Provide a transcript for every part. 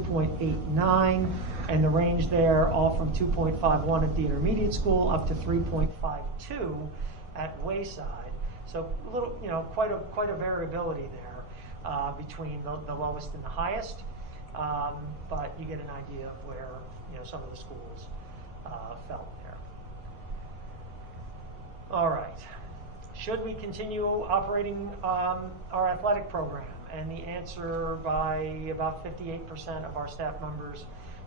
2.89, and the range there all from 2.51 at the intermediate school up to 3.52 at Wayside. So a little, quite a variability there between the lowest and the highest, but you get an idea of where some of the schools fell there. All right. Should we continue operating our athletic program? And the answer by about 58% of our staff members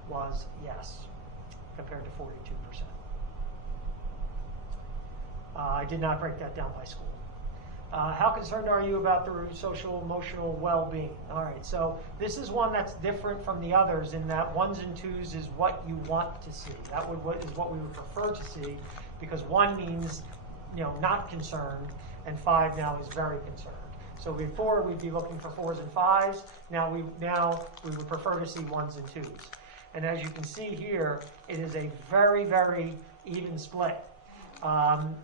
was yes, compared to 42%. I did not break that down by school. How concerned are you about the social emotional well-being? All right, so this is one that's different from the others in that ones and twos is what you want to see. That is what we would prefer to see, because one means not concerned, and 5 now is very concerned. So before we'd be looking for 4s and 5s. Now we would prefer to see 1s and 2s. And as you can see here, it is a very, very even split,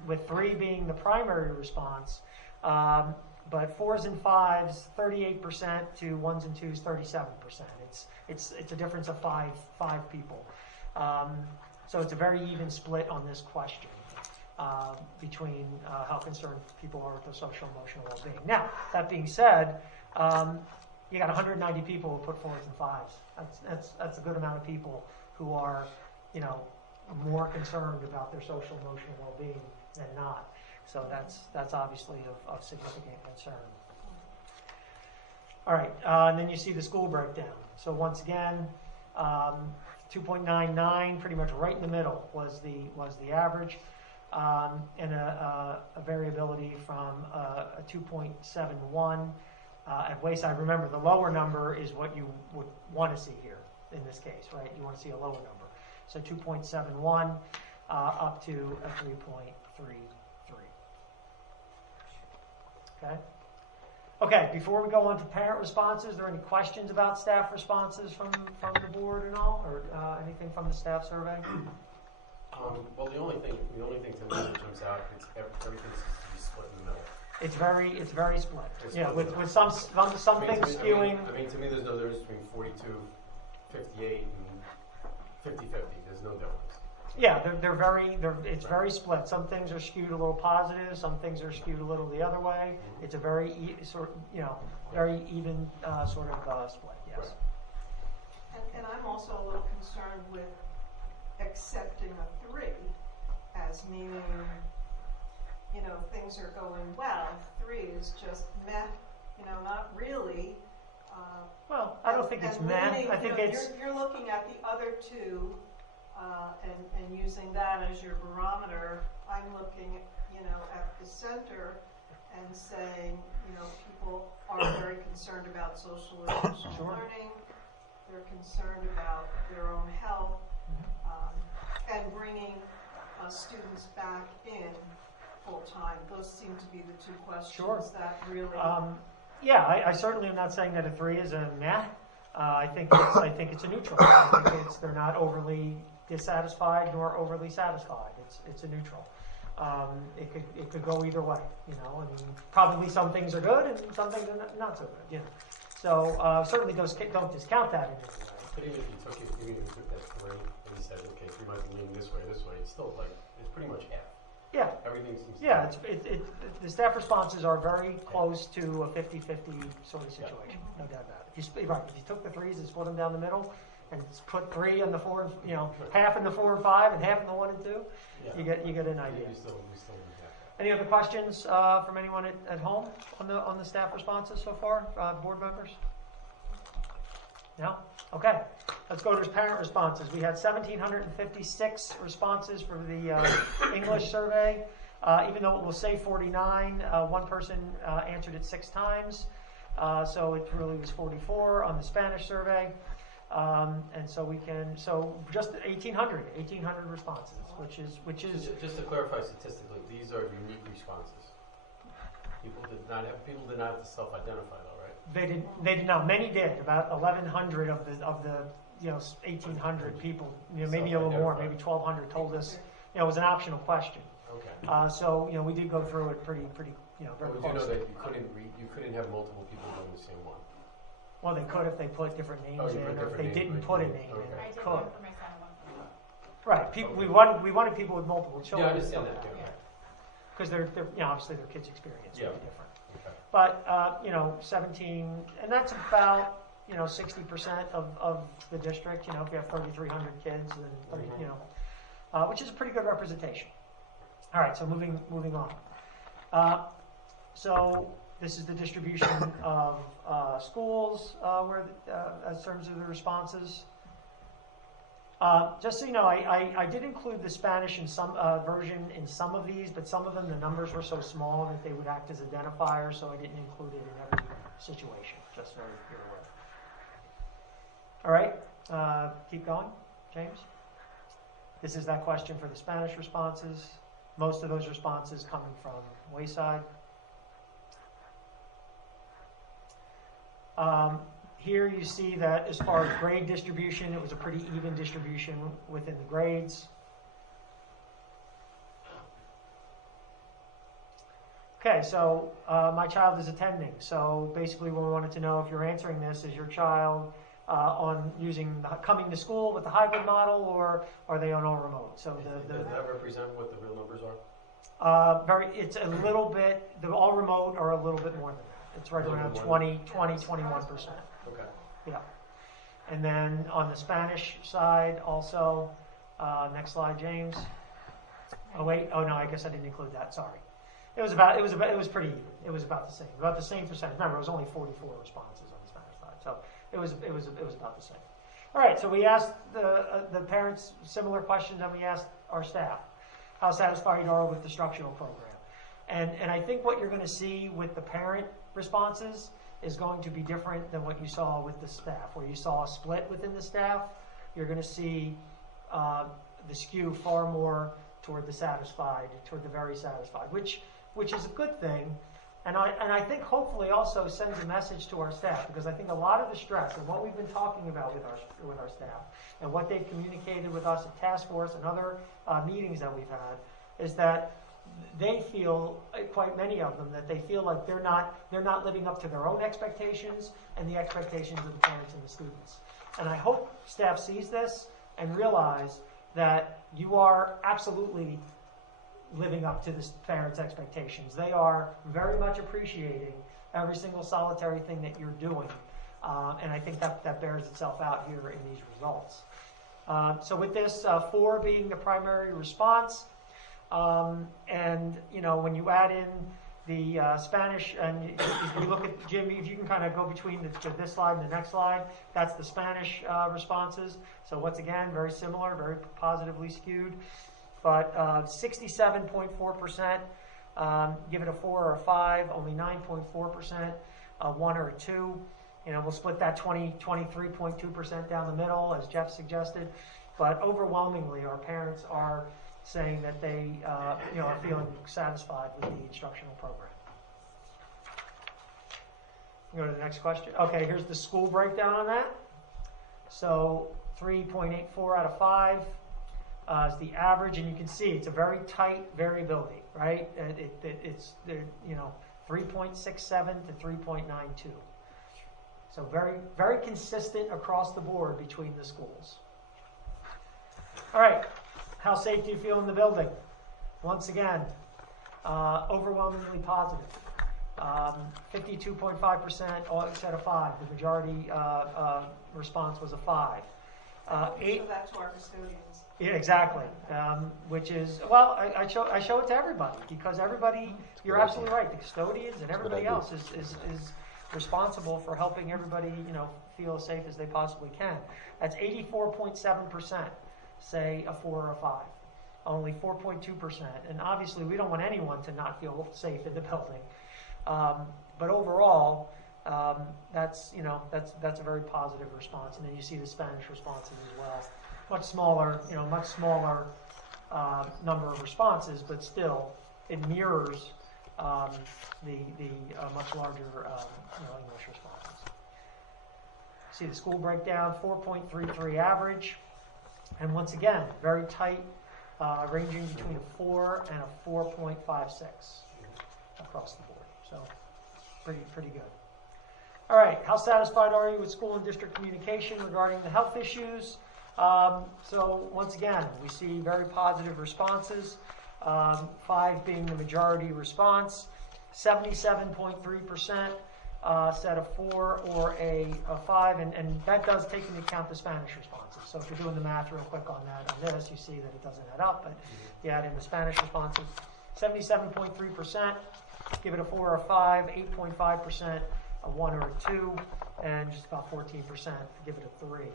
with 3 being the primary response, but 4s and 5s 38% to 1s and 2s 37%. It's a difference of five people. So it's a very even split on this question. Between how concerned people are with their social emotional well-being. Now, that being said, you got 190 people who put 4s and 5s. That's a good amount of people who are, more concerned about their social emotional well-being than not. So that's obviously of significant concern. All right, and then you see the school breakdown. So once again, 2.99, pretty much right in the middle was the average. And a variability from a 2.71 at Wayside. Remember, the lower number is what you would want to see here in this case, right? You want to see a lower number. So 2.71 up to a 3.33. Okay? Okay, before we go on to parent responses, are there any questions about staff responses from the board and all, or anything from the staff survey? Well, the only thing to me that jumps out is everything seems to be split in the middle. It's very split. With some things skewing. I mean, to me, there's no difference between 42, 58, and 50-50. There's no difference. Yeah, it's very split. Some things are skewed a little positive. Some things are skewed a little the other way. Mm-hmm. It's a very very even sort of split. Yes. Right. And I'm also a little concerned with accepting a 3 as meaning, things are going well. 3 is just meh, not really. Well, I don't think it's meh. I think you're looking at the other 2 and using that as your barometer. I'm looking, at the center and saying, people are very concerned about social and emotional learning. They're concerned about their own health. And bringing students back in full time. Those seem to be the 2 questions that really. Yeah, I certainly am not saying that a 3 is a meh. I think it's a neutral. I think they're not overly dissatisfied nor overly satisfied. It's a neutral. It could go either way. I mean, probably some things are good and some things are not so good. So certainly don't discount that in any way. But even if you took that 3 and you said, okay, 3 might be leaning this way, it's still it's pretty much half. Yeah. Everything seems to the staff responses are very close to a 50-50 sort of situation. No doubt about it. If you took the 3s and split them down the middle and put 3 on the 4, half in the 4 and 5 and half in the 1 and 2, you get an idea. We still do that. Any other questions from anyone at home on the staff responses so far, board members? No? Okay. Let's go to parent responses. We had 1,756 responses for the English survey. Even though it will say 49, one person answered it 6 times. So it really was 44 on the Spanish survey. And so just 1,800 responses, which is just to clarify statistically, these are unique responses. People did not have to self-identify, though, right? They did not. Many did. About 1,100 of the 1,800 people, maybe a little more, maybe 1,200 told us. It was an optional question. Okay. So we did go through it pretty very closely. closely. You know that you couldn't have multiple people doing the same one. Well, they could if they put different names Oh, you in, put or if different they names, didn't right. put a name in, Okay. I they did could. one for my son and one for me. Right, people, we wanted people with multiple Yeah, children. I understand that, yeah. Because they're, you know, obviously their kids' experience Yeah. will be different. Okay. But, you know, 17, and that's about, you know, 60% of the district, you know, if you have 3,300 kids, then, 30, you know, which is a pretty good representation. All right, so moving on. So this is the distribution of schools where, as terms of the responses. Just so you know, I did include the Spanish in some version in some of these, but some of them the numbers were so small that they would act as identifiers, so I didn't include it in every situation, just so you're aware. All right, keep going, James. This is that question for the Spanish responses. Most of those responses coming from Wayside. Here you see that as far as grade distribution, it was a pretty even distribution within the grades. Okay, so my child is attending. So basically what we wanted to know, if you're answering this, is your child on coming to school with the hybrid model, or are they on all remote? So Does that represent what the real numbers are? it's a little bit, the all remote are a little bit more than that. It's right around 21%. Okay. Yeah. And then on the Spanish side also, next slide, James. Oh wait, oh no, I guess I didn't include that, sorry. It was pretty even. It was about the same percentage. Remember, it was only 44 responses on the Spanish side. So it was about the same. All right, so we asked the parents similar questions that we asked our staff. How satisfied are you with the structural program? And I think what you're going to see with the parent responses is going to be different than what you saw with the staff. Where you saw a split within the staff, you're going to see the skew far more toward the satisfied, toward the very satisfied, which is a good thing. And I think hopefully also sends a message to our staff, because I think a lot of the stress and what we've been talking about with our staff and what they've communicated with us at task force and other meetings that we've had is that they feel, quite many of them, that they feel like they're not living up to their own expectations and the expectations of the parents and the students. And I hope staff sees this and realize that you are absolutely living up to the parents' expectations. They are very much appreciating every single solitary thing that you're doing. And I think that bears itself out here in these results. So with this, 4 being the primary response, and you know, when you add in the Spanish, and if you look at Jim, if you can kind of go between this slide and the next slide, that's the Spanish responses. So once again, very similar, very positively skewed, but 67.4% give it a 4 or a 5, only 9.4% a 1 or a 2. You know, we'll split that 23.2% down the middle, as Jeff suggested. But overwhelmingly, our parents are saying that they are feeling satisfied with the instructional program. Go to the next question. Okay, here's the school breakdown on that. So 3.84 out of 5 is the average, and you can see it's a very tight variability, right? It's 3.67 to 3.92. So very, very consistent across the board between the schools. All right, how safe do you feel in the building? Once again, overwhelmingly positive. 52.5% all set a 5. The majority response was a 5. Show that to our custodians. Yeah, exactly. Which is, well, I show it to everybody, because everybody, you're absolutely right. The custodians and everybody else is responsible for helping everybody, feel as safe as they possibly can. That's 84.7% say a 4 or a 5. Only 4.2%. And obviously we don't want anyone to not feel safe in the building. But overall, that's a very positive response. And then you see the Spanish responses as well. Much smaller number of responses, but still it mirrors the much larger English responses. See the school breakdown, 4.33 average, and once again very tight, ranging between a 4 and a 4.56 across the board. So pretty good. All right, how satisfied are you with school and district communication regarding the health issues? So once again, we see very positive responses, 5 being the majority response, 77.3% said a 4 or a 5, and that does take into account the Spanish responses. So if you're doing the math real quick on that, on this, you see that it doesn't add up, but you add in the Spanish responses. 77.3%, give it a 4 or a 5, 8.5%, a 1 or a 2, and just about 14% give it a 3.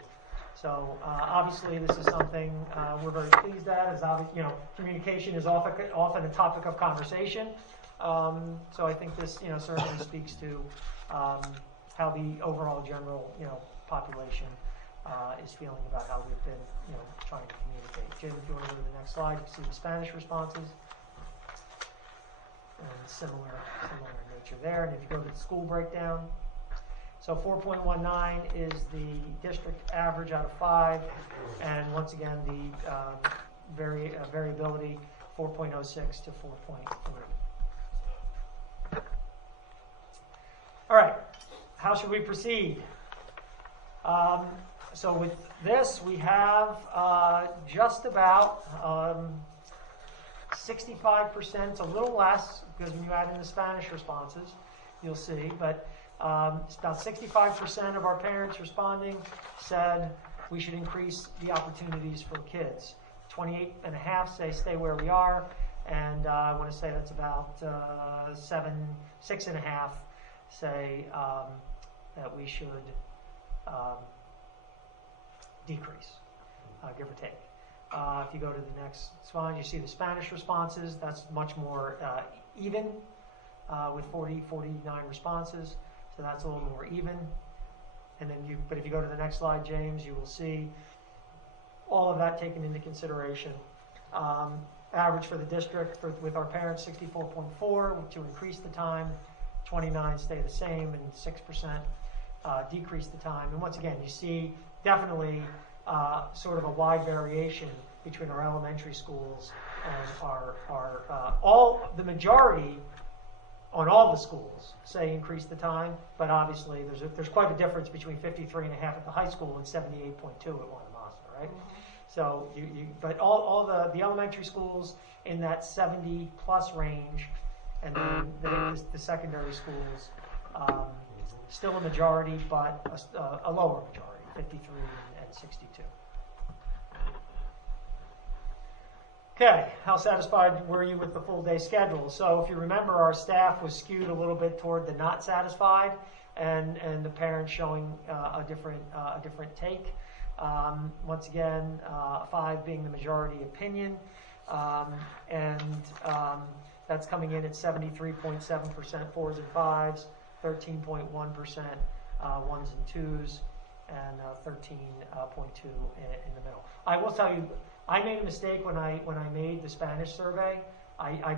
So obviously this is something we're very pleased at. As communication is often a topic of conversation. So I think this certainly speaks to how the overall general population is feeling about how we've been trying to communicate. Jim, if you want to go to the next slide, you see the Spanish responses. And similar in nature there. And if you go to the school breakdown, so 4.19 is the district average out of 5, and once again the variability 4.06 to 4.3. All right, how should we proceed? So with this, we have just about 65%, a little less, because when you add in the Spanish responses, you'll see, but it's about 65% of our parents responding said we should increase the opportunities for kids. 28.5% say stay where we are, and I want to say that's about 6.5% say that we should decrease, give or take. If you go to the next slide, you see the Spanish responses. That's much more even with 49 responses. So that's a little more even. And then but if you go to the next slide, James, you will see all of that taken into consideration. Average for the district with our parents, 64.4 to increase the time, 29 stay the same, and 6% decrease the time. And once again, you see definitely sort of a wide variation between our elementary schools and the majority on all the schools say increase the time, but obviously there's quite a difference between 53.5 at the high school and 78.2 at Wanamassa, right? Mm-hmm. So but all the elementary schools in that 70 plus range, and then the secondary schools still a majority, but a lower majority, 53 and 62. Okay, how satisfied were you with the full day schedule? So if you remember, our staff was skewed a little bit toward the not satisfied, and the parents showing a different take. Once again, 5 being the majority opinion, and that's coming in at 73.7% 4s and 5s, 13.1% 1s and 2s, and 13.2 in the middle. I will tell you, I made a mistake when I made the Spanish survey. I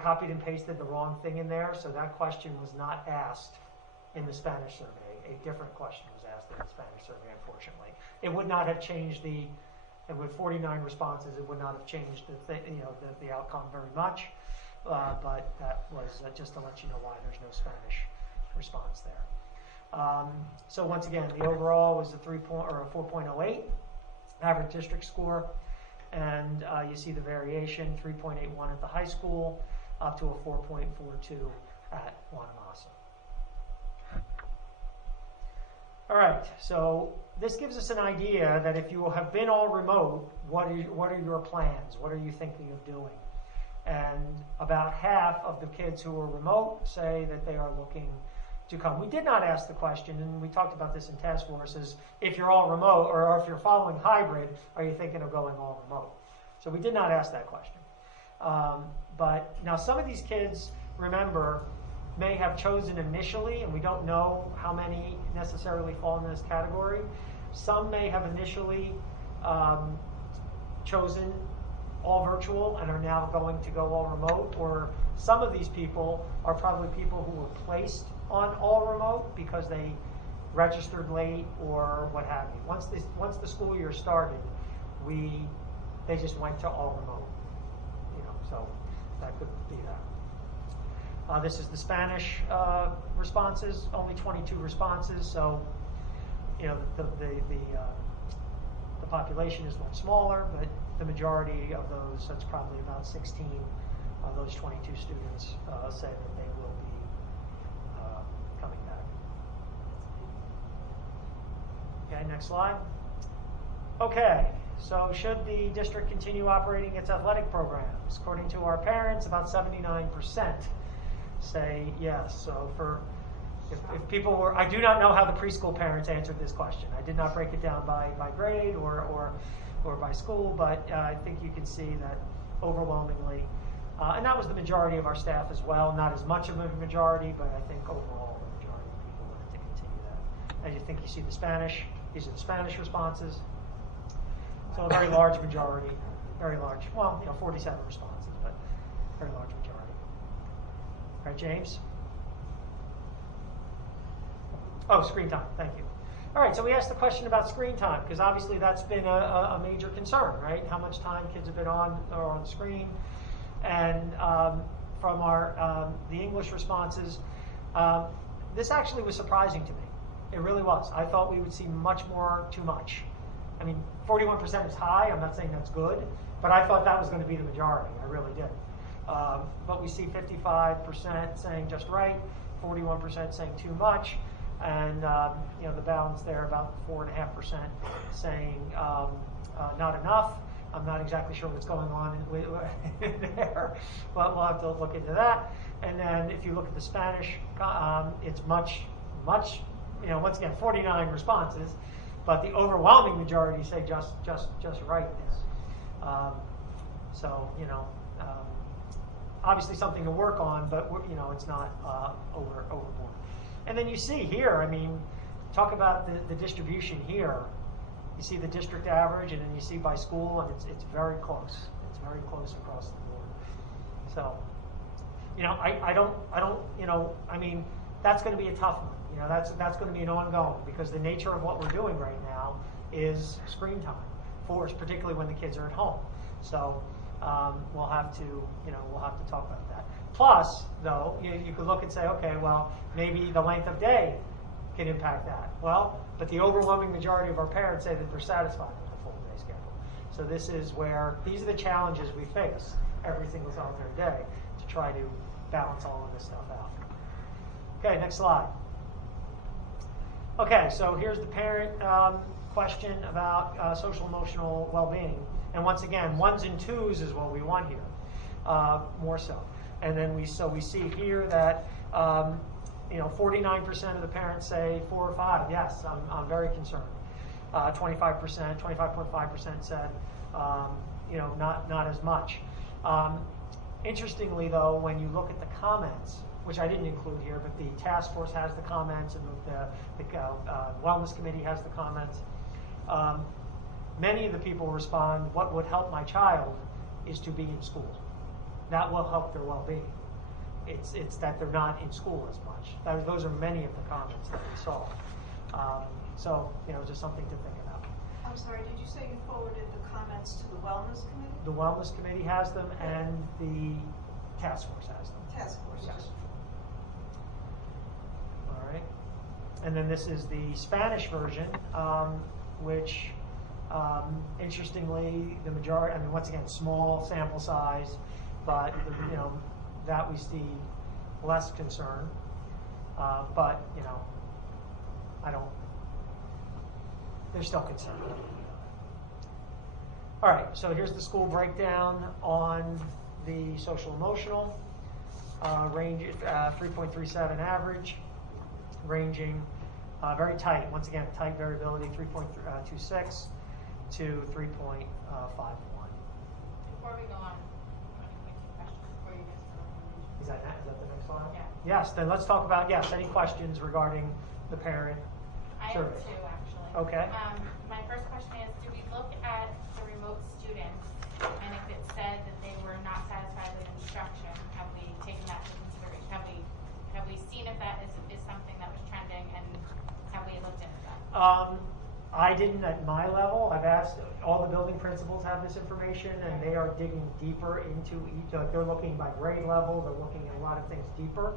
copied and pasted the wrong thing in there, so that question was not asked in the Spanish survey. A different question was asked in the Spanish survey, unfortunately. It would not have changed and with 49 responses, it would not have changed the outcome very much. But that was just to let you know why there's no Spanish response there. So once again, the overall was a 4.08 average district score, and you see the variation: 3.81 at the high school, up to a 4.42 at Wanamassa. All right, so this gives us an idea that if you have been all remote, what are your plans? What are you thinking of doing? And about half of the kids who are remote say that they are looking to come. We did not ask the question, and we talked about this in task forces, if you're all remote, or if you're following hybrid, are you thinking of going all remote? So we did not ask that question. But now some of these kids, remember, may have chosen initially, and we don't know how many necessarily fall in this category. Some may have initially chosen all virtual and are now going to go all remote, or some of these people are probably people who were placed on all remote because they registered late or what have you. Once the school year started, they just went to all remote. So that could be that. This is the Spanish responses, only 22 responses, so you know the population is a little smaller, but the majority of those, that's probably about 16 of those 22 students say that they will be coming back. Okay, next slide. Okay, so should the district continue operating its athletic programs? According to our parents, about 79% say yes. So if people were, I do not know how the preschool parents answered this question. I did not break it down by grade or by school, but I think you can see that overwhelmingly, and that was the majority of our staff as well. Not as much of a majority, but I think overall the majority of people wanted to continue that. As you think you see the Spanish, these are the Spanish responses. So a very large majority, very large, well, 47 responses, but very large majority. All right, James? Oh, screen time, thank you. All right, so we asked the question about screen time, because obviously that's been a major concern, right? How much time kids have been on the screen. And from the English responses, this actually was surprising to me. It really was. I thought we would see much more too much. I mean, 41% is high. I'm not saying that's good, but I thought that was going to be the majority. I really did. But we see 55% saying just right, 41% saying too much, and the balance there, about 4.5% saying not enough. I'm not exactly sure what's going on there, but we'll have to look into that. And then if you look at the Spanish, it's much, once again, 49 responses. But the overwhelming majority say just right. So obviously something to work on, but it's not overboard. And then you see here, I mean, talk about the distribution here. You see the district average, and then you see by school, and it's very close. It's very close across the board. So, I mean, that's going to be a tough one. That's going to be an ongoing, because the nature of what we're doing right now is screen time for us, particularly when the kids are at home. So we'll have to talk about that. Plus, though, you could look and say, okay, well, maybe the length of day can impact that. Well, but the overwhelming majority of our parents say that they're satisfied with the full day schedule. So this is where these are the challenges we face every single solitary day to try to balance all of this stuff out. Okay, next slide. Okay, so here's the parent question about social emotional well-being. And once again, 1s and 2s is what we want here, more so. And then we see here that 49% of the parents say 4 or 5. Yes, I'm very concerned. 25.5% said not as much. Interestingly, though, when you look at the comments, which I didn't include here, but the task force has the comments, and the wellness committee has the comments. Many of the people respond, what would help my child is to be in school. That will help their well-being. It's that they're not in school as much. Those are many of the comments that we saw. So, just something to think about. I'm sorry, did you say you forwarded the comments to the wellness committee? The wellness committee has them, and the task force has them. Task force, yes. All right. And then this is the Spanish version, which, interestingly, the majority, I mean, once again, small sample size, but, that we see less concern. But, they're still concerned. All right, so here's the school breakdown on the social emotional. Range 3.37 average, ranging very tight. Once again, tight variability, 3.26 to 3.51. Before we go on, questions before you get to Is that the next slide? Yeah. Yes, then let's talk about, any questions regarding the parent I survey. have 2, actually. Okay. My first question is, do we look at the remote students, and if it said that they were not satisfied with instruction, have we taken that into consideration? Have we seen if that is something that was trending, and have we looked into that? I didn't at my level. I've asked, all the building principals have this information, and they are digging deeper into each, like they're looking by grade level, they're looking at a lot of things deeper.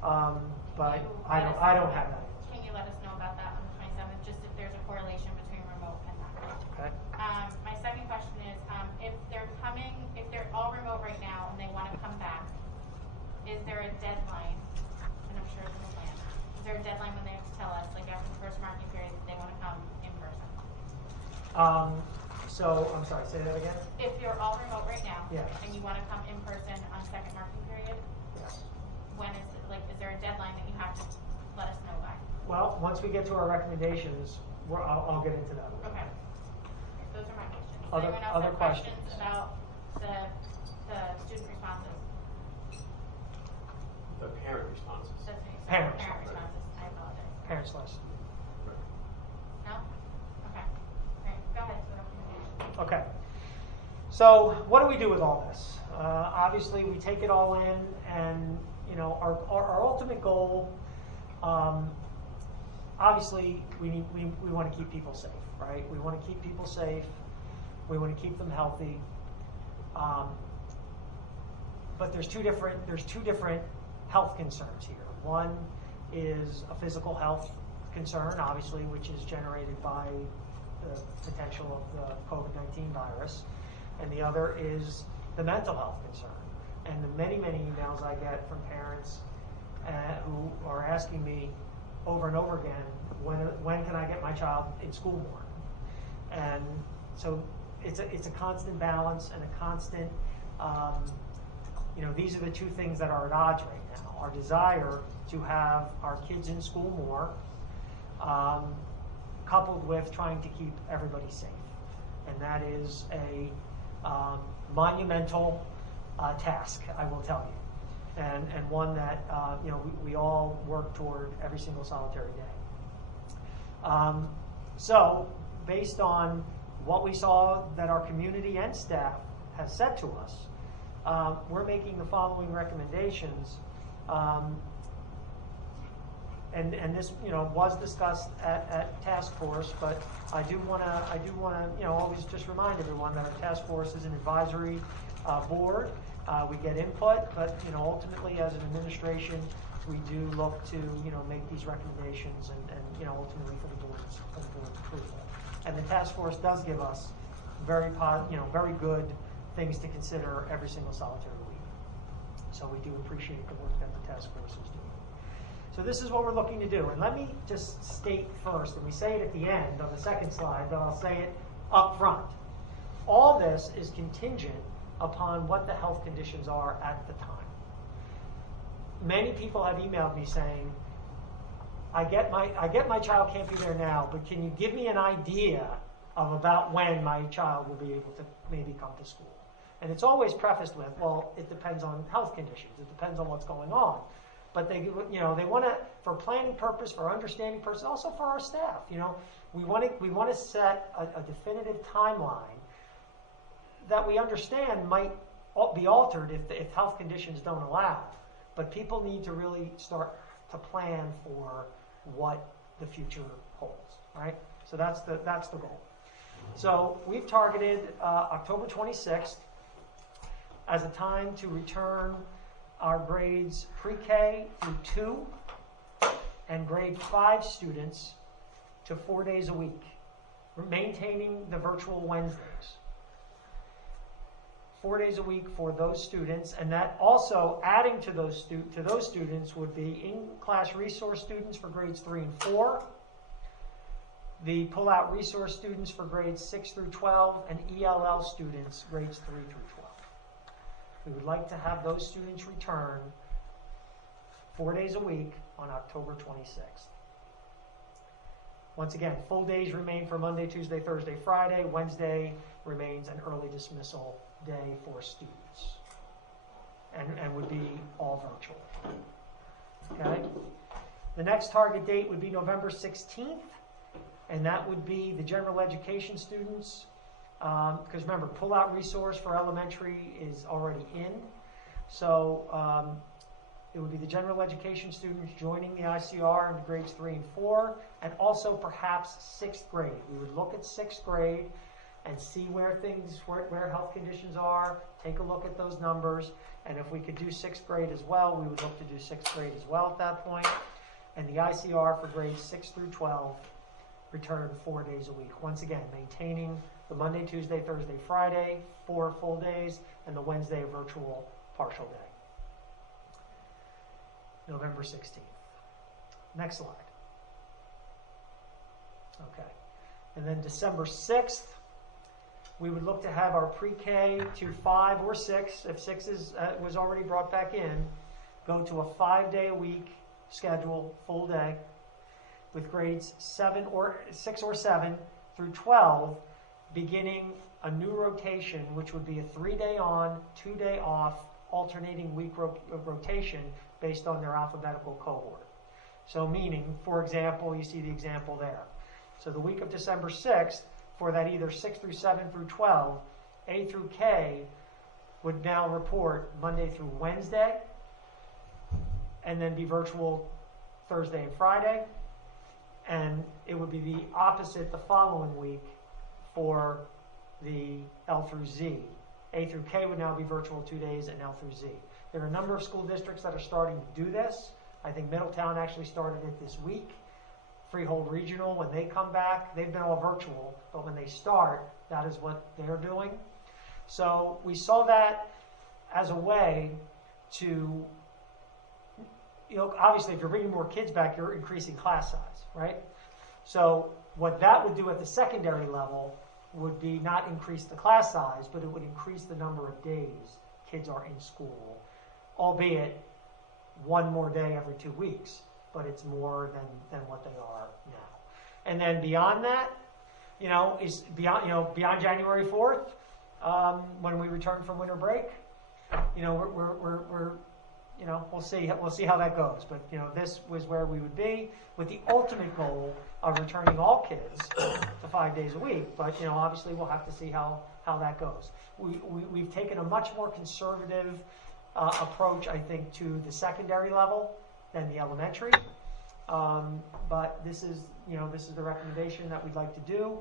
But I don't have that. Can you let us know about that on the 27th, just if there's a correlation between remote and not? Okay. My second question is, if they're all remote right now and they want to come back, is there a deadline? And I'm sure it's in the plan. Is there a deadline when they have to tell us, like after the first marking period, that they want to come in person? So, I'm sorry, say that again? If you're all remote right now, Yeah. and you want to come in person on second marking period, Yes. when is it, like, is there a deadline that you have to let us know by? Well, once we get to our recommendations, I'll get into that. Okay. Those are my questions. Does Other- anyone else other have questions questions? about the student responses? The parent responses. That's me. Parent. Parent responses. I apologize. Parents list. No? Okay. Great. Go ahead. Okay. So what do we do with all this? Obviously, we take it all in, and you know, our ultimate goal. Obviously, we want to keep people safe, right? We want to keep people safe. We want to keep them healthy. But there's two different health concerns here. One is a physical health concern, obviously, which is generated by the potential of the COVID-19 virus, and the other is the mental health concern. And the many emails I get from parents who are asking me over and over again, when can I get my child in school more? And so it's a constant balance and a constant, these are the two things that are at odds right now. Our desire to have our kids in school more, coupled with trying to keep everybody safe. And that is a monumental task, I will tell you, and one that we all work toward every single solitary day. So based on what we saw that our community and staff has said to us, we're making the following recommendations. And this, was discussed at task force, but I do want to, always just remind everyone that our task force is an advisory board. We get input, but ultimately, as an administration, we do look to make these recommendations and ultimately for the board's approval. And the task force does give us very good things to consider every single solitary week. So we do appreciate the work that the task force is doing. So this is what we're looking to do. And let me just state first, and we say it at the end on the second slide, but I'll say it up front. All this is contingent upon what the health conditions are at the time. Many people have emailed me saying, I get my child can't be there now, but can you give me an idea of about when my child will be able to maybe come to school? And it's always prefaced with, well, it depends on health conditions. It depends on what's going on. But they want to, for planning purpose, for understanding purpose, also for our staff. We want to set a definitive timeline that we understand might be altered if health conditions don't allow. But people need to really start to plan for what the future holds. Right. So that's the goal. So we've targeted October 26th as a time to return our grades pre-K through 2 and grade 5 students to 4 days a week. We're maintaining the virtual Wednesdays. 4 days a week for those students, and that also adding to those students would be in-class resource students for grades 3 and 4, the pull-out resource students for grades 6 through 12, and ELL students grades 3 through 12. We would like to have those students return 4 days a week on October 26th. Once again, full days remain for Monday, Tuesday, Thursday, Friday. Wednesday remains an early dismissal day for students and would be all virtual. Okay? The next target date would be November 16th, and that would be the general education students. Because remember, pull-out resource for elementary is already in. So It would be the general education students joining the ICR in grades 3 and 4, and also perhaps 6th grade. We would look at 6th grade and see where health conditions are, take a look at those numbers, and if we could do 6th grade as well, we would look to do 6th grade as well at that point. And the ICR for grades 6 through 12 return 4 days a week. Once again, maintaining the Monday, Tuesday, Thursday, Friday, 4 full days, and the Wednesday virtual partial day. November 16th. Next slide. Okay. And then December 6th, we would look to have our pre-K to 5 or 6, if 6 was already brought back in, go to a 5-day-a-week schedule, full day, with grades 6 or 7 through 12, beginning a new rotation, which would be a 3-day on, 2-day off, alternating week rotation based on their alphabetical cohort. So meaning, for example, you see the example there. So the week of December 6th, for that either 6 through 7 through 12, A through K would now report Monday through Wednesday, and then be virtual Thursday and Friday. And it would be the opposite the following week for the L through Z. A through K would now be virtual 2 days, and L through Z. There are a number of school districts that are starting to do this. I think Middletown actually started it this week. Freehold Regional, when they come back, they've been all virtual, but when they start, that is what they're doing. So we saw that as a way to, obviously if you're bringing more kids back, you're increasing class size, right? So what that would do at the secondary level would be not increase the class size, but it would increase the number of days kids are in school, albeit 1 more day every 2 weeks, but it's more than what they are now. And then beyond that, is beyond January 4th, when we return from winter break, we'll see how that goes. But this was where we would be, with the ultimate goal of returning all kids to 5 days a week. But obviously we'll have to see how that goes. We've taken a much more conservative approach, I think, to the secondary level than the elementary. But this is the recommendation that we'd like to do,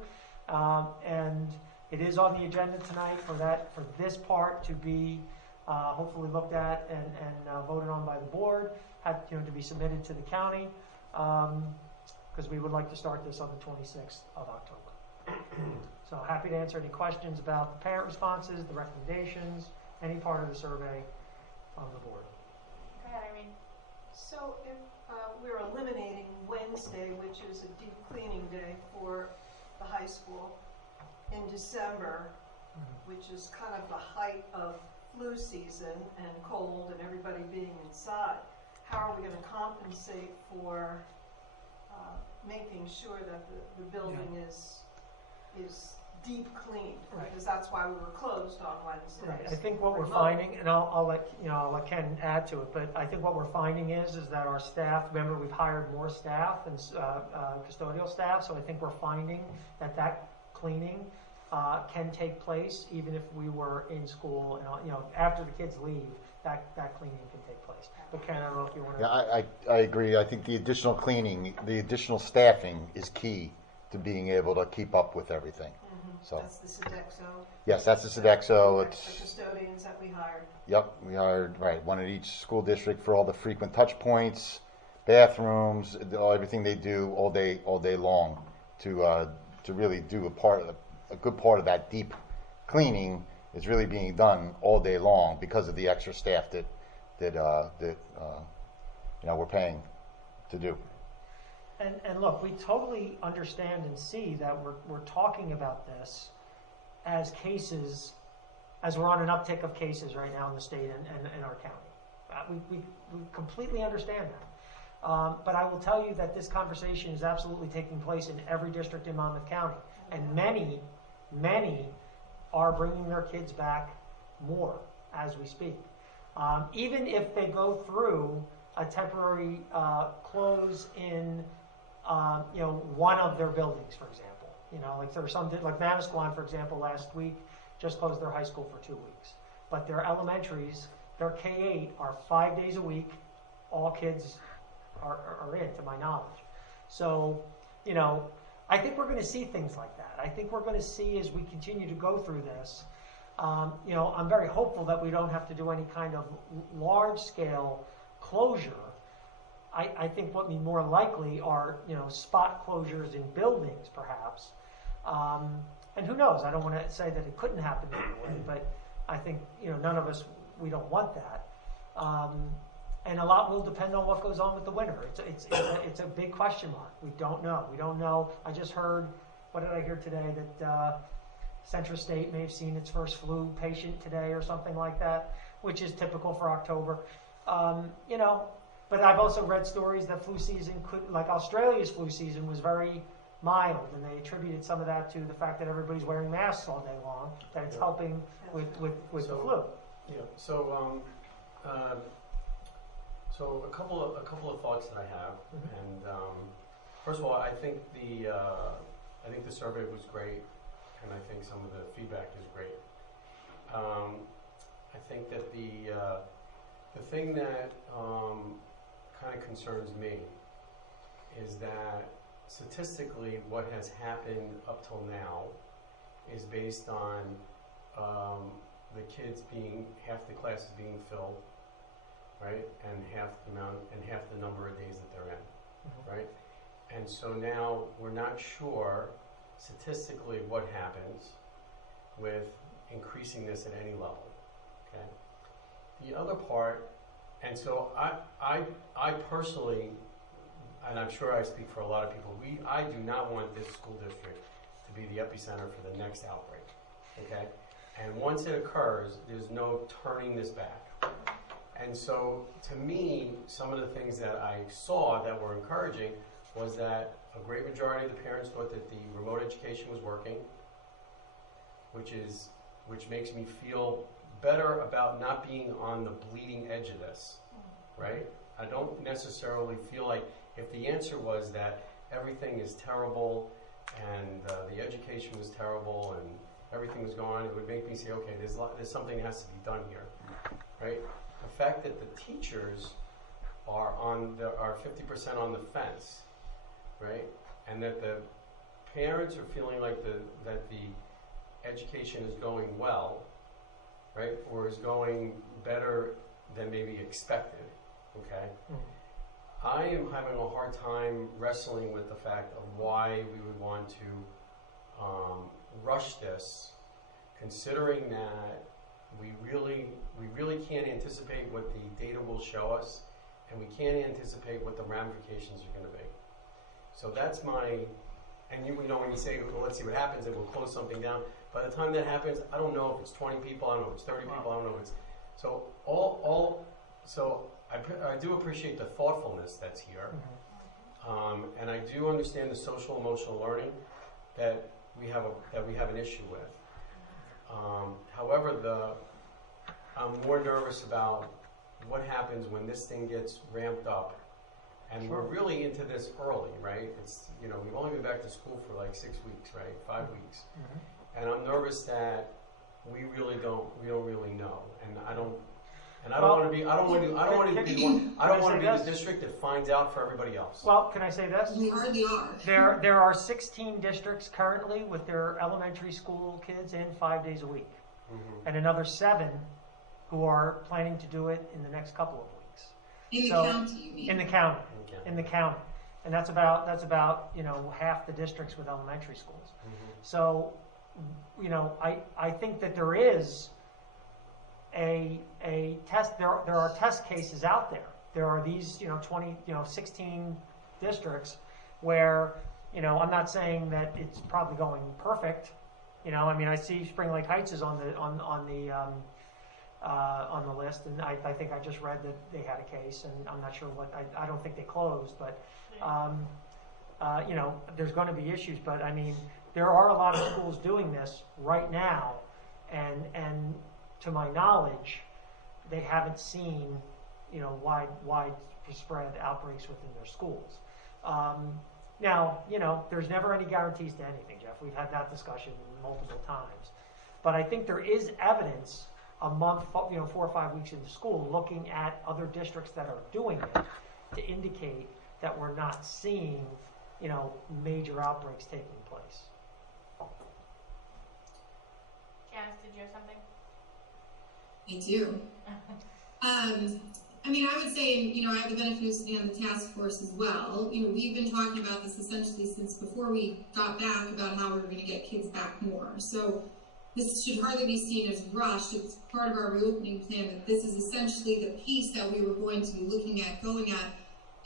and it is on the agenda tonight for this part to be hopefully looked at and voted on by the board, to be submitted to the county, because we would like to start this on the 26th of October. So happy to answer any questions about the parent responses, the recommendations, any part of the survey from the board. Go ahead, Irene. So if we're eliminating Wednesday, which is a deep cleaning day for the high school, in December, which is kind of the height of flu season and cold and everybody being inside, how are we going to compensate for making sure that the building is deep cleaned? Right. Because that's why we were closed on Wednesdays. Right. I think what we're finding, and I'll let Ken add to it, but I think what we're finding is that our staff, remember we've hired more staff and custodial staff, so I think we're finding that cleaning can take place even if we were in school, and after the kids leave, that cleaning can take place. But Ken, I don't know if you want to. Yeah, I agree. I think the additional cleaning, the additional staffing is key to being able to keep up with everything. So That's the Sodexo. yes, that's the Sodexo. The custodians that we hired. Yep, we hired one at each school district for all the frequent touch points, bathrooms, everything they do all day long to really do a good part of that deep cleaning is really being done all day long because of the extra staff that we're paying to do. And look, we totally understand and see that we're talking about this as cases, as we're on an uptick of cases right now in the state and our county. We completely understand that. But I will tell you that this conversation is absolutely taking place in every district in Monmouth County. And many are bringing their kids back more as we speak. Even if they go through a temporary close in one of their buildings, for example. Like there are some, like Manasquan, for example, last week just closed their high school for 2 weeks. But their elementaries, their K-8 are 5 days a week, all kids are in, to my knowledge. So, you know, I think we're going to see things like that. I think we're going to see as we continue to go through this. You know, I'm very hopeful that we don't have to do any kind of large-scale closure. I think what would be more likely are, you know, spot closures in buildings, perhaps. And who knows? I don't want to say that it couldn't happen anyway, but I think, you know, none of us, we don't want that. And a lot will depend on what goes on with the winter. It's a big question mark. We don't know. We don't know. I just heard, what did I hear today? That Central State may have seen its first flu patient today or something like that, which is typical for October. You know, but I've also read stories that flu season like Australia's flu season was very mild, and they attributed some of that to the fact that everybody's wearing masks all day long, that it's helping with the flu. Yeah. So so a couple of thoughts that I have, and first of all, I think the survey was great, and I think some of the feedback is great. I think that the thing that kind of concerns me is that statistically, what has happened up till now is based on the kids being, half the classes being filled, right, and half the number of days that they're in, right? And so now we're not sure statistically what happens with increasing this at any level, okay? The other part, and so I personally, and I'm sure I speak for a lot of people, I do not want this school district to be the epicenter for the next outbreak, okay? And once it occurs, there's no turning this back. And so, to me, some of the things that I saw that were encouraging was that a great majority of the parents thought that the remote education was working, which makes me feel better about not being on the bleeding edge of this, right? I don't necessarily feel like if the answer was that everything is terrible and the education was terrible and everything was going on, it would make me say, okay, there's something that has to be done here, right? The fact that the teachers are 50% on the fence, right, and that the parents are feeling like that the education is going well, right, or is going better than maybe expected, okay? I am having a hard time wrestling with the fact of why we would want to rush this, considering that we really can't anticipate what the data will show us, and we can't anticipate what the ramifications are going to be. So that's my, and you know when you say, well, let's see what happens, and we'll close something down. By the time that happens, I don't know if it's 20 people, I don't know if it's 30 people, I don't know if it's, so so I do appreciate the thoughtfulness that's here, and I do understand the social emotional learning that we have an issue with. However, I'm more nervous about what happens when this thing gets ramped up, and we're really into this early, right? It's, you know, we've only been back to school for like 6 weeks, right? 5 weeks, and I'm nervous that we don't really know, and I don't want to be the district that finds out for everybody else. Well, can I say this? We hardly are. There are 16 districts currently with their elementary school kids in 5 days a week, and another 7 who are planning to do it in the next couple of weeks. In the county, you mean? In the county, and that's about you know, half the districts with elementary schools. So, you know, I think that there is a test. There are test cases out there. There are these, you know, 16 districts where, you know, I'm not saying that it's probably going perfect. You know, I mean, I see Spring Lake Heights is on the list, and I think I just read that they had a case, and I'm not sure what. I don't think they closed, but you know, there's going to be issues. But I mean, there are a lot of schools doing this right now, and to my knowledge, they haven't seen, you know, widespread outbreaks within their schools. Now, you know, there's never any guarantees to anything, Jeff. We've had that discussion multiple times. But I think there is evidence a month, 4 or 5 weeks into school, looking at other districts that are doing it to indicate that we're not seeing, major outbreaks taking place. Janice, did you have something? I do. I would say, I have the benefit of sitting on the task force as well. We've been talking about this essentially since before we got back about how we were going to get kids back more. So this should hardly be seen as rushed. It's part of our reopening plan that this is essentially the piece that we were going to be looking at, going at,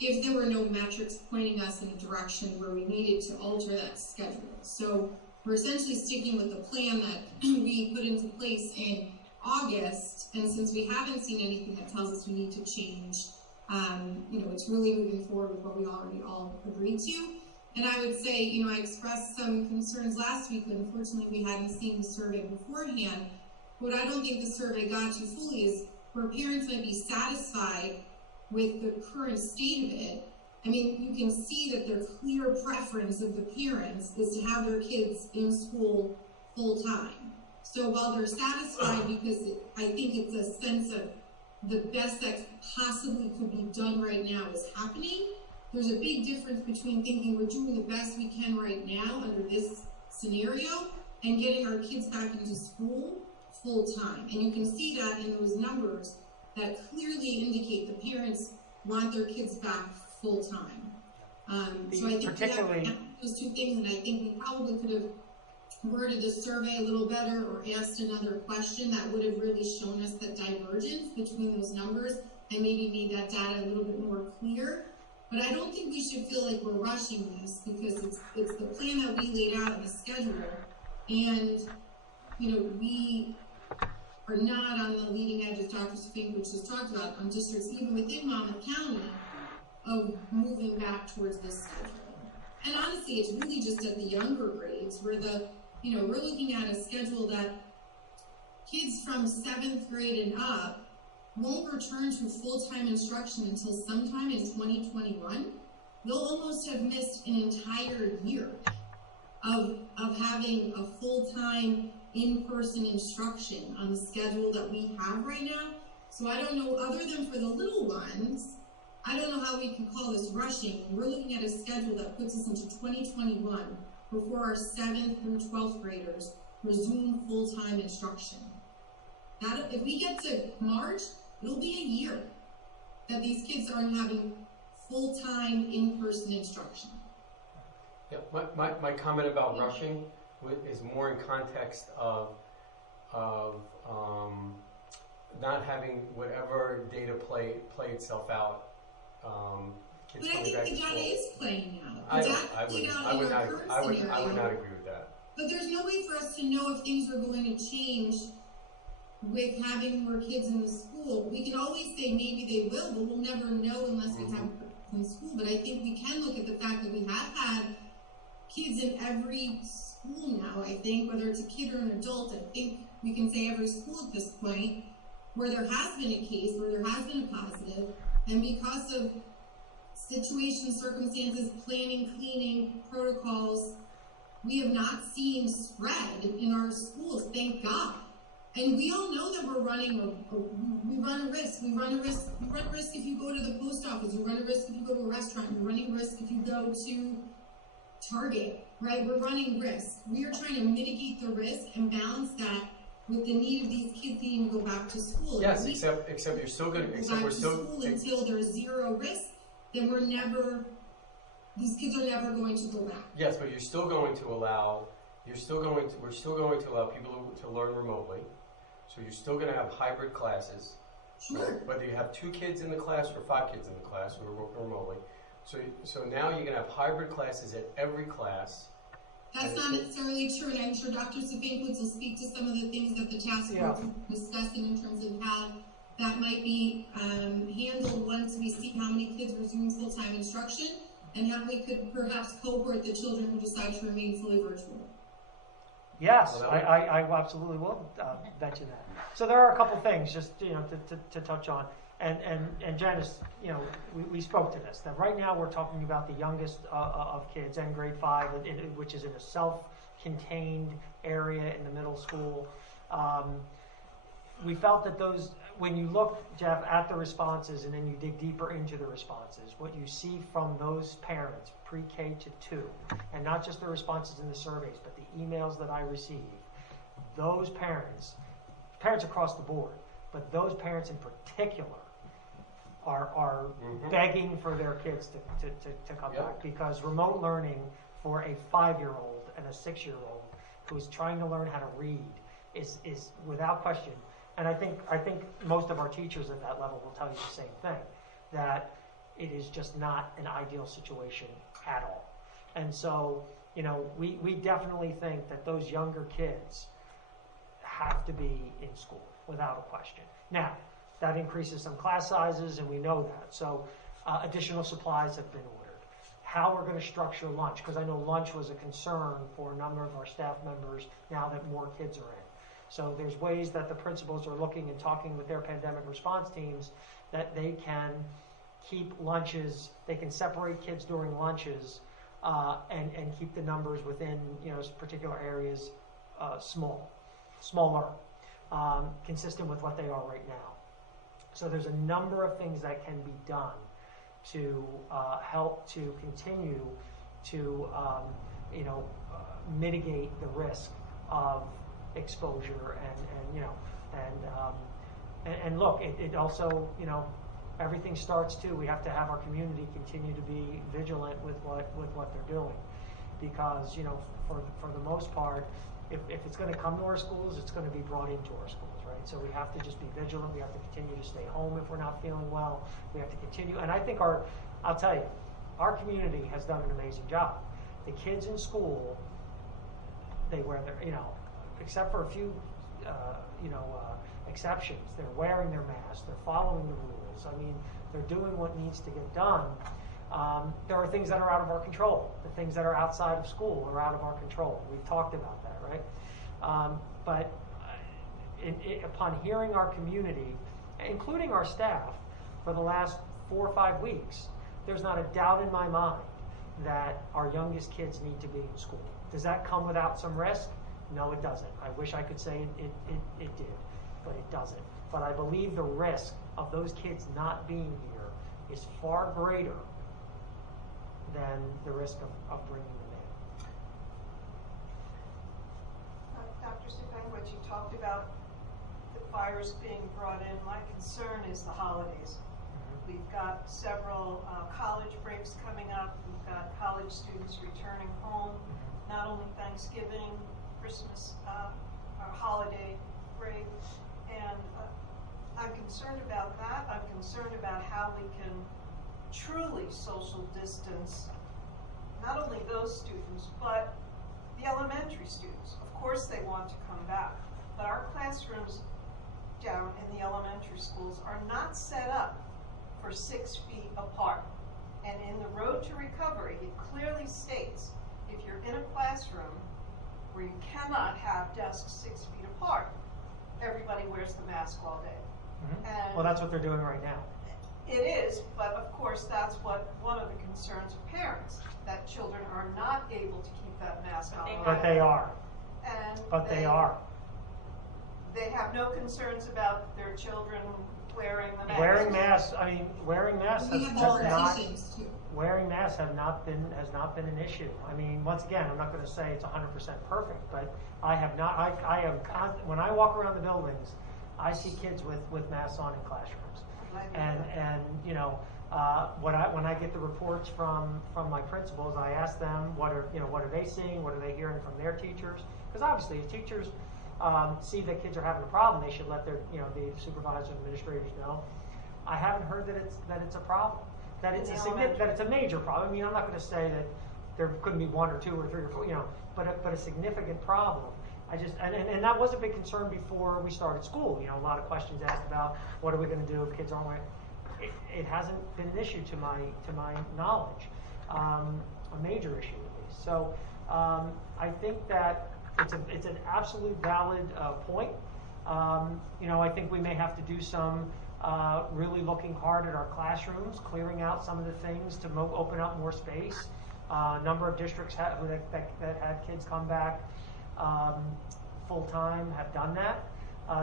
if there were no metrics pointing us in a direction where we needed to alter that schedule. So we're essentially sticking with the plan that we put into place in August, and since we haven't seen anything that tells us we need to change, it's really moving forward with what we already all agreed to. And I would say, I expressed some concerns last week, but unfortunately we hadn't seen the survey beforehand. What I don't think the survey got to fully is where parents might be satisfied with the current state of it. You can see that the clear preference of the parents is to have their kids in school full time. So while they're satisfied because I think it's a sense of the best that possibly could be done right now is happening, there's a big difference between thinking we're doing the best we can right now under this scenario and getting our kids back into school full time. And you can see that in those numbers that clearly indicate the parents want their kids back full time. So I think particularly those two things, and I think we probably could have worded the survey a little better or asked another question that would have really shown us the divergence between those numbers and maybe made that data a little bit more clear. But I don't think we should feel like we're rushing this because it's the plan that we laid out in the schedule, and we are not on the leading edge, as Dr. Safinkwicz just talked about, on districts even within Monmouth County of moving back towards this schedule. And honestly, it's really just at the younger grades where we're looking at a schedule that kids from 7th grade and up won't return to full-time instruction until sometime in 2021. They'll almost have missed an entire year of having a full-time in-person instruction on the schedule that we have right now. So I don't know, other than for the little ones, I don't know how we can call this rushing. We're looking at a schedule that puts us into 2021 before our 7th through 12th graders resume full-time instruction. If we get to March, it'll be a year that these kids aren't having full-time in-person instruction. Yeah, my comment about rushing is more in context of not having whatever data play itself out. But I think the data is playing out. I would not agree with that. But there's no way for us to know if things are going to change with having more kids in the school. We can always say maybe they will, but we'll never know unless we have kids in school. But I think we can look at the fact that we have had kids in every school now, I think, whether it's a kid or an adult. I think we can say every school at this point where there has been a case, where there has been a positive, and because of situations, circumstances, planning, cleaning, protocols, we have not seen spread in our schools, thank God. And we all know that we run a risk. You run a risk if you go to the post office. You run a risk if you go to a restaurant. You're running a risk if you go to Target, right? We're running risks. We are trying to mitigate the risk and balance that with the need of these kids needing to go back to school. Yes, except you're still going to, except we're still, until there's zero risk, then these kids are never going to go back. yes, but you're still going to allow, we're still going to allow people to learn remotely. So you're still going to have hybrid classes. Sure. Right? Whether you have 2 kids in the class or 5 kids in the class or remotely. So now you're going to have hybrid classes at every class. That's not necessarily true, and I'm sure Dr. Safinkwicz will speak to some of the things that the task force is discussing in terms of how that might be handled once we see how many kids resume full-time instruction and how we could perhaps cohort the children who decide to remain fully virtual. Yes, I absolutely will bet you that. So there are a couple things just to touch on, and Janice, we spoke to this. That right now we're talking about the youngest of kids in grade 5, which is in a self-contained area in the middle school. we felt that those, when you look, Jeff, at the responses and then you dig deeper into the responses, what you see from those parents, pre-K to 2, and not just the responses in the surveys, but the emails that I receive, those parents across the board, but those parents in particular are begging for their kids to come Yeah. back, because remote learning for a 5-year-old and a 6-year-old who's trying to learn how to read is without question. And I think most of our teachers at that level will tell you the same thing, that it is just not an ideal situation at all. And so, you know, we definitely think that those younger kids have to be in school without a question. Now, that increases some class sizes, and we know that. So additional supplies have been ordered. How we're going to structure lunch, because I know lunch was a concern for a number of our staff members now that more kids are in. So there's ways that the principals are looking and talking with their pandemic response teams that they can keep lunches, they can separate kids during lunches and keep the numbers within, you know, particular areas smaller, consistent with what they are right now. So there's a number of things that can be done to help to continue to, mitigate the risk of exposure and look, it also, you know, everything starts too. We have to have our community continue to be vigilant with what they're doing, because, you know, for the most part, if it's going to come to our schools, it's going to be brought into our schools, right? So we have to just be vigilant. We have to continue to stay home if we're not feeling well. We have to continue, and I think I'll tell you, our community has done an amazing job. The kids in school, they wear their, you know, except for a few, exceptions, they're wearing their masks, they're following the rules. I mean, they're doing what needs to get done. There are things that are out of our control. The things that are outside of school are out of our control. We've talked about that, right? But upon hearing our community, including our staff, for the last 4 or 5 weeks, there's not a doubt in my mind that our youngest kids need to be in school. Does that come without some risk? No, it doesn't. I wish I could say it did, but it doesn't. But I believe the risk of those kids not being here is far greater than the risk of bringing them in. Dr. Stefan, what you talked about, the virus being brought in, my concern is the holidays. We've got several college breaks coming up. We've got college students returning home, not only Thanksgiving, Christmas, our holiday break. And I'm concerned about that. I'm concerned about how we can truly social distance not only those students, but the elementary students. Of course they want to come back, but our classrooms down in the elementary schools are not set up for 6 feet apart. And in the Road to Recovery, it clearly states if you're in a classroom where you cannot have desks 6 feet apart, everybody wears the mask all day. And Well, that's what they're doing right now. it is, but of course that's what one of the concerns of parents, that children are not able to keep that mask on. But they are. And But they are. They have no concerns about their children wearing the mask. Wearing masks. I mean, wearing masks We have has not. limitations too. Wearing masks has not been an issue. I mean, once again, I'm not going to say it's 100% perfect, but I have not. I am when I walk around the buildings, I see kids with masks on in classrooms, and you know, when I get the reports from my principals, I ask them what are they seeing, what are they hearing from their teachers, because obviously if teachers see that kids are having a problem, they should let their the supervisors and administrators know. I haven't heard that it's a problem. That it's a major problem. I mean, I'm not going to say that there couldn't be 1 or 2 or 3 or 4, but a significant problem. And that was a big concern before we started school. A lot of questions asked about what are we going to do if kids aren't wearing. It hasn't been an issue to my knowledge, a major issue at least. So I think that it's an absolute valid point. I think we may have to do some. Really looking hard at our classrooms, clearing out some of the things to open up more space. A number of districts that had kids come back full-time have done that.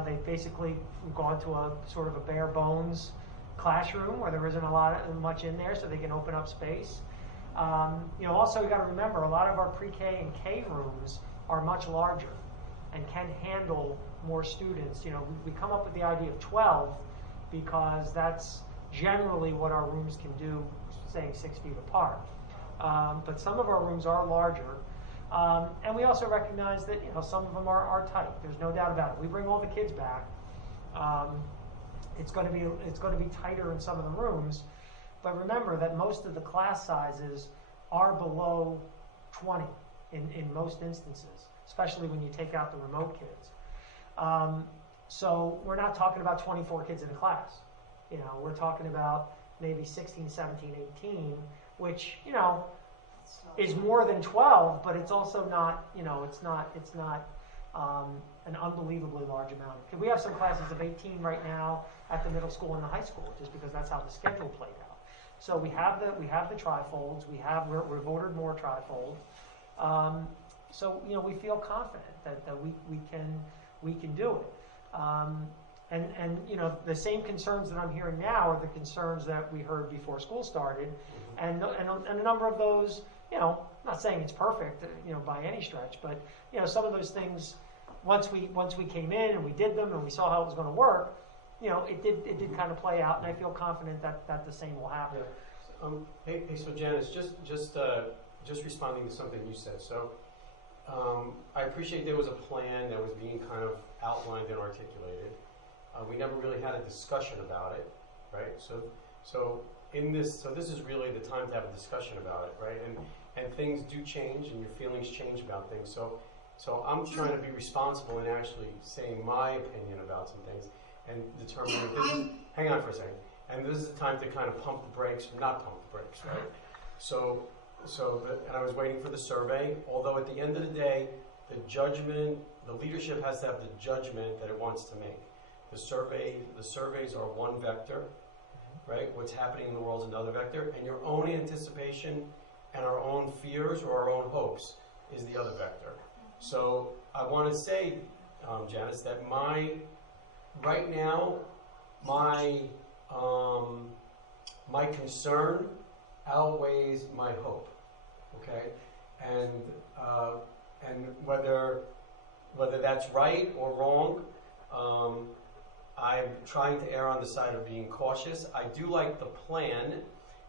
They've basically gone to a sort of a bare bones classroom where there isn't much in there, so they can open up space. Also you got to remember, a lot of our pre-K and K rooms are much larger and can handle more students. We come up with the idea of 12 because that's generally what our rooms can do, saying 6 feet apart. But some of our rooms are larger. And we also recognize that some of them are tight. There's no doubt about it. We bring all the kids back. It's going to be tighter in some of the rooms, but remember that most of the class sizes are below 20 in most instances, especially when you take out the remote kids. So we're not talking about 24 kids in a class. We're talking about maybe 16, 17, 18, which is more than 12, but it's also not, it's not an unbelievably large amount. We have some classes of 18 right now at the middle school and the high school, just because that's how the schedule played out. So we have the trifolds. We've ordered more trifolds. So we feel confident that we can do it. And the same concerns that I'm hearing now are the concerns that we heard before school started, and a number of those. I'm not saying it's perfect, by any stretch, but some of those things, once we came in and we did them and we saw how it was going to work, it did kind of play out, and I feel confident that the same will happen. Yeah. So Janice, just responding to something you said. So I appreciate there was a plan that was being kind of outlined and articulated. We never really had a discussion about it, right? So this is really the time to have a discussion about it, right? And things do change, and your feelings change about things. So I'm trying to be responsible in actually saying my opinion about some things and determine if this is, hang on for a second. And this is the time to kind of pump the brakes, not pump the brakes, right? And I was waiting for the survey, although at the end of the day, the leadership has to have the judgment that it wants to make. The surveys are one vector, right? What's happening in the world is another vector, and your own anticipation and our own fears or our own hopes is the other vector. So I want to say, Janice, that right now, my concern outweighs my hope. Okay, and whether that's right or wrong, I'm trying to err on the side of being cautious. I do like the plan,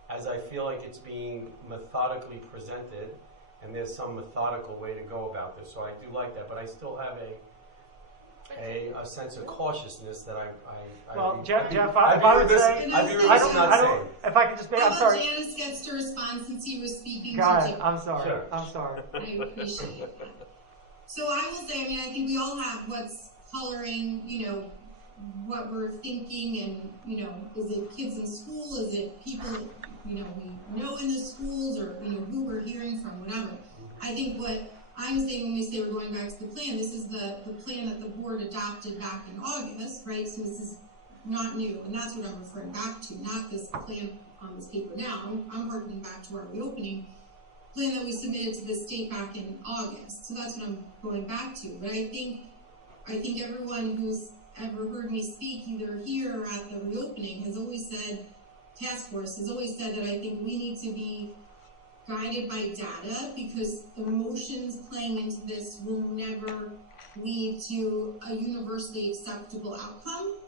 as I feel like it's being methodically presented, and there's some methodical way to go about this. So I do like that, but I still have a sense of cautiousness that Jeff, I would say, I'd be remiss not saying. If I could just, I'm sorry. Janice gets to respond since he was speaking. Got it. I'm sorry. Sure. I'm sorry. I appreciate that. So I will say, I think we all have what's coloring, what we're thinking, and is it kids in school? Is it people, we know in the schools, or who we're hearing from, whatever. I think what I'm saying when we say we're going back to the plan, this is the plan that the board adopted back in August, right? So this is not new, and that's what I'm referring back to, not this plan on this paper now. I'm harkening back to our reopening plan that we submitted to the state back in August. So that's what I'm going back to. But I think everyone who's ever heard me speak, either here or at the reopening, has always said, task force has always said that I think we need to be guided by data, because emotions playing into this will never lead to a universally acceptable outcome.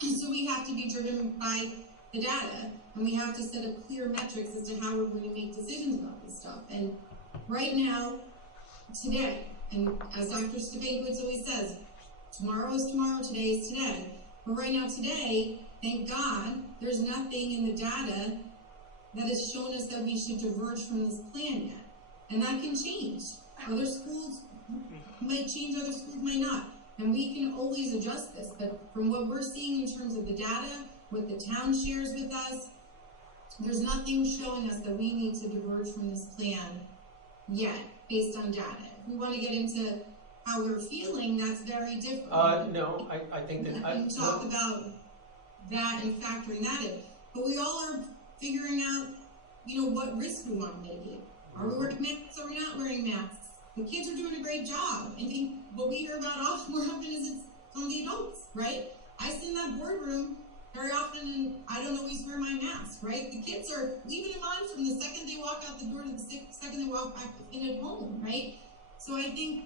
So we have to be driven by the data, and we have to set up clear metrics as to how we're going to make decisions about this stuff. And right now, today, and as Dr. Stefankiewicz always says, tomorrow is tomorrow, today is today. But right now, today, thank God, there's nothing in the data that has shown us that we should diverge from this plan yet. And that can change. Other schools might change, other schools might not. And we can always adjust this. But from what we're seeing in terms of the data, what the town shares with us, there's nothing showing us that we need to diverge from this plan yet, based on data. If we want to get into how we're feeling, that's very different. No, I think that... We can talk about that and factoring that in. But we all are figuring out, what risk we want to mitigate. Are we wearing masks? Are we not wearing masks? The kids are doing a great job. I think what we hear about more often is it's from the adults, right? I sit in that boardroom very often and I don't always wear my mask, right? The kids are leaving it on from the second they walk out the door to the second they walk back in at home, right? So I think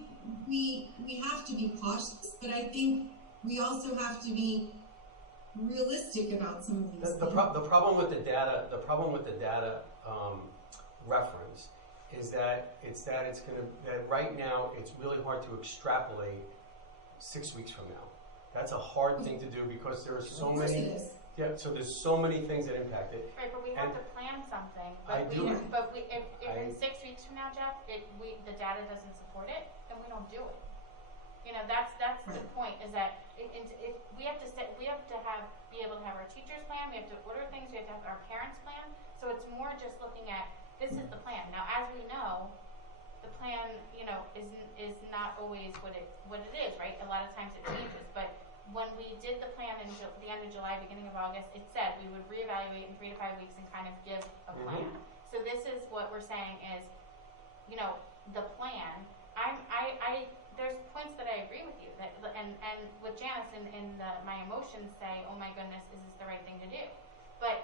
we have to be cautious, but I think we also have to be realistic about some of these things. The problem with the data reference is that right now it's really hard to extrapolate 6 weeks from now. That's a hard thing to do because there are so many. Yeah, so there's so many things that impact it. Right, but we have to plan something. I But do. if in 6 weeks from now, Jeff, the data doesn't support it, then we don't do it. You know, that's the point. Is that if we have to be able to have our teachers plan. We have to order things. We have to have our parents plan. So it's more just looking at this is the plan. Now, as we know, the plan, you know, is not always what it is, right? A lot of times it changes, but when we did the plan in the end of July, beginning of August, it said we would reevaluate in 3 to 5 weeks and kind of give a plan. So this is what we're saying is, you know, the plan. There's points that I agree with you that, and with Janice my emotions say, oh my goodness, is this the right thing to do? But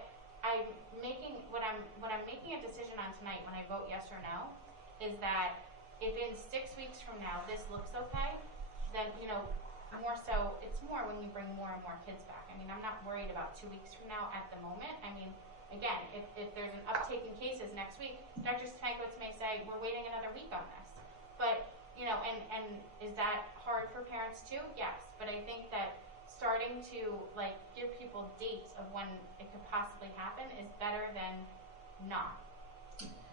what I'm making a decision on tonight when I vote yes or no is that if in 6 weeks from now this looks okay, then, you know, more so, it's more when we bring more and more kids back. I mean, I'm not worried about 2 weeks from now at the moment. I mean, again, if there's an uptake in cases next week, Dr. Stankiewicz may say, we're waiting another week on this. But, you know, and is that hard for parents too? Yes. But I think that starting to, like, give people dates of when it could possibly happen is better than not.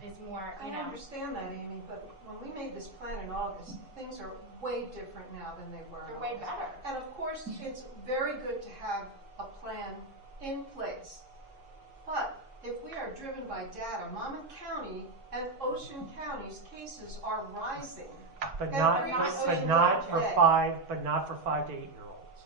Is more, you know. I understand that, Amy, but when we made this plan in August, things are way different now than they were. They're way better. And of course, it's very good to have a plan in place. But if we are driven by data, Monmouth County and Ocean County's cases are rising. But Every not for day. 5 to 8 year olds.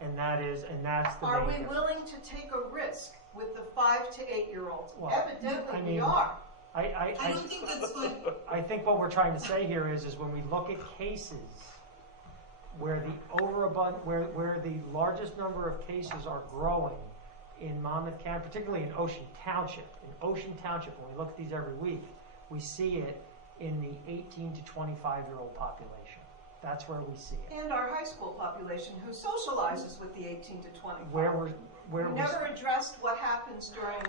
And that's the Are we danger. willing to take a risk with the 5 to 8 year olds? Well, Evidently I we mean, are. I don't think that's what. I think what we're trying to say here is when we look at cases where where the largest number of cases are growing in Monmouth County, particularly in Ocean Township. In Ocean Township, when we look at these every week, we see it in the 18 to 25-year-old population. That's where we see it. And our high school population who socializes with the 18 to 25. We never addressed what happens during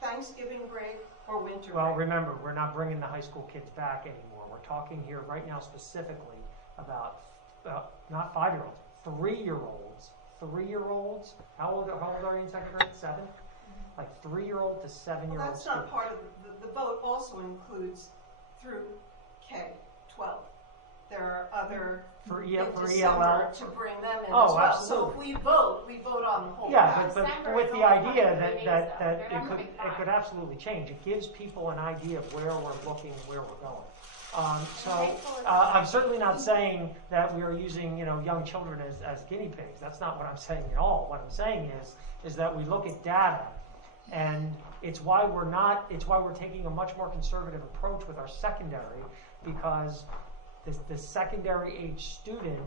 Thanksgiving break or winter Well, break. remember, we're not bringing the high school kids back anymore. We're talking here right now specifically about not 5-year-olds, 3-year-olds. 3-year-olds. How old are you in second grade? 7? Like 3-year-old to 7-year-old. Well, that's not students. part of the vote. Also includes through K-12. There are other For in for December ELL. to bring them in Oh, as well. absolutely. So if we vote on the whole Yeah, class. but December with is the only idea 23 that days, that, though. that They're it not could moving it fast. could absolutely change. It gives people an idea of where we're looking and where we're going. So High school is I'm certainly not saying that we are using young children as guinea pigs. That's not what I'm saying at all. What I'm saying is that we look at data, and it's why we're taking a much more conservative approach with our secondary, because the secondary age student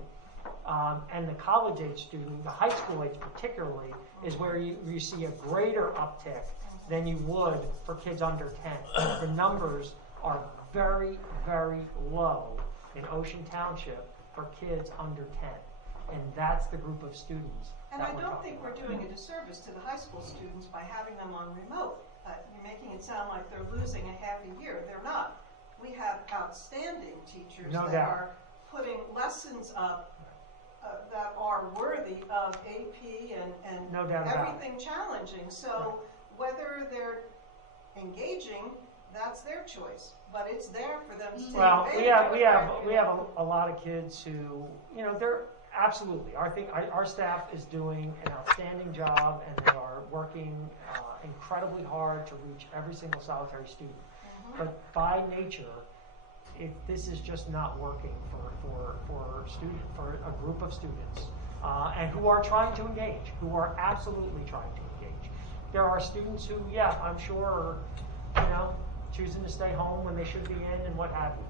and the college age student, the high school age particularly, is where you see a greater uptick than you would for kids under 10. The numbers are very, very low in Ocean Township for kids under 10. And that's the group of students. And that I we're don't talking think we're about. doing a disservice to the high school students by having them on remote. You're making it sound like they're losing a half a year. They're not. We have outstanding teachers No that doubt. are putting lessons up that are worthy of AP and No doubt about it. everything challenging. So whether they're engaging, that's their choice. But it's there for them to take Well, advantage we have of. we have a lot of kids who they're absolutely our staff is doing an outstanding job, and they are working incredibly hard to reach every single solitary student. But by nature, this is just not working for a group of students, and who are trying to engage, who are absolutely trying to engage. There are students who, I'm sure, are, choosing to stay home when they should be in and what have you.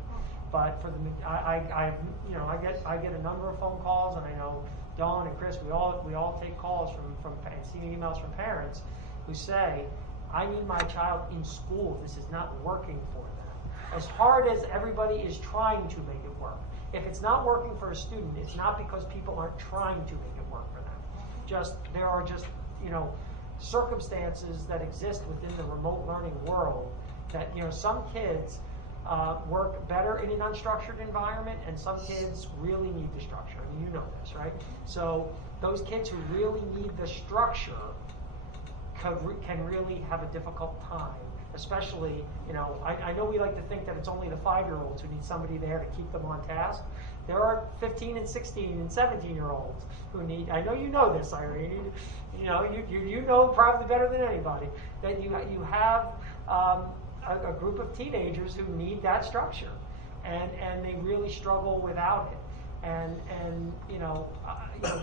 But for the, I you know, I get a number of phone calls, and I know Dawn and Chris, we all take calls from see emails from parents who say, I need my child in school. This is not working for them. As hard as everybody is trying to make it work, if it's not working for a student, it's not because people aren't trying to make it work for them. There are just, you know, circumstances that exist within the remote learning world that, you know, some kids work better in an unstructured environment, and some kids really need the structure. I mean, you know this, right? So those kids who really need the structure can really have a difficult time, especially, you know, I know we like to think that it's only the 5-year-olds who need somebody there to keep them on task. There are 15 and 16 and 17-year-olds who need, I know you know this, Irene, you know, you know probably better than anybody, that you have a group of teenagers who need that structure, and they really struggle without it. And you know,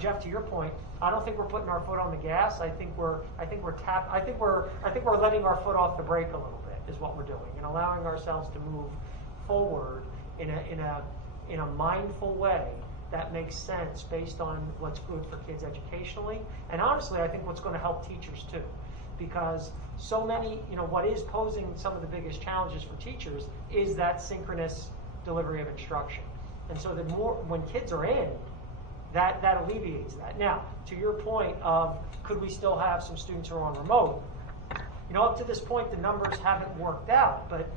Jeff, to your point, I don't think we're putting our foot on the gas. I think we're letting our foot off the brake a little bit, is what we're doing, and allowing ourselves to move forward in a mindful way that makes sense based on what's good for kids educationally, and honestly, I think what's going to help teachers too, because so many, you know, what is posing some of the biggest challenges for teachers is that synchronous delivery of instruction. And so the more, when kids are in, that alleviates that. Now, to your point of could we still have some students who are on remote, you know, up to this point the numbers haven't worked out, but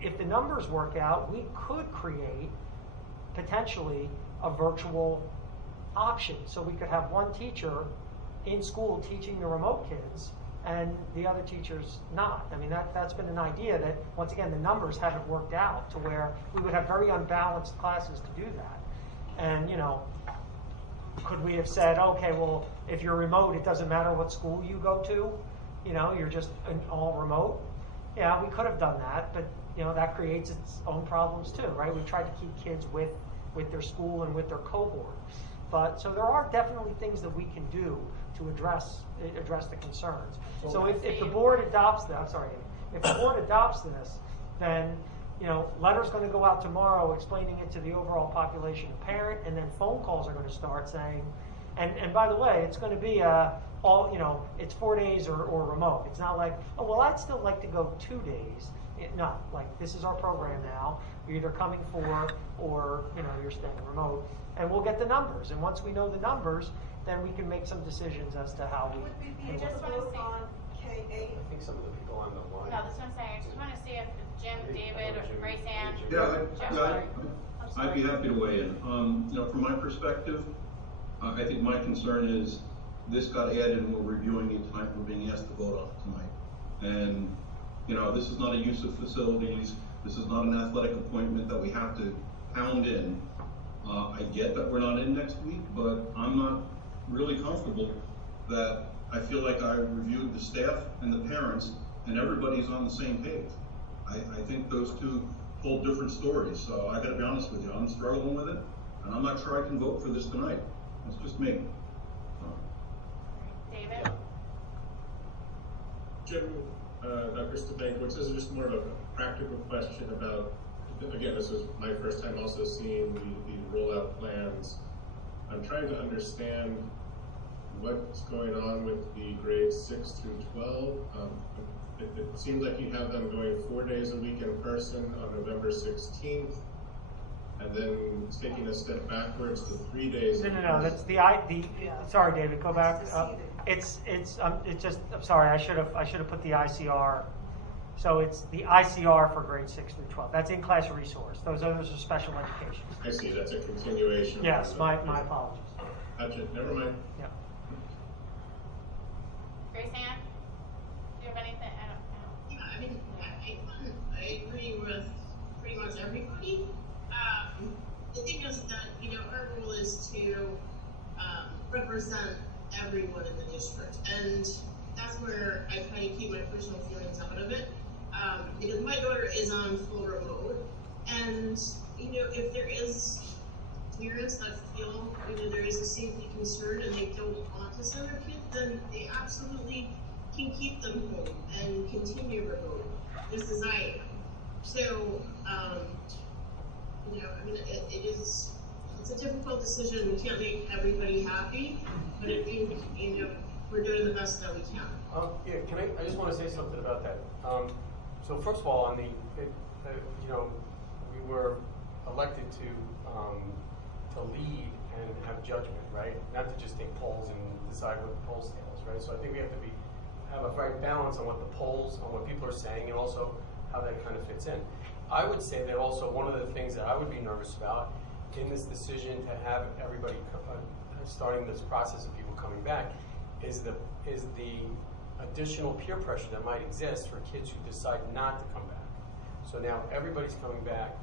if the numbers work out, we could create potentially a virtual option. So we could have one teacher in school teaching the remote kids and the other teachers not. I mean, that's been an idea that, once again, the numbers haven't worked out to where we would have very unbalanced classes to do that. And, you know, could we have said, okay, well, if you're remote, it doesn't matter what school you go to, you know, you're just all remote? Yeah, we could have done that, but, you know, that creates its own problems too, right? We tried to keep kids with their school and with their cohort. But, so there are definitely things that we can do to address the concerns. So if the board adopts that, I'm sorry, if the board adopts this, then, you know, letter's going to go out tomorrow explaining it to the overall population of parent, and then phone calls are going to start saying, and by the way, it's going to be all, you know, it's 4 days or remote. It's not like, oh, well, I'd still like to go 2 days. No, like, this is our program now. You're either coming for, or, you know, you're staying remote, and we'll get the numbers. And once we know the numbers, then we can make some decisions as to how we. Would we be I able just to wanna vote see- on K8? I think some of the people on the line. No, that's what I'm saying. I just want to see if Jim, David, or Grace Ann. Yeah, Jeff, I'd sorry. be happy to weigh in. You know, from my perspective, I think my concern is this got added and we're reviewing it tonight, we're being asked to vote on it tonight. And, you know, this is not a use of facilities, this is not an athletic appointment that we have to pound in. I get that we're not in next week, but I'm not really comfortable that I feel like I reviewed the staff and the parents and everybody's on the same page. I think those two told different stories, so I gotta be honest with you, I'm struggling with it, and I'm not sure I can vote for this tonight. That's just me. David? Jim, Dr. Stepankiewicz, this is just more of a practical question about, again, this is my first time also seeing the rollout plans. I'm trying to understand what's going on with the grades 6 through 12. It seems like you have them going 4 days a week in person on November 16th, and then taking a step backwards to 3 days. No, that's sorry, David, go back. It's just, I'm sorry, I should have put the ICR. So it's the ICR for grades 6 through 12. That's in-class resource. Those are special education. I see, that's a continuation. Yes, my apologies. Gotcha, never mind. Yeah. Grace Ann? Do you have anything? I don't know. Yeah, I mean, I agree with pretty much everybody. The thing is that, you know, our goal is to represent everyone in the district, and that's where I try to keep my personal feelings out of it. Because my daughter is on full remote, and, you know, if there is parents that feel, you know, there is a safety concern and they don't want to send their kids, then they absolutely can keep them home and continue remote, just as I am. So, I mean, it's a difficult decision. We can't make everybody happy, but I think, we're doing the best that we can. Yeah, I just want to say something about that. So first of all, we were elected to lead and have judgment, right? Not to just take polls and decide what the polls tell us, right? So I think we have to have a right balance on what the polls, on what people are saying, and also how that kind of fits in. I would say that also one of the things that I would be nervous about in this decision to have everybody starting this process of people coming back is the additional peer pressure that might exist for kids who decide not to come back. So now everybody's coming back.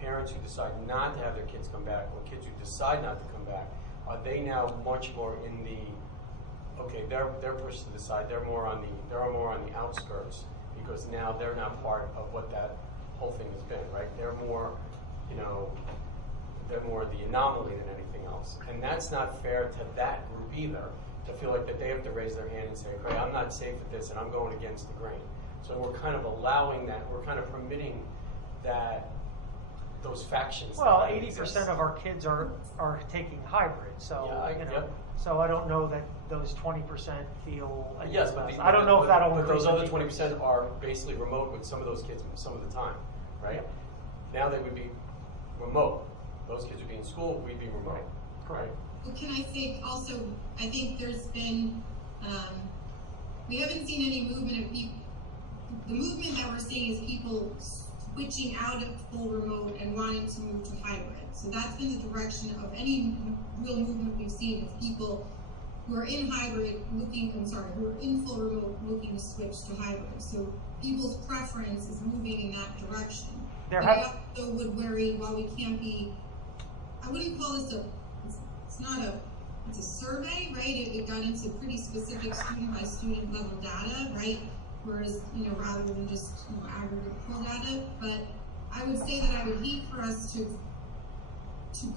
Parents who decide not to have their kids come back, or kids who decide not to come back, are they now much more in the they're pushed to the side. They're more on the outskirts because now they're not part of what that whole thing has been, right? They're more the anomaly than anything else, and that's not fair to that group either. To feel like that they have to raise their hand and say, okay, I'm not safe at this and I'm going against the grain. So we're kind of allowing that, we're kind of permitting those factions. Well, 80% of our kids are taking hybrid, so so I don't know that those 20% feel. Yes, but I don't know if that'll. But those other 20% are basically remote with some of those kids some of the time, right? Yeah. Now they would be remote. Those kids would be in school. We'd be remote. Correct. Well, can I say also? I think there's been we haven't seen any movement of people. The movement that we're seeing is people switching out of full remote and wanting to move to hybrid. So that's been the direction of any real movement we've seen of people who are in hybrid who are in full remote looking to switch to hybrid. So people's preference is moving in that direction. I also would worry, while we can't be, I wouldn't call this it's a survey, right? It got into pretty specific student by student level data, right? Whereas, rather than just aggregate pool data. But I would say that I would hate for us to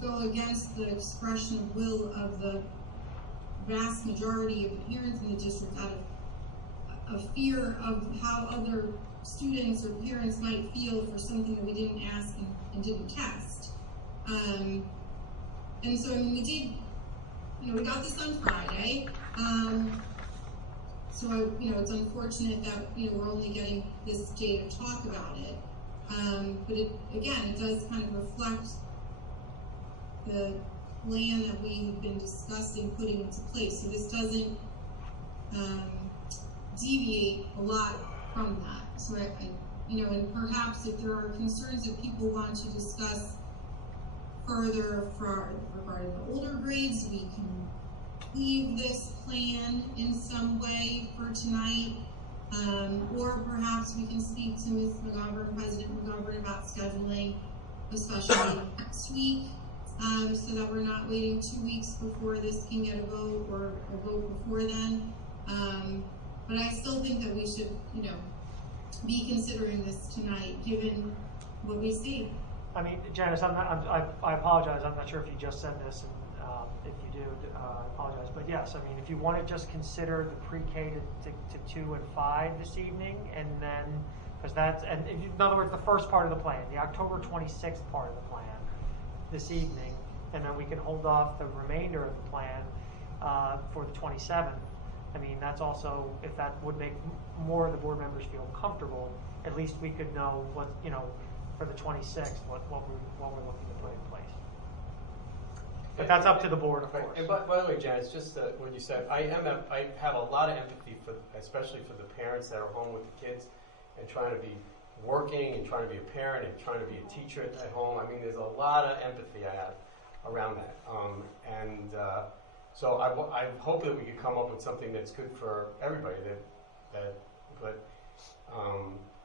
go against the expression of will of the vast majority of the parents in the district out of a fear of how other students or parents might feel for something that we didn't ask and didn't test. And so, we did, we got this on Friday. So, it's unfortunate that, we're only getting this day to talk about it. But it does kind of reflect the plan that we have been discussing putting into place. So this doesn't deviate a lot from that. So and perhaps if there are concerns that people want to discuss further regarding the older grades, we can leave this plan in some way for tonight, or perhaps we can speak to Ms. McGovern, President McGovern, about scheduling a special meeting next week, so that we're not waiting 2 weeks before this can get a vote or a vote before then. But I still think that we should, be considering this tonight, given what we see. I mean, Janice, I apologize. I'm not sure if you just said this, and if you do, I apologize. But yes, I mean, if you want to just consider the pre-K to 2 and 5 this evening, and then, because that's, and in other words, the first part of the plan, the October 26th part of the plan this evening, and then we can hold off the remainder of the plan for the 27th. I mean, that's also, if that would make more of the board members feel comfortable, at least we could know what, for the 26th, what we're looking to put in place. But that's up to the board, of course. And by the way, Janice, just what you said, I have a lot of empathy especially for the parents that are home with the kids and trying to be working and trying to be a parent and trying to be a teacher at home. I mean, there's a lot of empathy I have around that. So I hope that we could come up with something that's good for everybody.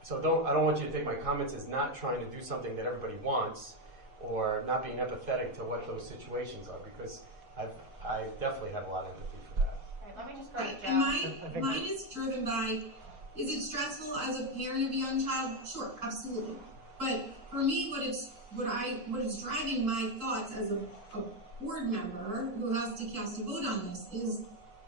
So I don't want you to take my comments as not trying to do something that everybody wants, or not being empathetic to what those situations are, because I definitely have a lot of empathy for that. All right, let me just go to And mine is driven by, is it stressful as a parent of a young child? Sure, absolutely. But for me, what is driving my thoughts as a board member who has to cast a vote on this is,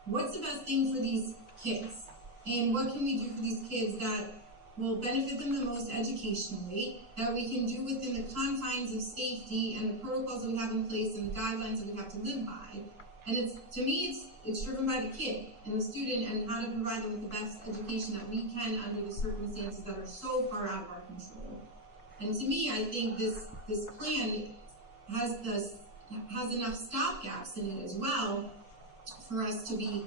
what's the best thing for these kids? And what can we do for these kids that will benefit them the most educationally, that we can do within the confines of safety and the protocols that we have in place and the guidelines that we have to live by. And to me, it's driven by the kid and the student and how to provide them with the best education that we can under the circumstances that are so far out of our control. And to me, I think this plan has enough stopgaps in it as well for us to be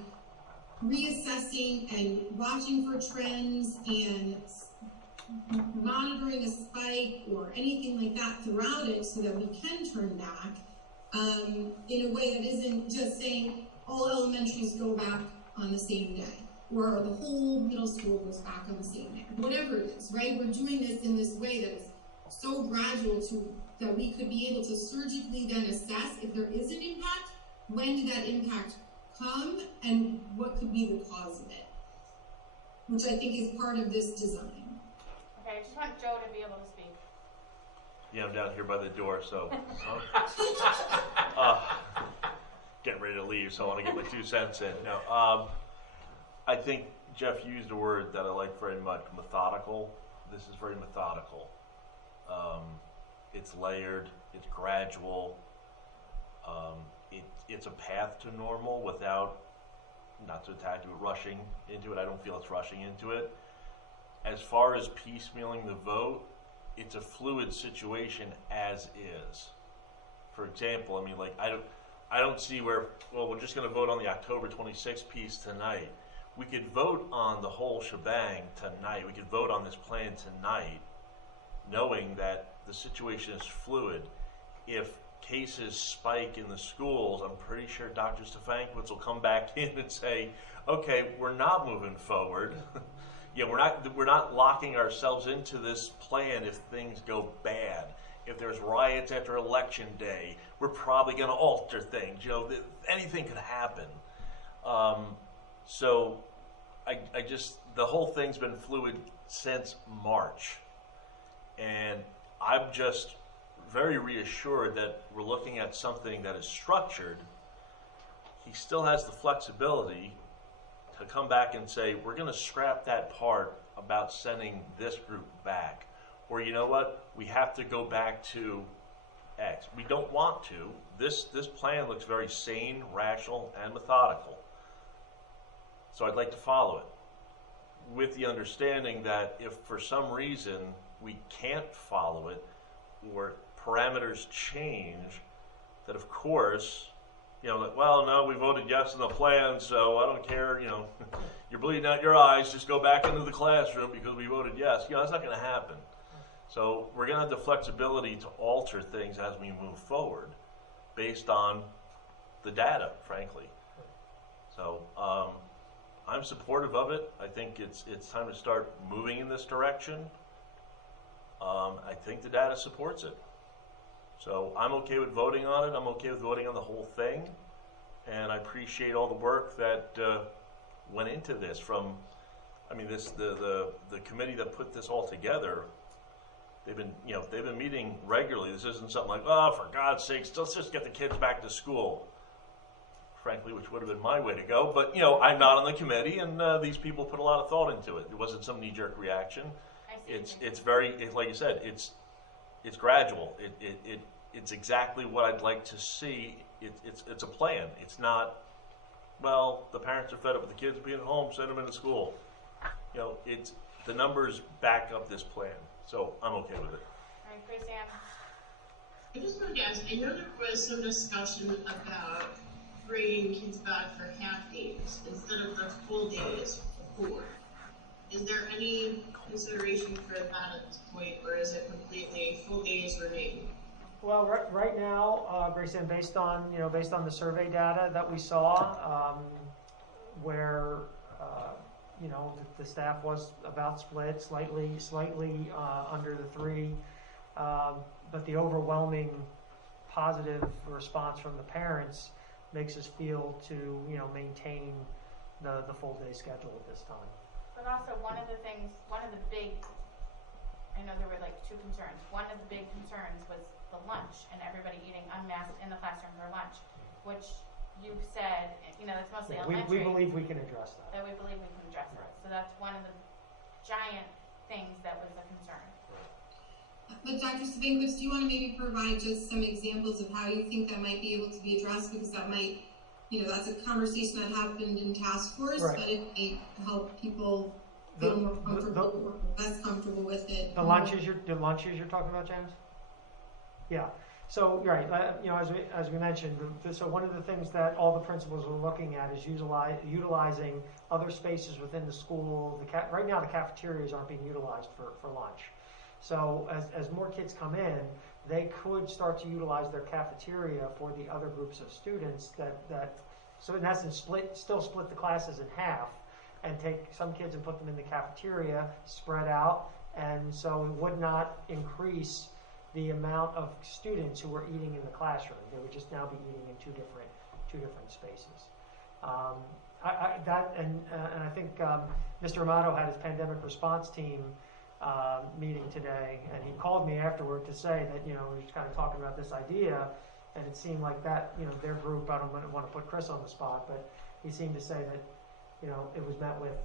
reassessing and watching for trends and monitoring a spike or anything like that throughout it so that we can turn back in a way that isn't just saying all elementaries go back on the same day or the whole middle school goes back on the same day. Whatever it is, right? We're doing this in this way that is so gradual that we could be able to surgically then assess if there is an impact, when did that impact come, and what could be the cause of it, which I think is part of this design. Okay, I just want Joe to be able to speak. Yeah, I'm down here by the door, so getting ready to leave, so I want to get my 2 cents in. No, I think Jeff used a word that I like very much, methodical. This is very methodical. It's layered, it's gradual. It's a path to normal without, not to attack it, rushing into it. I don't feel it's rushing into it. As far as piecemealing the vote, it's a fluid situation as is. For example, I mean, like, I don't see where, well, we're just going to vote on the October 26th piece tonight. We could vote on the whole shebang tonight. We could vote on this plan tonight, knowing that the situation is fluid. If cases spike in the schools, I'm pretty sure Dr. Stefankiewicz will come back in and say, okay, we're not moving forward. Yeah, we're not locking ourselves into this plan if things go bad. If there's riots after election day, we're probably going to alter things. You know, anything could happen. So I just, the whole thing's been fluid since March. And I'm just very reassured that we're looking at something that is structured. He still has the flexibility to come back and say, we're going to scrap that part about sending this group back. Or, you know what, we have to go back to X. We don't want to. This plan looks very sane, rational, and methodical. So I'd like to follow it with the understanding that if for some reason we can't follow it or parameters change, that of course, you know, like, well, no, we voted yes on the plan, so I don't care, you know, you're bleeding out your eyes, just go back into the classroom because we voted yes. You know, that's not going to happen. So we're going to have the flexibility to alter things as we move forward based on the data, frankly. So I'm supportive of it. I think it's time to start moving in this direction. I think the data supports it. So I'm okay with voting on it. I'm okay with voting on the whole thing. And I appreciate all the work that went into this from, I mean, the committee that put this all together. They've been meeting regularly. This isn't something like, oh, for God's sakes, let's just get the kids back to school. Frankly, which would have been my way to go. But, you know, I'm not on the committee, and these people put a lot of thought into it. It wasn't some knee-jerk reaction. It's very, like you said, it's gradual. It's exactly what I'd like to see. It's a plan. It's not, well, the parents are fed up with the kids being at home, send them into school. You know, it's the numbers back up this plan. So I'm okay with it. All right, Grace Ann. I just wanted to ask, I know there was some discussion about bringing kids back for half days instead of the full days before. Is there any consideration for that at this point, or is it completely full days remain? Well, right now, Grace Ann, based on the survey data that we saw, where the staff was about split, slightly under the 3, but the overwhelming positive response from the parents makes us feel to maintain the full day schedule at this time. But also one of the big, I know there were like 2 concerns. One of the big concerns was the lunch and everybody eating unmasked in the classroom for lunch, which you said, that's mostly elementary. We believe we can address that. That we believe we can address that. So that's one of the giant things that was a concern. But Dr. Sabankwitz, do you want to maybe provide just some examples of how you think that might be able to be addressed? Because that might, that's a conversation that happened in task force, Right. but it might help people feel more comfortable or less comfortable with it. The lunches you're talking about, James? Yeah. So right, as we mentioned, so one of the things that all the principals are looking at is utilizing other spaces within the school. Right now, the cafeterias aren't being utilized for lunch. So as more kids come in, they could start to utilize their cafeteria for the other groups of students so in essence still split the classes in half and take some kids and put them in the cafeteria, spread out, and so it would not increase the amount of students who were eating in the classroom. They would just now be eating in two different spaces. I think Mr. Amato had his pandemic response team meeting today, and he called me afterward to say that we were just kind of talking about this idea, and it seemed like that their group. I don't want to put Chris on the spot, but he seemed to say that it was met with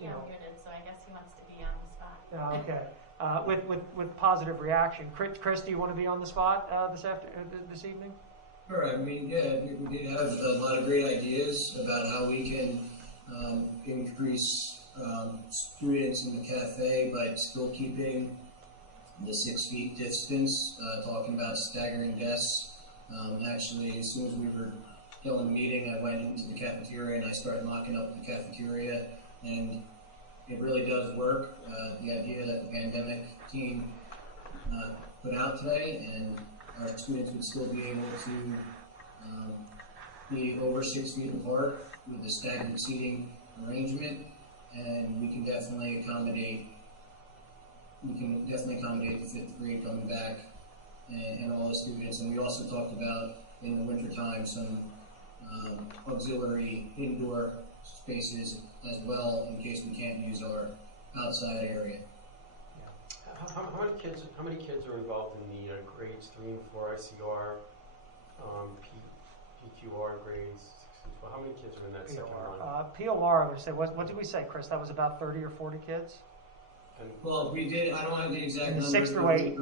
Yeah, muted, so I guess he wants to be on the spot. okay, with positive reaction. Chris, do you want to be on the spot this evening? Sure. I mean, we did have a lot of great ideas about how we can increase students in the cafe, but still keeping the 6 feet distance, talking about staggering desks. Actually, as soon as we were done the meeting, I went into the cafeteria and I started locking up the cafeteria, and it really does work. The idea that the pandemic team put out today, and our students would still be able to be over 6 feet apart with the staggered seating arrangement. And we can definitely accommodate the 5th grade coming back and all the students. And we also talked about in the wintertime some auxiliary indoor spaces as well in case we can't use our outside area. How many kids are involved in the grades 3 and 4 ICR, PQR grades? How many kids are in that second one? POR, I would say, what did we say, Chris? That was about 30 or 40 kids? Well, we did, I don't have the exact number. 6 through 8?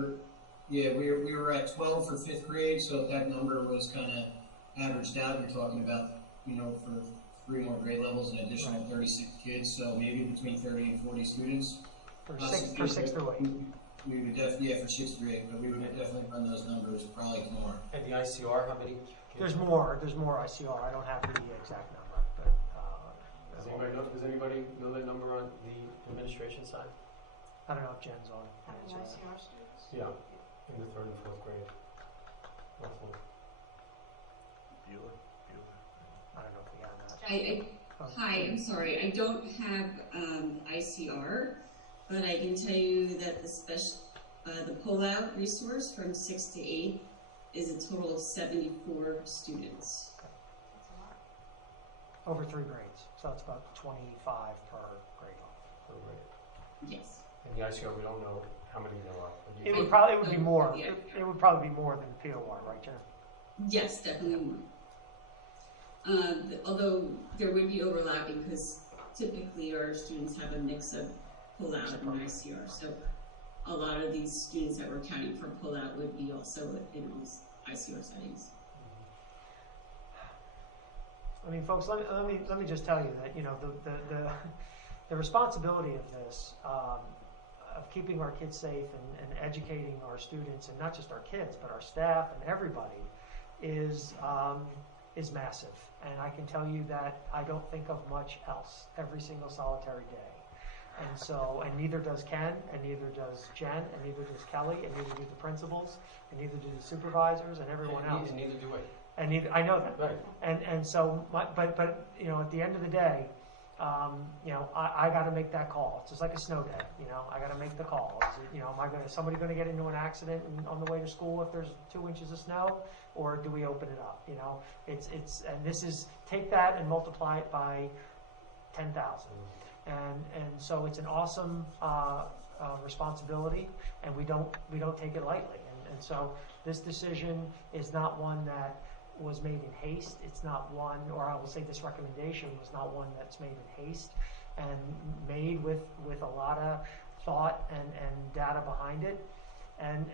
We were at 12 for 5th grade, so if that number was kind of averaged out, you're talking about, for 3 more grade levels, an additional 36 kids, so maybe between 30 and 40 students. For 6 through 8? We would definitely, for 6 through 8, but we would definitely run those numbers probably tomorrow. And the ICR, how many kids? There's more ICR. I don't have the exact number, but does anybody know that number on the administration side? I don't know if Jen's on. How many ICR students? Yeah, in the 3rd and 4th grade. Roughly. I don't know if we have that. Hi, I'm sorry. I don't have ICR, but I can tell you that the pull-out resource from 6 to 8 is a total of 74 students. That's a lot. Over 3 grades, so it's about 25 per grade level. Yes. And the ICR, we don't know how many there are. It would be more. Yeah. It would probably be more than POR, right, Jen? Yes, definitely more. Although there would be overlapping because typically our students have a mix of pull-out and ICR. So a lot of these students that we're counting for pull-out would be also in those ICR settings. I mean, folks, let me just tell you that the responsibility of this, of keeping our kids safe and educating our students, and not just our kids, but our staff and everybody, is massive. And I can tell you that I don't think of much else every single solitary day. And so, and neither does Ken, and neither does Jen, and neither does Kelly, and neither do the principals, and neither do the supervisors, and everyone else. And neither do I. And neither, I know that. Right. And so, but at the end of the day, I got to make that call. It's just like a snow day. I got to make the call. Is somebody going to get into an accident on the way to school if there's 2 inches of snow, or do we open it up? And this is, take that and multiply it by 10,000. And so it's an awesome responsibility, and we don't take it lightly. And so this decision is not one that was made in haste. It's not one, or I will say this recommendation was not one that's made in haste and made with a lot of thought and data behind it, and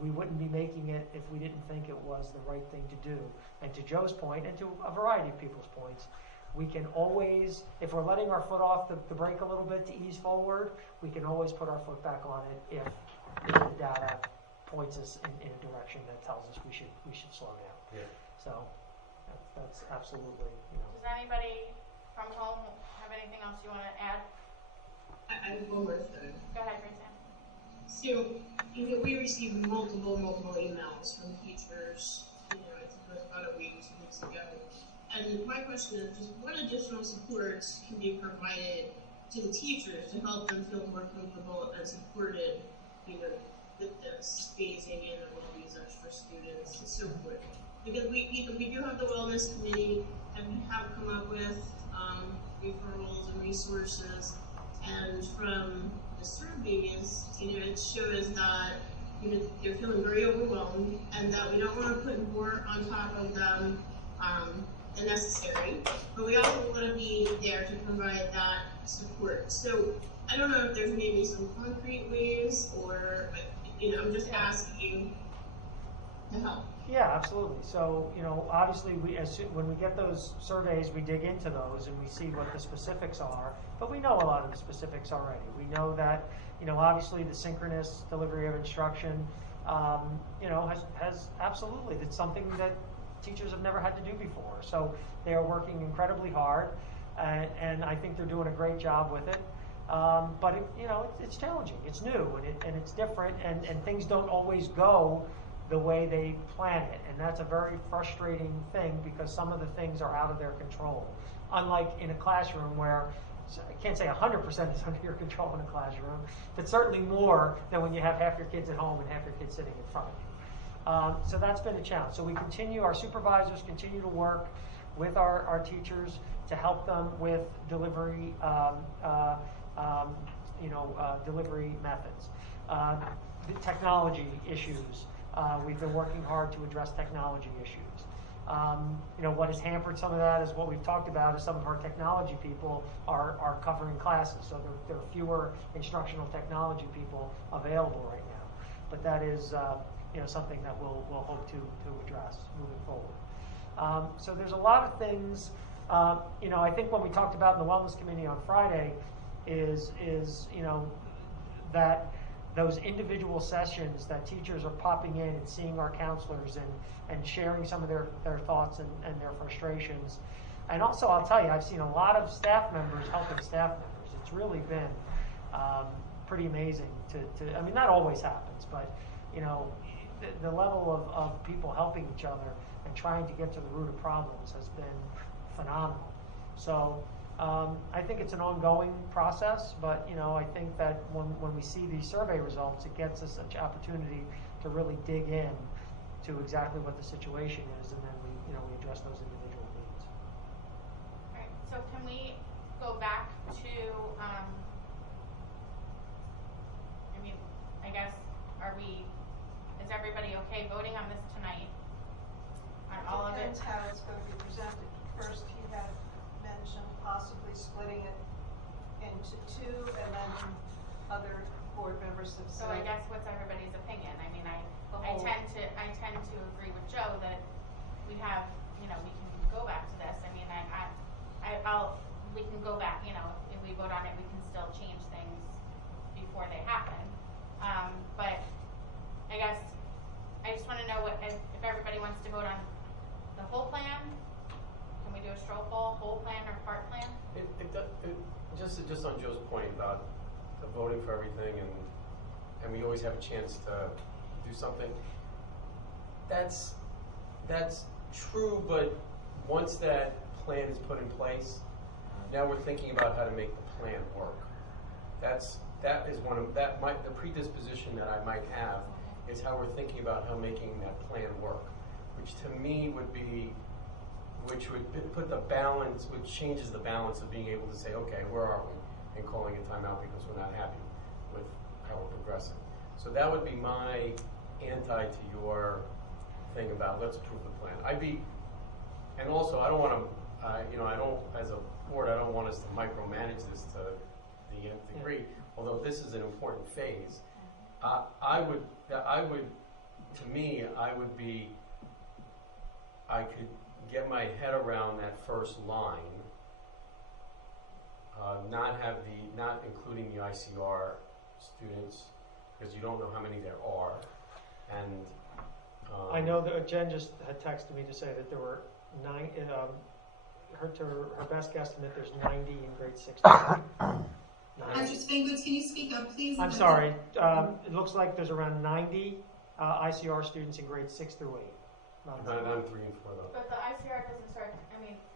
we wouldn't be making it if we didn't think it was the right thing to do. And to Joe's point, and to a variety of people's points, we can always, if we're letting our foot off the brake a little bit to ease forward, we can always put our foot back on it if the data points us in a direction that tells us we should slow down. Yeah. So that's absolutely, Does anybody from home have anything else you want to add? I have one more thing. Go ahead, Roseanne. So, we received multiple emails from teachers, I think it was about a week, 2 weeks ago. And my question is just what additional supports can be provided to the teachers to help them feel more comfortable and supported, with this phasing in of all these extra students and so forth. Because we do have the wellness committee and we have come up with referrals and resources, and from the surveys, it shows that they're feeling very overwhelmed and that we don't want to put more on top of them than necessary, but we also want to be there to provide that support. So I don't know if there's maybe some concrete ways, or I'm just asking to help. Yeah, absolutely. So, obviously, when we get those surveys, we dig into those and we see what the specifics are. But we know a lot of the specifics already. We know that, obviously, the synchronous delivery of instruction, has absolutely. It's something that teachers have never had to do before. So they are working incredibly hard, and I think they're doing a great job with it. But it's challenging. It's new and it's different, and things don't always go the way they plan it, and that's a very frustrating thing because some of the things are out of their control. Unlike in a classroom where, I can't say 100% is under your control in a classroom, but certainly more than when you have half your kids at home and half your kids sitting in front of you. So that's been a challenge. So our supervisors continue to work with our teachers to help them with delivery, delivery methods. The technology issues. We've been working hard to address technology issues. What has hampered some of that is what we've talked about is some of our technology people are covering classes, so there are fewer instructional technology people available right now. But that is something that we'll hope to address moving forward. So there's a lot of things. I think what we talked about in the Wellness Committee on Friday is that those individual sessions that teachers are popping in and seeing our counselors and sharing some of their thoughts and their frustrations. And also, I'll tell you, I've seen a lot of staff members helping staff members. It's really been pretty amazing to I mean, that always happens, but the level of people helping each other and trying to get to the root of problems has been phenomenal. So I think it's an ongoing process, but I think that when we see these survey results, it gets us such opportunity to really dig in to exactly what the situation is, and then we address those individual needs. All right. So can we go back to I guess is everybody okay voting on this tonight? On all of it? Depends how it's going to be presented. First, he had mentioned possibly splitting it into two, and then other board members have said. So I guess what's everybody's opinion? I mean, I tend to agree with Joe that we have, we can go back to this. I mean, we can go back, if we vote on it, we can still change things before they happen. But I guess I just want to know if everybody wants to vote on the whole plan. Can we do a straw poll, whole plan or part plan? Just on Joe's point about the voting for everything and we always have a chance to do something. That's true, but once that plan is put in place, now we're thinking about how to make the plan work. The predisposition that I might have is how we're thinking about how making that plan work, which to me would put the balance, which changes the balance of being able to say, okay, where are we? And calling a timeout because we're not happy with how we're progressing. So that would be my anti to your thing about let's approve the plan. And also I don't want to, as a board, I don't want us to micromanage this to the nth degree. although this is an important phase, to me, I could get my head around that first line, not including the ICR students, because you don't know how many there are, and I know that Jen just had texted me to say that there were her best guesstimate, there's 90 in grade 6 to 8. Dr. Spangler, can you speak up, please? I'm sorry. It looks like there's around 90 ICR students in grades 6 through 8. I'm 3 and 4 though. But the ICR doesn't start,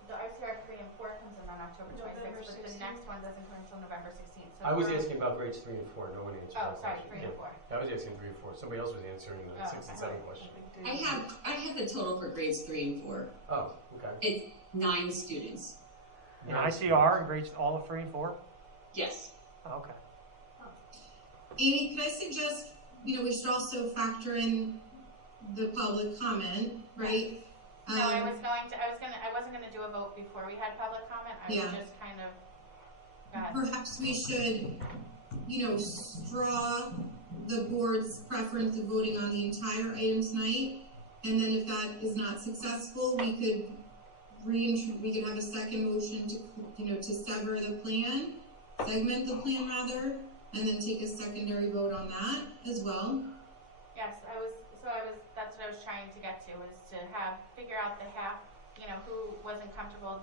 the ICR 3 and 4 comes in on October 26th, but the next one doesn't come until November 16th. So I was asking about grades 3 and 4. No one answered. Oh, that sorry, question. 3 and 4. I was asking 3 and 4. Somebody else was answering the 6 and 7 question. I have the total for grades 3 and 4. Oh, okay. It's 9 students. In ICR in grades all of 3 and 4? Yes. Okay. Amy, could I suggest, we should also factor in the public comment, right? No, I wasn't gonna do a vote before we had public comment. I was just kind of, go ahead. Perhaps we should, straw the board's preference of voting on the entire item tonight, and then if that is not successful, we could have a second motion to sever the plan, segment the plan rather, and then take a secondary vote on that as well. Yes, that's what I was trying to get to, was to figure out the half, who wasn't comfortable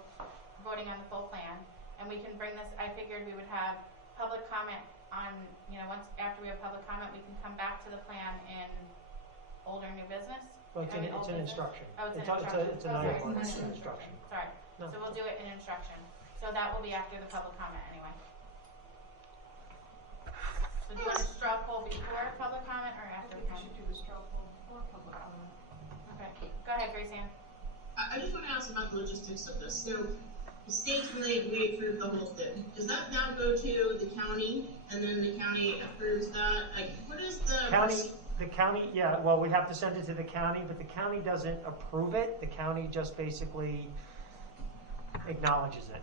voting on the full plan. And we can bring this, I figured we would have public comment on, once after we have public comment, we can come back to the plan in old or new business. Well, it's an instruction. Oh, it's an It's an instruction. item, it's an instruction. Sorry. No. So we'll do it in instruction. So that will be after the public comment anyway. So do you want a straw poll before public comment or after? I think we should do the straw poll before public comment. Okay. Go ahead, Grace Ann. I just want to ask about the logistics of this. So the state's really approved the whole thing. Does that now go to the county, and then the county approves that? Like, what is the county? Yeah. Well, we have to send it to the county, but the county doesn't approve it. The county just basically acknowledges it.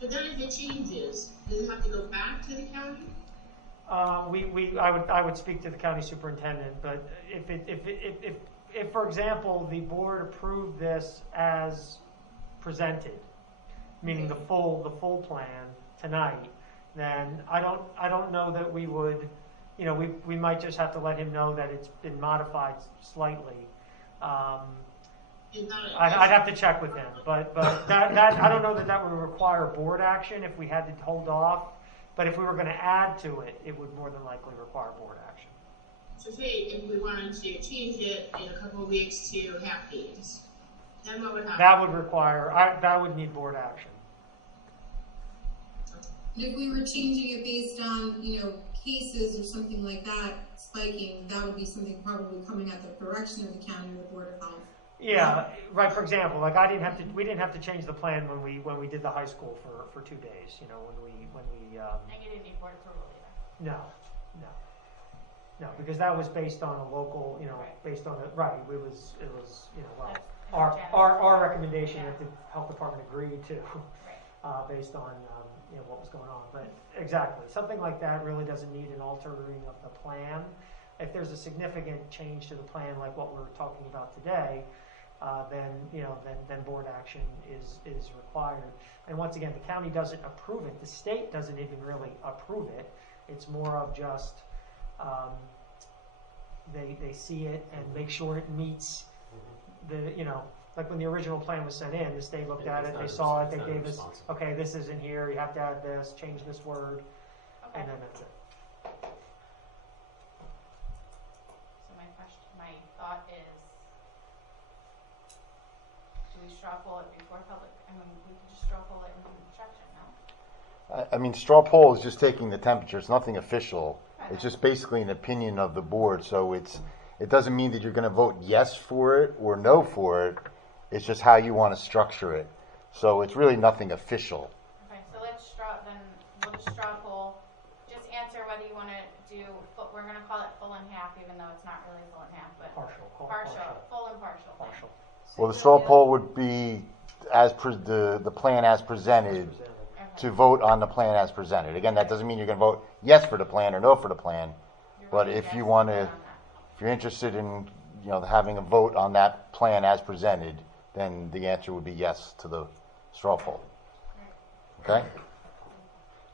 So then, if it changes, does it have to go back to the county? I would speak to the county superintendent, but if for example the board approved this as presented, meaning the full plan tonight, then I don't know that we would, we might just have to let him know that it's been modified slightly. I'd have to check with him, but that I don't know that would require board action if we had to hold off. But if we were going to add to it, it would more than likely require board action. So say if we wanted to change it in a couple of weeks to half days, then what would happen? That would need board action. If we were changing it based on, cases or something like that spiking, that would be something probably coming at the direction of the county or the Board of Health. Yeah, right. For example, like we didn't have to change the plan when we did the high school for 2 days. when we. And you didn't need board approval either. No, because that was based on a local, Right. based on it was That's our recommendation that the health department agreed to, Right. based on what was going on. But exactly, something like that really doesn't need an altering of the plan. If there's a significant change to the plan, like what we're talking about today, then board action is required. And once again, the county doesn't approve it. The state doesn't even really approve it. It's more of just they see it and make sure it meets the like when the original plan was sent in, the state looked at it, they saw it, they gave us, okay, this isn't here, you have to add this, change this word, Okay. and then that's it. So my thought is, do we straw poll it before public? We could just straw poll it in instruction, no? I mean, straw poll is just taking the temperature. It's nothing official. Right. It's just basically an opinion of the board. So it doesn't mean that you're going to vote yes for it or no for it. It's just how you want to structure it. So it's really nothing official. Okay, so we'll just straw poll. Just answer whether you want to do, we're going to call it full and half, even though it's not really full and half, but Partial. full and partial. Partial. Well, the straw poll would be the plan as presented, to vote on the plan as presented. Again, that doesn't mean you're going to vote yes for the plan or no for the plan, but if you want to, if you're interested in, having a vote on that plan as presented, then the answer would be yes to the straw poll. Okay?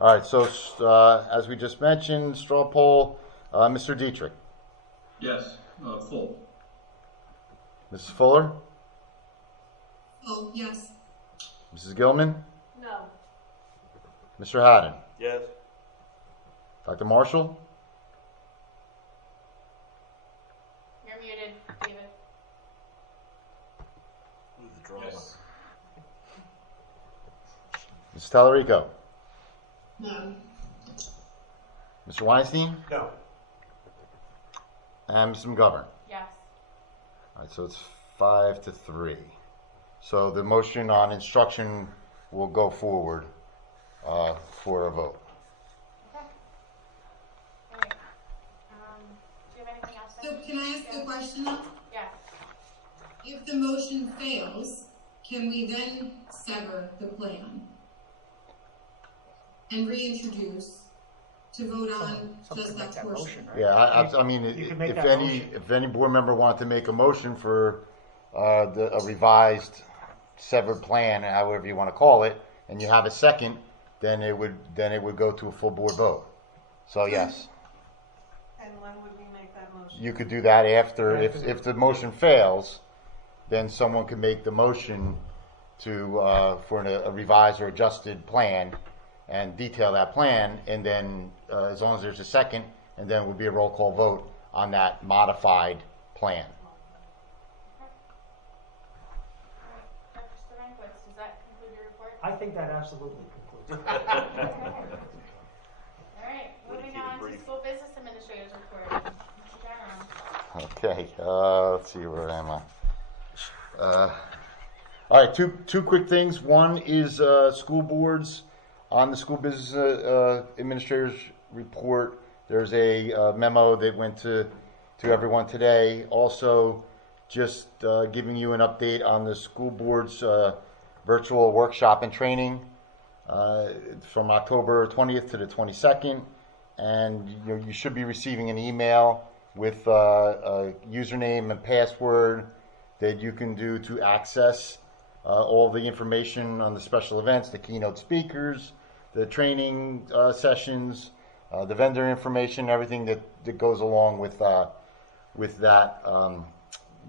All right, so as we just mentioned, straw poll, Mr. Dietrich. Yes, full. Mrs. Fuller? Oh, yes. Mrs. Gilman? No. Mr. Haddon? Yes. Dr. Marshall? You're muted, David. Ooh, the drama. Yes. Mrs. Tallarico? No. Mr. Weinstein? No. And Mrs. McGovern? Yes. All right, so it's 5-3. So the motion on instruction will go forward for a vote. Okay. All right. Do you have anything else? So can I ask a question though? Yeah. If the motion fails, can we then sever the plan and reintroduce to vote on Something just like that that portion? motion, right? Yeah, I mean, You can make if that any motion. if any board member wanted to make a motion for a revised severed plan, however you want to call it, and you have a second, then it would go to a full board vote. So yes, And when would we make that motion? you could do that after. If the motion fails, then someone could make the motion to for a revised or adjusted plan and detail that plan, and then as long as there's a second, and then it would be a roll call vote on that modified plan. Dr. Starenkwitz, does that conclude your report? I think that absolutely concludes. All right, Way to moving keep it on to brief. school business administrators report. Mr. General. Okay, let's see, where am I? All right, two quick things. One is school boards. On the school business administrators report, there's a memo that went to everyone today. Also, just giving you an update on the school board's virtual workshop and training from October 20th to the 22nd. And you should be receiving an email with a username and password that you can do to access all the information on the special events, the keynote speakers, the training sessions, the vendor information, everything that goes along with that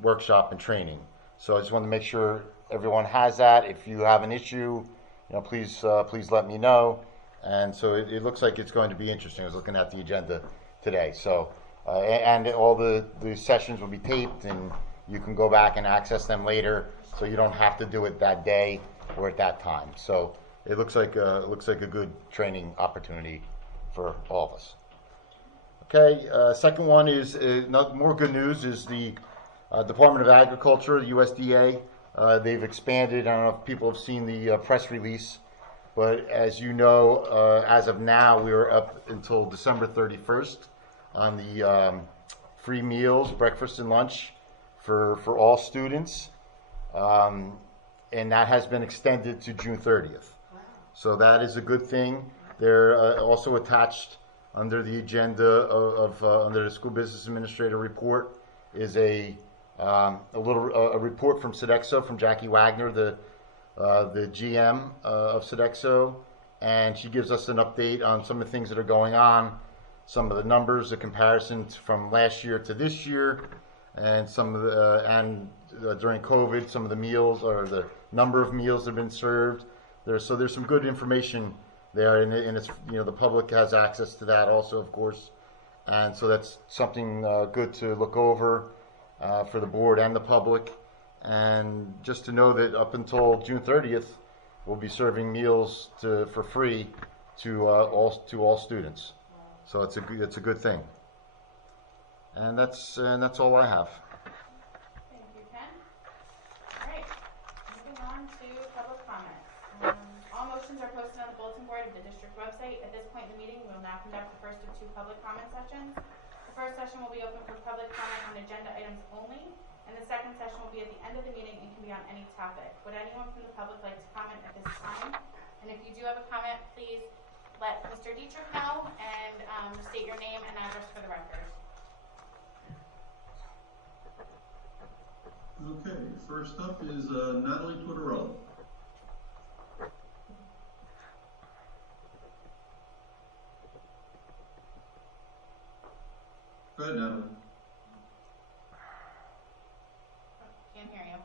workshop and training. So I just want to make sure everyone has that. If you have an issue, please let me know. And so it looks like it's going to be interesting. I was looking at the agenda today. So and all the sessions will be taped, and you can go back and access them later. So you don't have to do it that day or at that time. So it looks like a good training opportunity for all of us. Okay, second one is more good news is the Department of Agriculture, the USDA. They've expanded. I don't know if people have seen the press release, but as you know, as of now, we are up until December 31st on the free meals, breakfast and lunch for all students. And that has been extended to June 30th. So that is a good thing. They're also attached under the agenda under the School Business Administrator report is a report from Sodexo, from Jackie Wagner, the GM of Sodexo, and she gives us an update on some of the things that are going on, some of the numbers, the comparisons from last year to this year, and some of the during COVID, some of the meals or the number of meals that have been served. There's some good information there, and it's the public has access to that also, of course, and so that's something good to look over for the board and the public, and just to know that up until June 30th, we'll be serving meals for free to all students. So it's a good thing, and that's all I have. Thank you, Ken. All right, moving on to public comment. All motions are posted on the bulletin board of the district website. At this point in the meeting, we will now conduct the first of two public comment sessions. The first session will be open for public comment on agenda items only, and the second session will be at the end of the meeting and can be on any topic. Would anyone from the public like to comment at this time? And if you do have a comment, please let Mr. Dietrich know and state your name and address for the record. Okay, first up is Natalie Tortorella. Go ahead, Natalie. Can't hear you.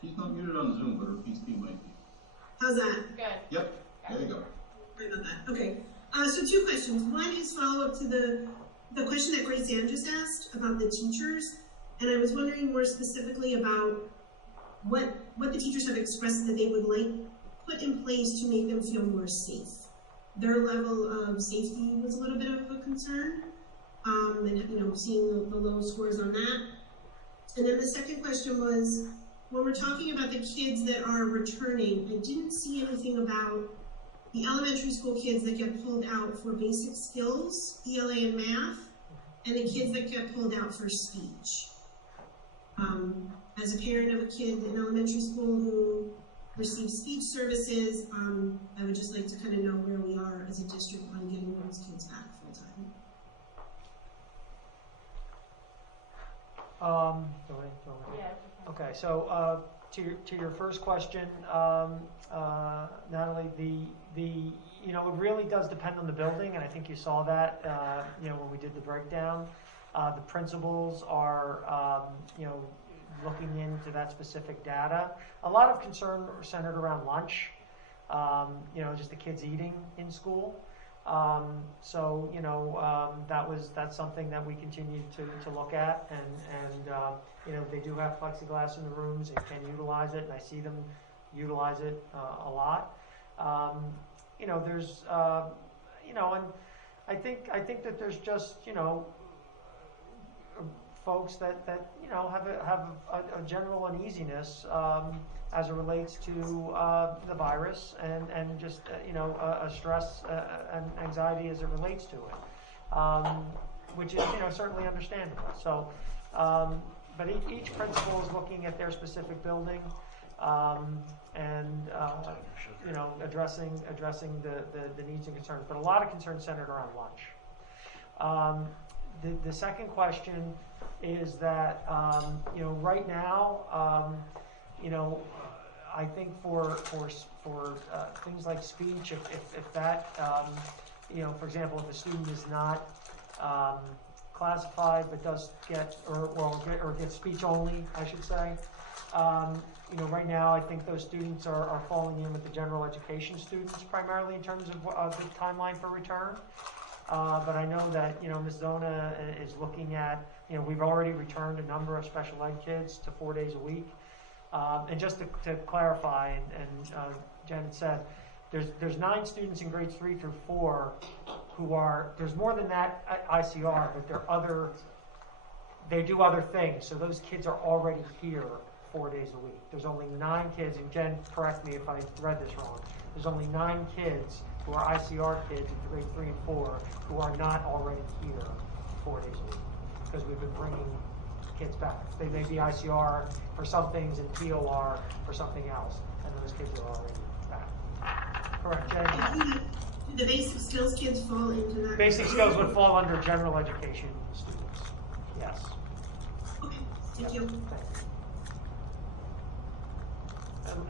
She's not muted on Zoom, but her PC might be. How's that? Good. Yep, there you go. Sorry about that. Okay. So 2 questions. One is follow up to the question that Grace Ann just asked about the teachers. And I was wondering more specifically about what the teachers have expressed that they would like put in place to make them feel more safe. Their level of safety was a little bit of a concern, and seeing the low scores on that. And then the second question was, when we're talking about the kids that are returning, I didn't see anything about the elementary school kids that get pulled out for basic skills, ELA and math, and the kids that get pulled out for speech. As a parent of a kid in elementary school who receives speech services, I would just like to kind of know where we are as a district on getting those kids back full time. Yeah. Okay, so to your first question, Natalie, it really does depend on the building, and I think you saw that when we did the breakdown. The principals are looking into that specific data. A lot of concern centered around lunch, just the kids eating in school. That's something that we continue to look at, and they do have plexiglass in the rooms and can utilize it, and I see them utilize it a lot. There's and I think that there's just folks that have a general uneasiness as it relates to the virus and just a stress and anxiety as it relates to it, which is certainly understandable. So, but each principal is looking at their specific building and addressing the needs and concerns. But a lot of concerns centered around lunch. The second question is that right now, I think for things like speech, if that for example, if a student is not classified but does get or gets speech only, I should say. Right now, I think those students are falling in with the general education students primarily in terms of the timeline for return. But I know that Ms. Zona is looking at we've already returned a number of special ed kids to 4 days a week. And just to clarify, and Janet said, there's 9 students in grades 3 through 4 who are, there's more than that at ICR, but they do other things. So those kids are already here 4 days a week. There's only 9 kids, and Jen, correct me if I read this wrong. There's only 9 kids who are ICR kids in grades 3 and 4 who are not already here 4 days a week, because we've been bringing kids back. They may be ICR for some things and POR for something else, and those kids are already back. Correct, Jen? Do the basic skills kids fall into that? Basic skills would fall under general education students. Yes. Okay, thank you.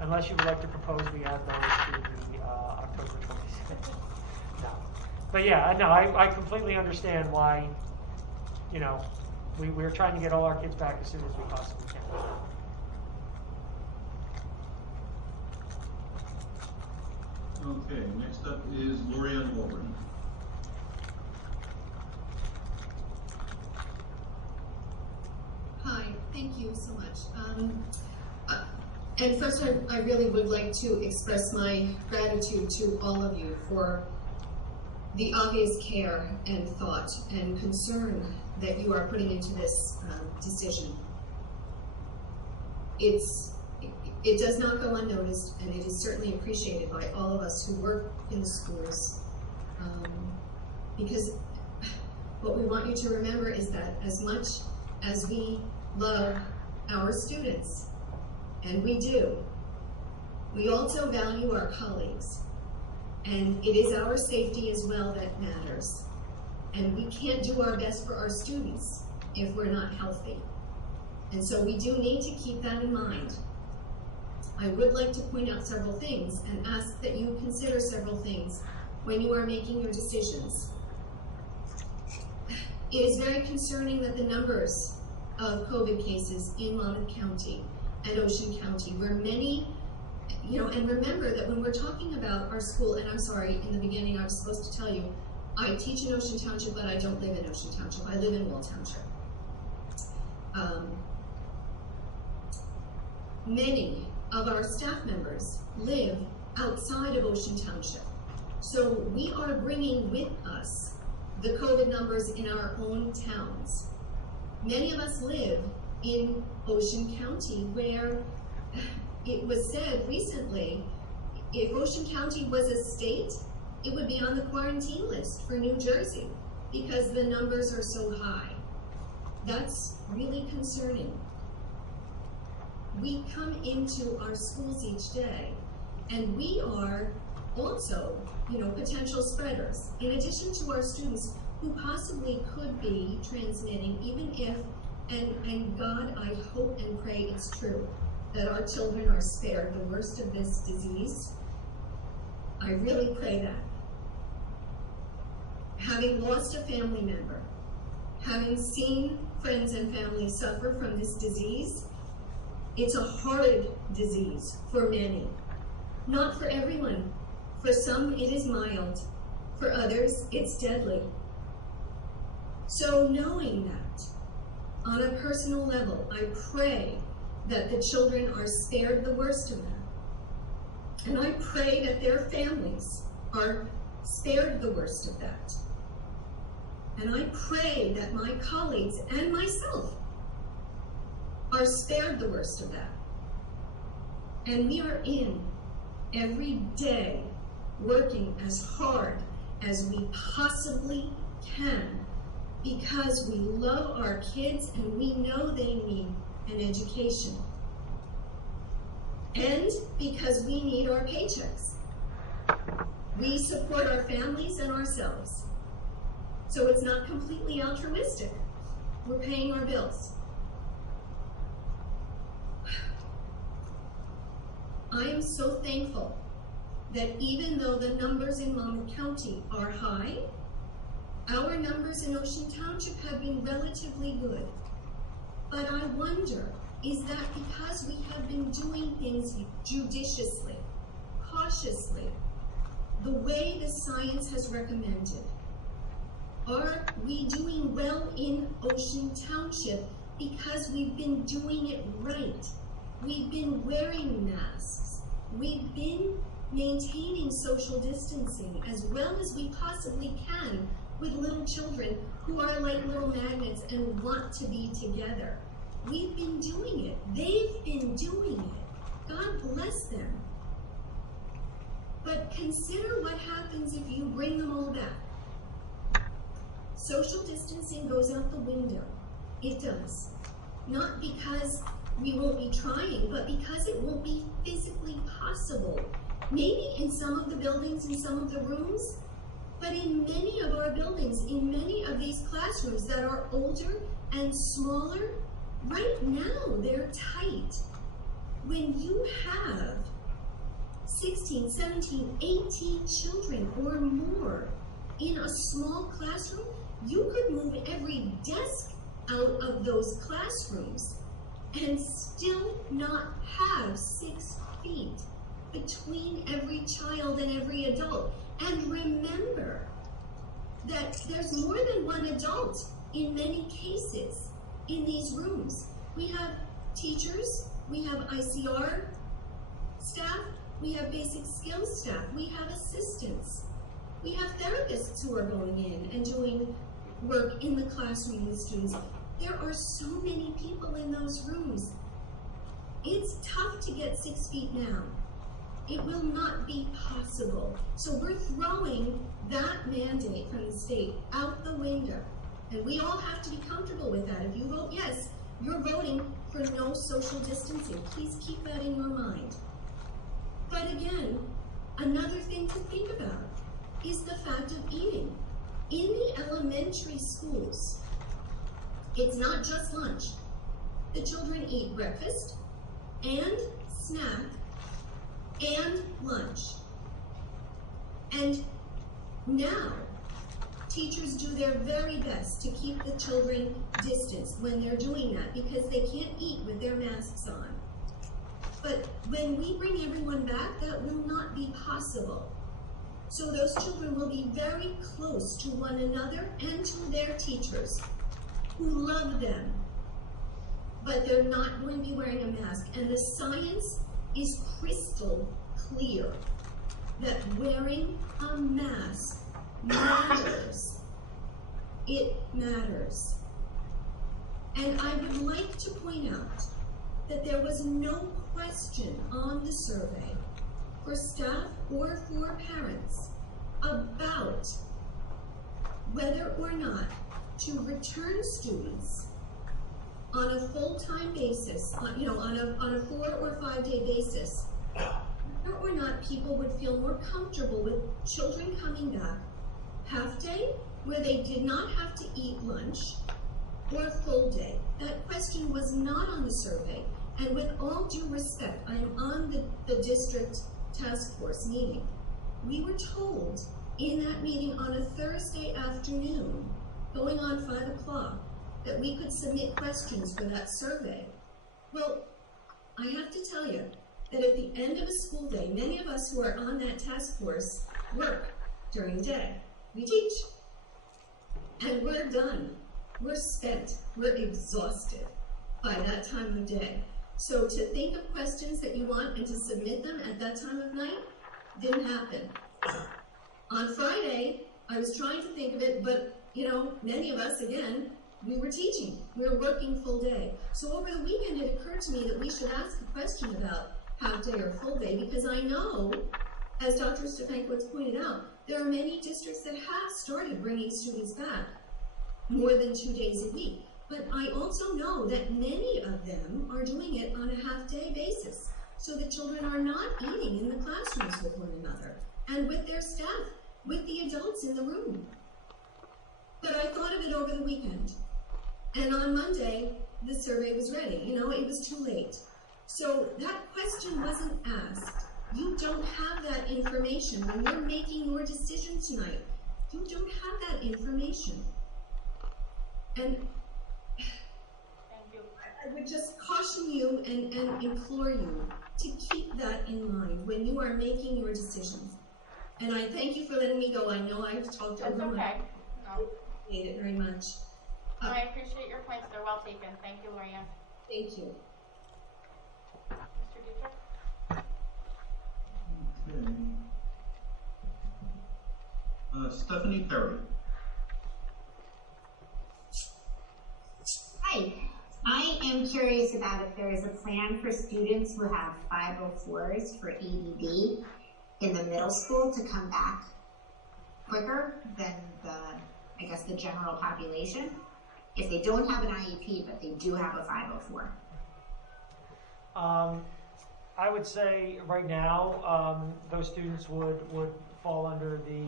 Unless you would like to propose we add those to the October 26th. No. But yeah, no, I completely understand why, we're trying to get all our kids back as soon as we possibly can. Okay, next up is Lorianne Holborn. Hi, thank you so much. And first, I really would like to express my gratitude to all of you for the obvious care and thought and concern that you are putting into this decision. It does not go unnoticed, and it is certainly appreciated by all of us who work in the schools. Because what we want you to remember is that as much as we love our students, and we do, We also value our colleagues, and it is our safety as well that matters. And we can't do our best for our students if we're not healthy. And so we do need to keep that in mind. I would like to point out several things and ask that you consider several things when you are making your decisions. It is very concerning that the numbers of COVID cases in Monmouth County and Ocean County, where many, and remember that when we're talking about our school, and I'm sorry, in the beginning I was supposed to tell you, I teach in Ocean Township, but I don't live in Ocean Township. I live in Wall Township. Many of our staff members live outside of Ocean Township. So we are bringing with us the COVID numbers in our own towns. Many of us live in Ocean County, where it was said recently, if Ocean County was a state, it would be on the quarantine list for New Jersey because the numbers are so high. That's really concerning. We come into our schools each day, and we are also, potential spreaders. In addition to our students who possibly could be transmitting, even if, and God, I hope and pray it's true, that our children are spared the worst of this disease. I really pray that. Having lost a family member, having seen friends and family suffer from this disease, it's a horrid disease for many. Not for everyone. For some, it is mild. For others, it's deadly. So knowing that, on a personal level, I pray that the children are spared the worst of that. And I pray that their families are spared the worst of that. And I pray that my colleagues and myself are spared the worst of that. And we are in every day working as hard as we possibly can because we love our kids and we know they need an education. And because we need our paychecks. We support our families and ourselves. So it's not completely altruistic. We're paying our bills. I am so thankful that even though the numbers in Monmouth County are high, our numbers in Ocean Township have been relatively good. But I wonder, is that because we have been doing things judiciously, cautiously, the way the science has recommended? Are we doing well in Ocean Township because we've been doing it right? We've been wearing masks. We've been maintaining social distancing as well as we possibly can with little children who are like little magnets and want to be together. We've been doing it. They've been doing it. God bless them. But consider what happens if you bring them all back. Social distancing goes out the window. It does. Not because we won't be trying, but because it won't be physically possible. Maybe in some of the buildings, in some of the rooms, but in many of our buildings, in many of these classrooms that are older and smaller, right now they're tight. When you have 16, 17, 18 children or more in a small classroom, you could move every desk out of those classrooms and still not have 6 feet between every child and every adult. And remember that there's more than one adult in many cases in these rooms. We have teachers, we have ICR staff, we have basic skills staff, we have assistants, we have therapists who are going in and doing work in the classroom with students. There are so many people in those rooms. It's tough to get 6 feet now. It will not be possible. So we're throwing that mandate from the state out the window. And we all have to be comfortable with that. If you vote yes, you're voting for no social distancing. Please keep that in your mind. But again, another thing to think about is the fact of eating. In the elementary schools, it's not just lunch. The children eat breakfast and snack and lunch. And now, teachers do their very best to keep the children distanced when they're doing that because they can't eat with their masks on. But when we bring everyone back, that will not be possible. So those children will be very close to one another and to their teachers who love them. But they're not going to be wearing a mask. And the science is crystal clear that wearing a mask matters. It matters. And I would like to point out that there was no question on the survey for staff or for parents about whether or not to return students on a full-time basis, on a 4 or 5 day basis, whether or not people would feel more comfortable with children coming back half day, where they did not have to eat lunch, or a full day. That question was not on the survey. And with all due respect, I am on the district task force meeting. We were told in that meeting on a Thursday afternoon, going on 5 o'clock, that we could submit questions for that survey. Well, I have to tell you that at the end of a school day, many of us who are on that task force work during the day. We teach. And we're done. We're spent. We're exhausted by that time of day. So to think of questions that you want and to submit them at that time of night didn't happen. On Friday, I was trying to think of it, but many of us, again, we were teaching. We were working full day. So over the weekend, it occurred to me that we should ask a question about half day or full day, because I know, as Dr. Stefankiewicz pointed out, there are many districts that have started bringing students back more than 2 days a week. But I also know that many of them are doing it on a half-day basis. So the children are not eating in the classrooms with one another and with their staff, with the adults in the room. But I thought of it over the weekend. And on Monday, the survey was ready. It was too late. So that question wasn't asked. You don't have that information. When you're making your decision tonight, you don't have that information. And I would just caution you and implore you to keep that in mind when you are making your decisions. And I thank you for letting me go. I know I've talked over my... That's okay. No. I appreciate it very much. I appreciate your points. They're well taken. Thank you, Lorianne. Thank you. Mr. Dietrich? Okay. Stephanie Perry. Hi. I am curious about if there is a plan for students who have 504s for ADD in the middle school to come back quicker than the general population, if they don't have an IEP but they do have a 504. I would say right now those students would fall under the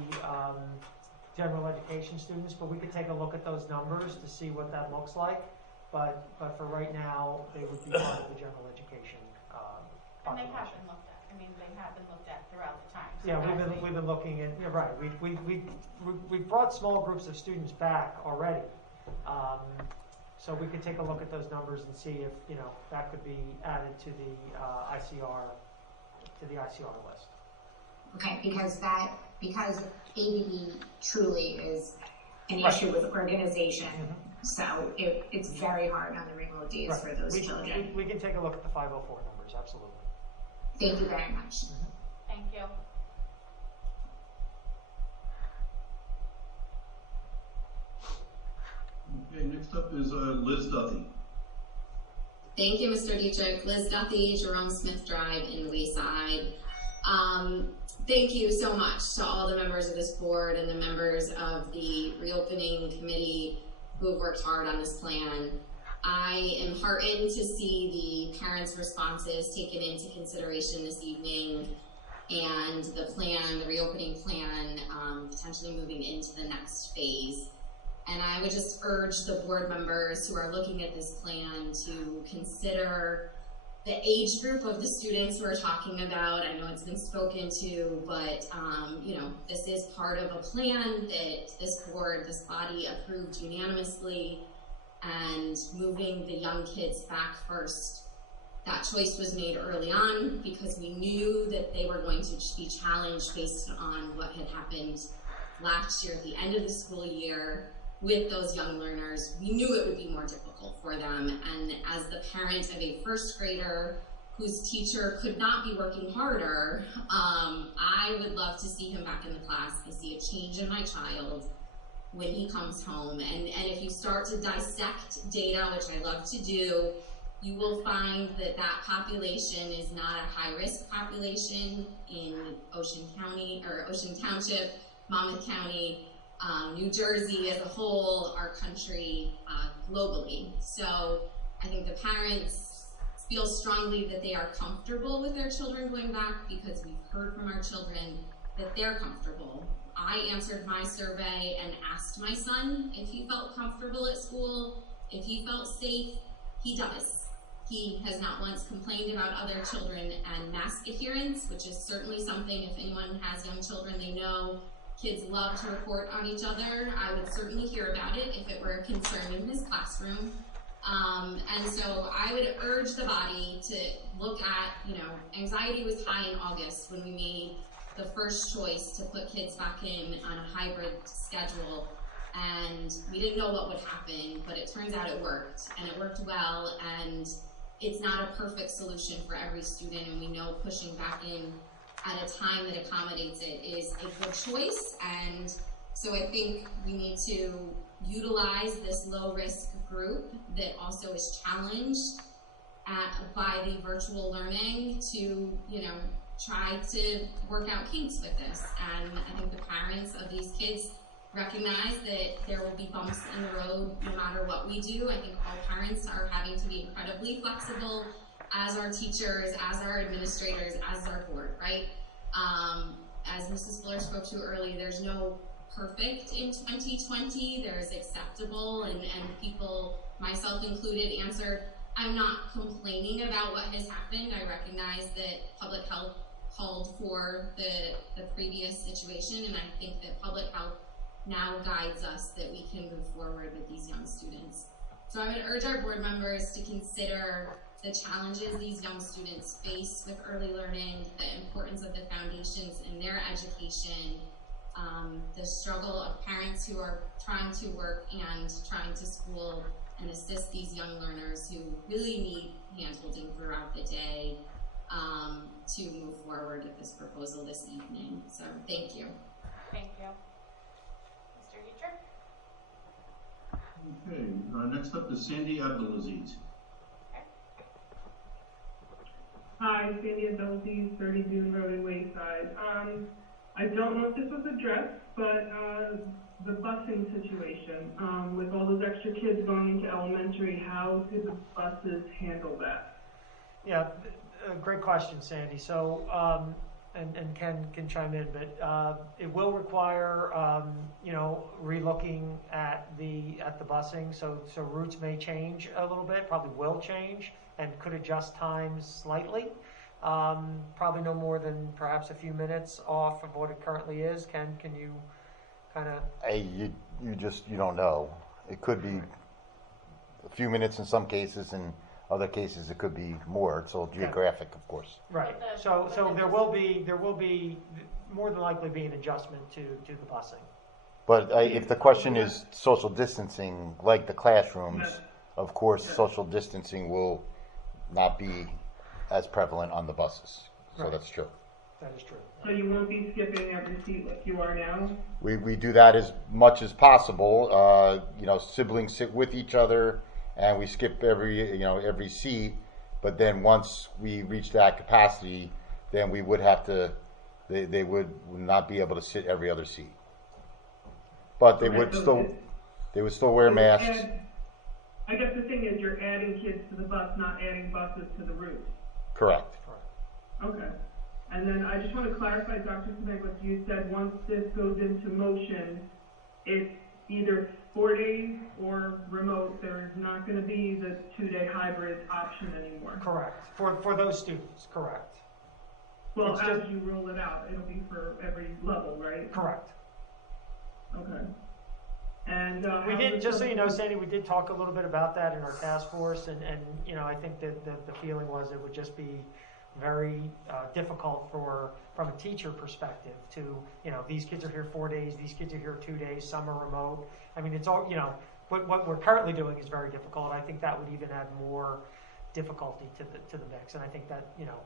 general education students, but we could take a look at those numbers to see what that looks like. But for right now, they would be part of the general education And they population. have been looked at. They have been looked at throughout the time. So Yeah, we've been looking at. You're right. We've brought small groups of students back already, so we could take a look at those numbers and see if that could be added to the ICR list. Okay, because ADD truly is an issue with organization. Mm-hmm. So it's very hard on the remote days for those children. We can take a look at the 504 numbers, absolutely. Thank you very much. Thank you. Okay, next up is Liz Duffy. Thank you, Mr. Dietrich. Liz Duffy, Jerome Smith Drive in Wayside. Thank you so much to all the members of this board and the members of the reopening committee who have worked hard on this plan. I am heartened to see the parents' responses taken into consideration this evening and the plan, the reopening plan, potentially moving into the next phase. And I would just urge the board members who are looking at this plan to consider the age group of the students we're talking about. I know it's been spoken to, but you know, this is part of a plan that this board, this body approved unanimously, and moving the young kids back first. That choice was made early on because we knew that they were going to be challenged based on what had happened last year at the end of the school year with those young learners. We knew it would be more difficult for them, and as the parent of a first grader whose teacher could not be working harder, I would love to see him back in the class. I see a change in my child when he comes home, and if you start to dissect data, which I love to do, you will find that that population is not a high-risk population in Ocean County or Ocean Township, Monmouth County, New Jersey as a whole, our country globally. So I think the parents feel strongly that they are comfortable with their children going back because we've heard from our children that they're comfortable. I answered my survey and asked my son if he felt comfortable at school, if he felt safe. He does. He has not once complained about other children and mask adherence, which is certainly something, if anyone has young children, they know kids love to report on each other. I would certainly hear about it if it were a concern in his classroom. And so I would urge the body to look at, you know, anxiety was high in August when we made the first choice to put kids back in on a hybrid schedule. And we didn't know what would happen, but it turns out it worked, and it worked well. And it's not a perfect solution for every student, and we know pushing back in at a time that accommodates it is a good choice. And so I think we need to utilize this low-risk group that also is challenged by the virtual learning to, you know, try to work out kinks with this. And I think the parents of these kids recognize that there will be bumps in the road no matter what we do. I think all parents are having to be incredibly flexible, as our teachers, as our administrators, as our board, right? As Mrs. Fuller spoke to earlier, there's no perfect in 2020. There's acceptable, and people, myself included, answered, I'm not complaining about what has happened. I recognize that public health called for the previous situation, and I think that public health now guides us that we can move forward with these young students. So I would urge our board members to consider the challenges these young students face with early learning, the importance of the foundations in their education, the struggle of parents who are trying to work and trying to school and assist these young learners who really need hand-holding throughout the day to move forward with this proposal this evening. So thank you. Thank you. Mr. Dietrich? Okay, next up is Sandy Abdulaziz. Hi, Sandy Abdulaziz, 30 Dune Road in Wayside. I don't know if this was addressed, but the busing situation, with all those extra kids going into elementary, how do the buses handle that? Yeah, great question, Sandy. So, and Ken can chime in, but it will require, you know, relooking at the busing. So routes may change a little bit, probably will change, and could adjust times slightly. Probably no more than perhaps a few minutes off of what it currently is. Ken, can you kind of? Hey, you don't know. It could be a few minutes in some cases, and other cases it could be more. It's all geographic, of course. Right. So there will be more than likely be an adjustment to the busing. But if the question is social distancing, like the classrooms, of course, social distancing will not be as prevalent on the buses. So Right. that's true. That is true. So you won't be skipping every seat like you are now? We do that as much as possible. You know, siblings sit with each other, and we skip every seat. But then once we reach that capacity, then we would have to. They would not be able to sit every other seat. But they would still wear masks. I guess the thing is, you're adding kids to the bus, not adding buses to the route. Correct. Okay. And then I just want to clarify, Dr. Semek, what you said, once this goes into motion, it's either 4 days or remote. There is not going to be the 2-day hybrid option anymore. Correct. For those students, correct. Well, It's as just- you roll it out, it'll be for every level, right? Correct. Okay. And We how did, does just so you know, something- Sandy, we did talk a little bit about that in our task force, and you know, I think that the feeling was it would just be very difficult from a teacher perspective to, you know, these kids are here 4 days, these kids are here 2 days, some are remote. I mean, it's all, you know, what we're currently doing is very difficult. I think that would even add more difficulty to the mix, and I think that, you know,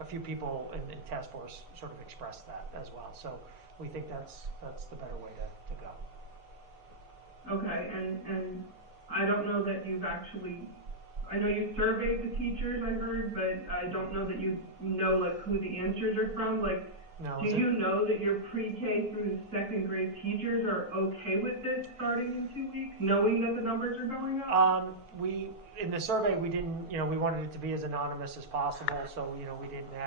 a few people in the task force sort of expressed that as well. So we think that's the better way to go. Okay, and I don't know that you've actually, I know you surveyed the teachers, I heard, but I don't know that you know like who the answers are from. Like, No, do you know that your pre-K through second grade teachers are okay with this starting in 2 weeks, knowing that the numbers are going up? We, in the survey, we didn't, you know, we wanted it to be as anonymous as possible, so, you know,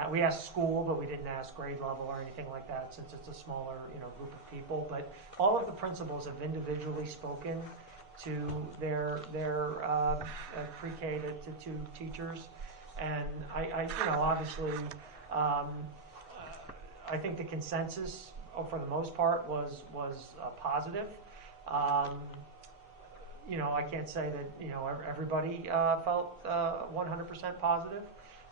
we asked school, but we didn't ask grade level or anything like that, since it's a smaller, you know, group of people. But all of the principals have individually spoken to their pre-K to teachers, and I you know, obviously, I think the consensus, for the most part, was positive. You know, I can't say that, you know, everybody felt 100% positive,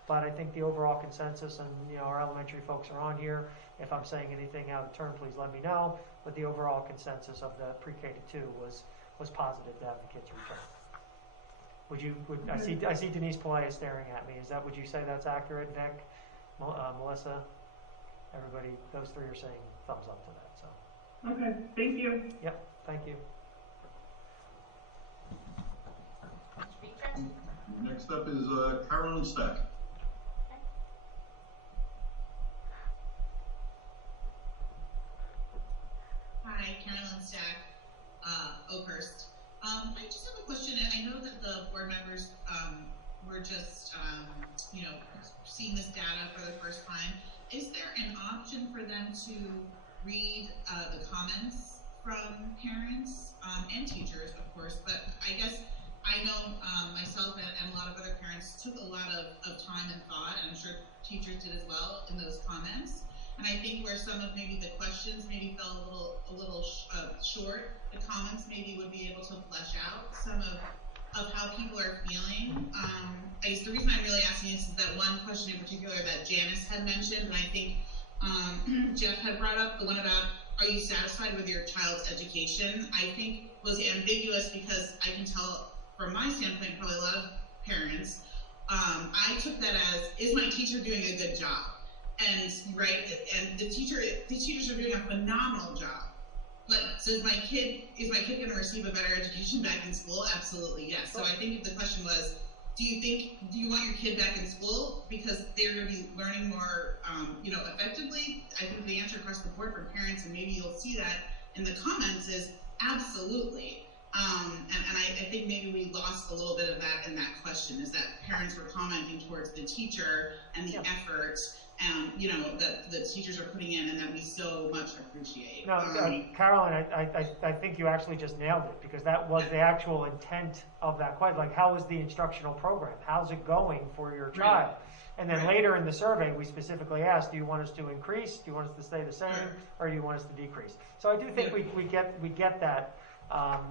but I think the overall consensus, and, you know, our elementary folks are on here. If I'm saying anything out of turn, please let me know. But the overall consensus of the pre-K to 2 was positive to have the kids return. I see Denise Pelayo staring at me. Would you say that's accurate, Nick, Melissa? Everybody, those three are saying thumbs up to that. So. Okay, thank you. Yep, thank you. Next up is Carolyn Stack. Hi, Carolyn Stack, Oakhurst. I just have a question, and I know that the board members were just, you know, seeing this data for the first time. Is there an option for them to read the comments from parents and teachers, of course, but I guess I know myself and a lot of other parents took a lot of time and thought, and I'm sure teachers did as well, in those comments. And I think where some of maybe the questions maybe fell a little short, the comments maybe would be able to flesh out some of how people are feeling. I guess the reason I'm really asking this is that one question in particular that Janice had mentioned, and I think Jeff had brought up, the one about, are you satisfied with your child's education? I think was ambiguous because I can tell from my standpoint, probably a lot of parents, I took that as, is my teacher doing a good job? And and the teachers are doing a phenomenal job. But so is my kid going to receive a better education back in school? Absolutely, yes. So I think the question was, do you want your kid back in school because they're going to be learning more, you know, effectively? I think the answer across the board for parents, and maybe you'll see that in the comments, is absolutely. And I think maybe we lost a little bit of that in that question, is that parents were commenting towards the teacher and the effort, you know, that the teachers are putting in and that we so much appreciate. No, Carolyn, I think you actually just nailed it, because that was the actual intent of that question. Like, how is the instructional program? How's it going for your child? And then later in the survey, we specifically asked, do you want us to increase? Do you want us to stay the same? Or do you want us to decrease? So I do think we get that.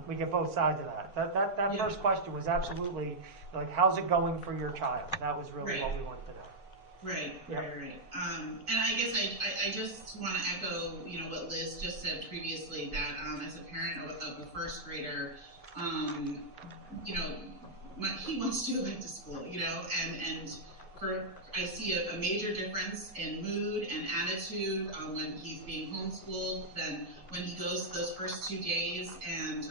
We get both sides of that. That first question was absolutely like, how's it going for your child? That was really what we wanted to know. Right. And I guess I just want to echo, you know, what Liz just said previously, that as a parent of a first grader, you know, he wants to go back to school, you know, and I see a major difference in mood and attitude when he's being homeschooled than when he goes those first 2 days. And,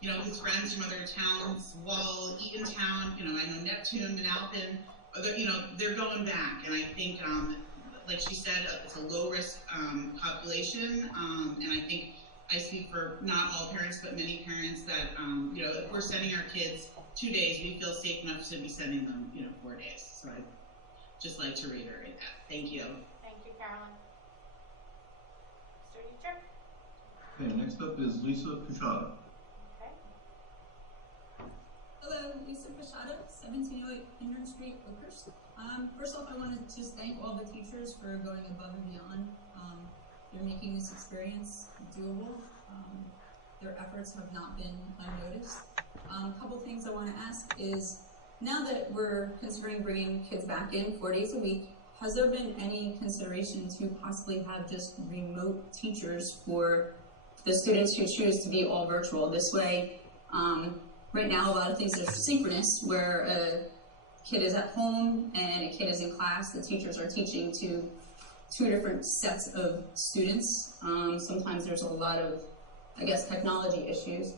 you know, his friends from other towns, Wall, Eatontown, you know, I know Neptune and Alpin, you know, they're going back. And I think, like she said, it's a low-risk population. And I think I speak for not all parents, but many parents that, you know, if we're sending our kids 2 days, we feel safe enough to be sending them, you know, 4 days. So I'd just like to reiterate that. Thank you. Thank Carolyn. Mr. Teacher? Okay, next up is Lisa Puchata. Okay. Hello, Lisa Pachado, 1708 Indian Street, Oakhurst. First off, I want to just thank all the teachers for going above and beyond. They're making this experience doable. Their efforts have not been unnoticed. A couple things I want to ask is, now that we're considering bringing kids back in 4 days a week, has there been any consideration to possibly have just remote teachers for the students who choose to be all virtual? This way, right now a lot of things are synchronous, where a kid is at home and a kid is in class. The teachers are teaching to two different sets of students. Sometimes there's a lot of, I guess, technology issues.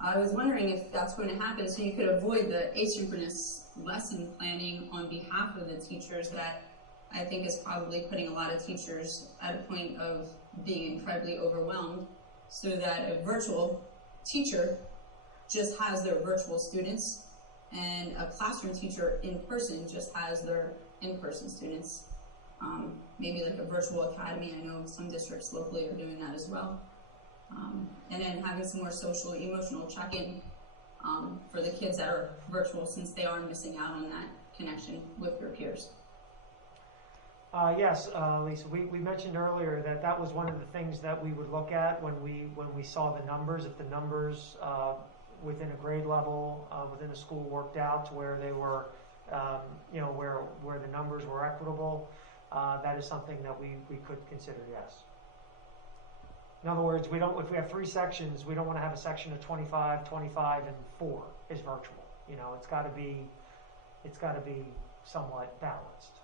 I was wondering if that's going to happen so you could avoid the asynchronous lesson planning on behalf of the teachers that I think is probably putting a lot of teachers at a point of being incredibly overwhelmed, so that a virtual teacher just has their virtual students and a classroom teacher in person just has their in-person students. Maybe like a virtual academy. I know some districts locally are doing that as well. And then having some more social, emotional check-in for the kids that are virtual, since they are missing out on that connection with their peers. Yes, Lisa, we mentioned earlier that that was one of the things that we would look at when we saw the numbers. If the numbers within a grade level, within a school worked out to where they were, where the numbers were equitable, that is something that we could consider, yes. In other words, if we have 3 sections, we don't want to have a section of 25, 25, and 4 is virtual. It's got to be somewhat balanced.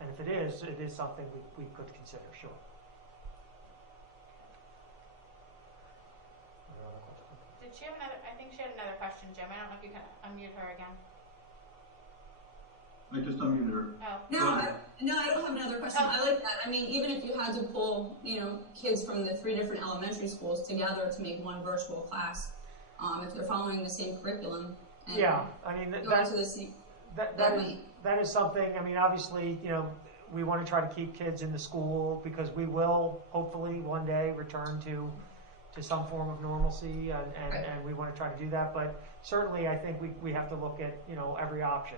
And if it is something we could consider, sure. Did she have another? I think she had another question, Jim. I don't know if you can unmute her again. I just unmuted her. Oh. No, I don't have another question. I like that. I mean, even if you had to pull, kids from the 3 different elementary schools together to make one virtual class, if they're following the same curriculum. And yeah, I mean, that is something, I mean, obviously, we want to try to keep kids in the school because we will hopefully one day return to some form of normalcy, and we want to try to do that. But certainly, I think we have to look at, every option.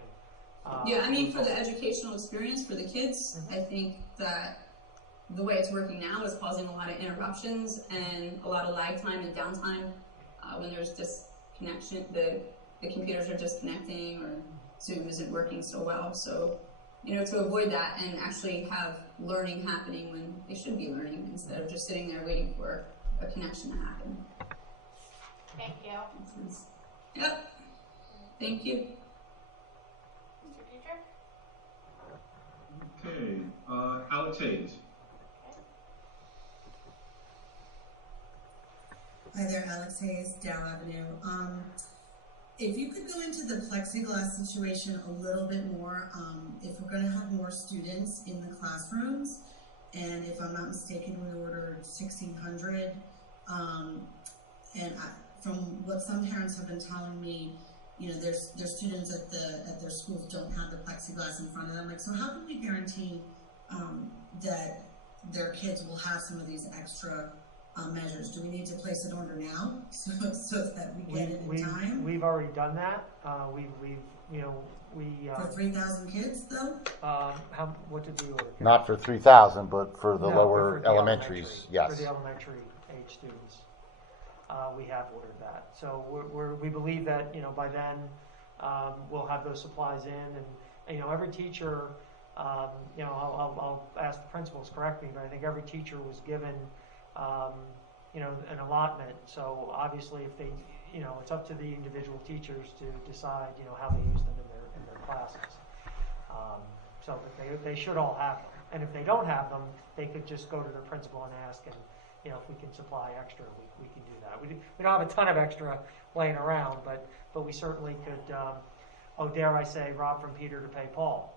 Yeah, I mean, for the educational experience for the kids, I think that the way it's working now is causing a lot of interruptions and a lot of lag time and downtime when there's disconnection, the computers are disconnecting or Zoom isn't working so well. So, to avoid that and actually have learning happening when they should be learning instead of just sitting there waiting for a connection to happen. Thank you. Yep. Thank you. Mr. Teacher? Okay, Alex Hayes. Hi there, Alex Hayes, Dow Avenue. If you could go into the plexiglass situation a little bit more, if we're going to have more students in the classrooms, and if I'm not mistaken, we ordered 1,600, and from what some parents have been telling me, their students at their schools don't have the plexiglass in front of them. Like, so how can we guarantee that their kids will have some of these extra measures? Do we need to place an order now so that we get it in time? We've already done that. For 3,000 kids, though? What did we order? Not for 3,000, but for the lower for the elementaries, yes. For the elementary age students, we have ordered that. So we believe that by then we'll have those supplies in, and every teacher, I'll ask the principals correct me, but I think every teacher was given an allotment. So obviously, if they, it's up to the individual teachers to decide, how they use them in their classes. So that they should all have them. And if they don't have them, they could just go to their principal and ask, and if we can supply extra, we can do that. We don't have a ton of extra laying around, but we certainly could. Dare I say, rob from Peter to pay Paul?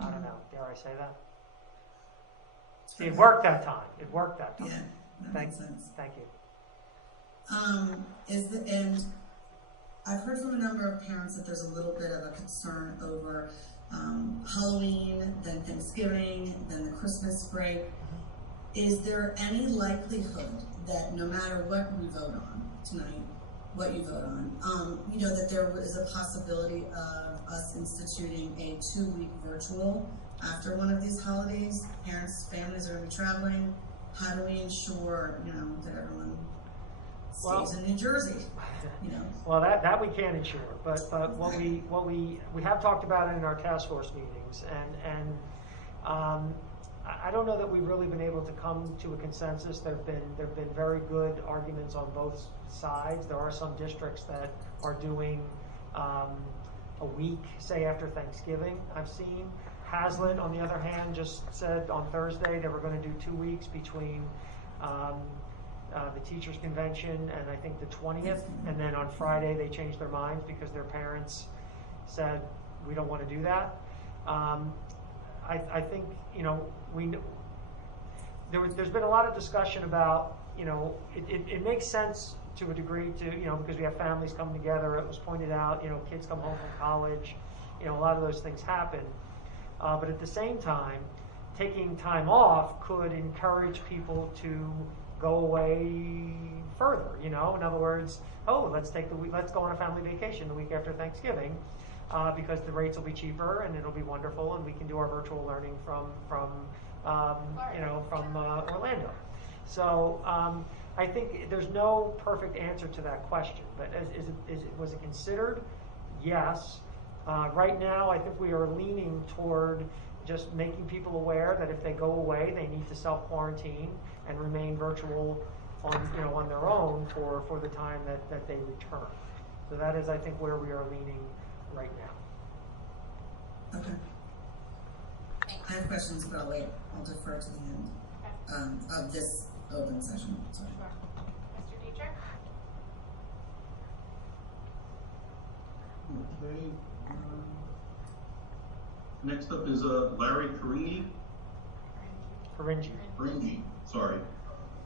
I don't know. Dare I say that? It worked that time. Yeah, that makes sense. Thank you. And I've heard from a number of parents that there's a little bit of a concern over Halloween, then Thanksgiving, then the Christmas break. Is there any likelihood that no matter what we vote on tonight, what you vote on, that there is a possibility of us instituting a 2-week virtual after one of these holidays? Parents, families are going to be traveling. How do we ensure, that everyone stays in New Jersey? Well, that we can't ensure, but what we have talked about it in our task force meetings, and I don't know that we've really been able to come to a consensus. There've been very good arguments on both sides. There are some districts that are doing a week, say after Thanksgiving, I've seen. Haslet, on the other hand, just said on Thursday they were going to do 2 weeks between the teachers' convention and I think the 20th, and then on Friday they changed their minds because their parents said we don't want to do that. I think there's been a lot of discussion about it makes sense to a degree to because we have families coming together. It was pointed out kids come home from college, a lot of those things happen. But at the same time, taking time off could encourage people to go away further. In other words, let's go on a family vacation the week after Thanksgiving, because the rates will be cheaper and it'll be wonderful, and we can do our virtual learning from Orlando. So I think there's no perfect answer to that question. But was it considered? Yes. Right now, I think we are leaning toward just making people aware that if they go away, they need to self-quarantine and remain virtual on their own for the time that they return. So that is, I think, where we are leaning right now. Okay. I have questions, but I'll defer to the end of this open session. Sorry. Mr. Dietrich? Okay. Next up is Larry Carini. Caringi. Sorry.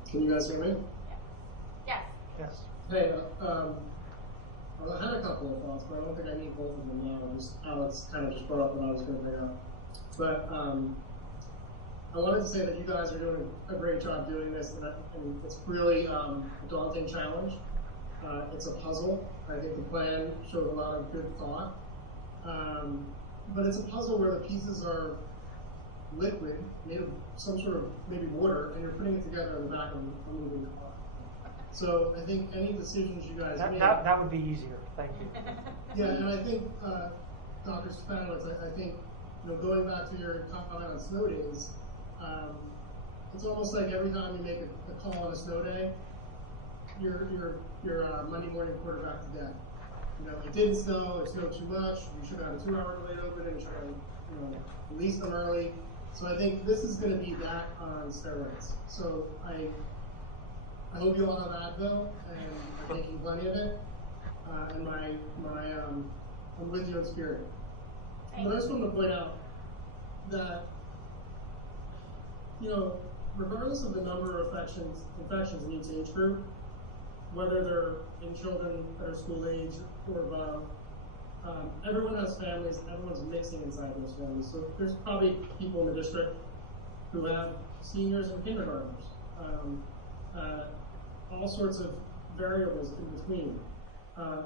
Can you guys hear me? Yes. Yes. Hey, I had a couple of thoughts, but I don't think I need both of them now. Alex kind of just brought up what I was going to bring up. But I wanted to say that you guys are doing a great job doing this, and it's really a daunting challenge. It's a puzzle. I think the plan showed a lot of good thought. But it's a puzzle where the pieces are liquid, made of some sort of maybe water, and you're putting it together in the back of a moving car. So I think any decisions you guys make... That would be easier. Thank you. Yeah, and I think, Dr. Stefanowitz, I think, going back to your comment on snow days, it's almost like every time you make a call on a snow day, you're Monday morning quarterback to death. It didn't snow, it snowed too much, we should have had a 2-hour delayed opening, we should have released them early. So I think this is going to be that on steroids. So I hope you all have Advil, and I'm taking plenty of it. And I'm with you in spirit. But I just wanted to point out that, regardless of the number of infections in each age group, whether they're in children that are school age or above, everyone has families, everyone's mixing inside those families. So there's probably people in the district who have seniors and kindergartners, all sorts of variables in between.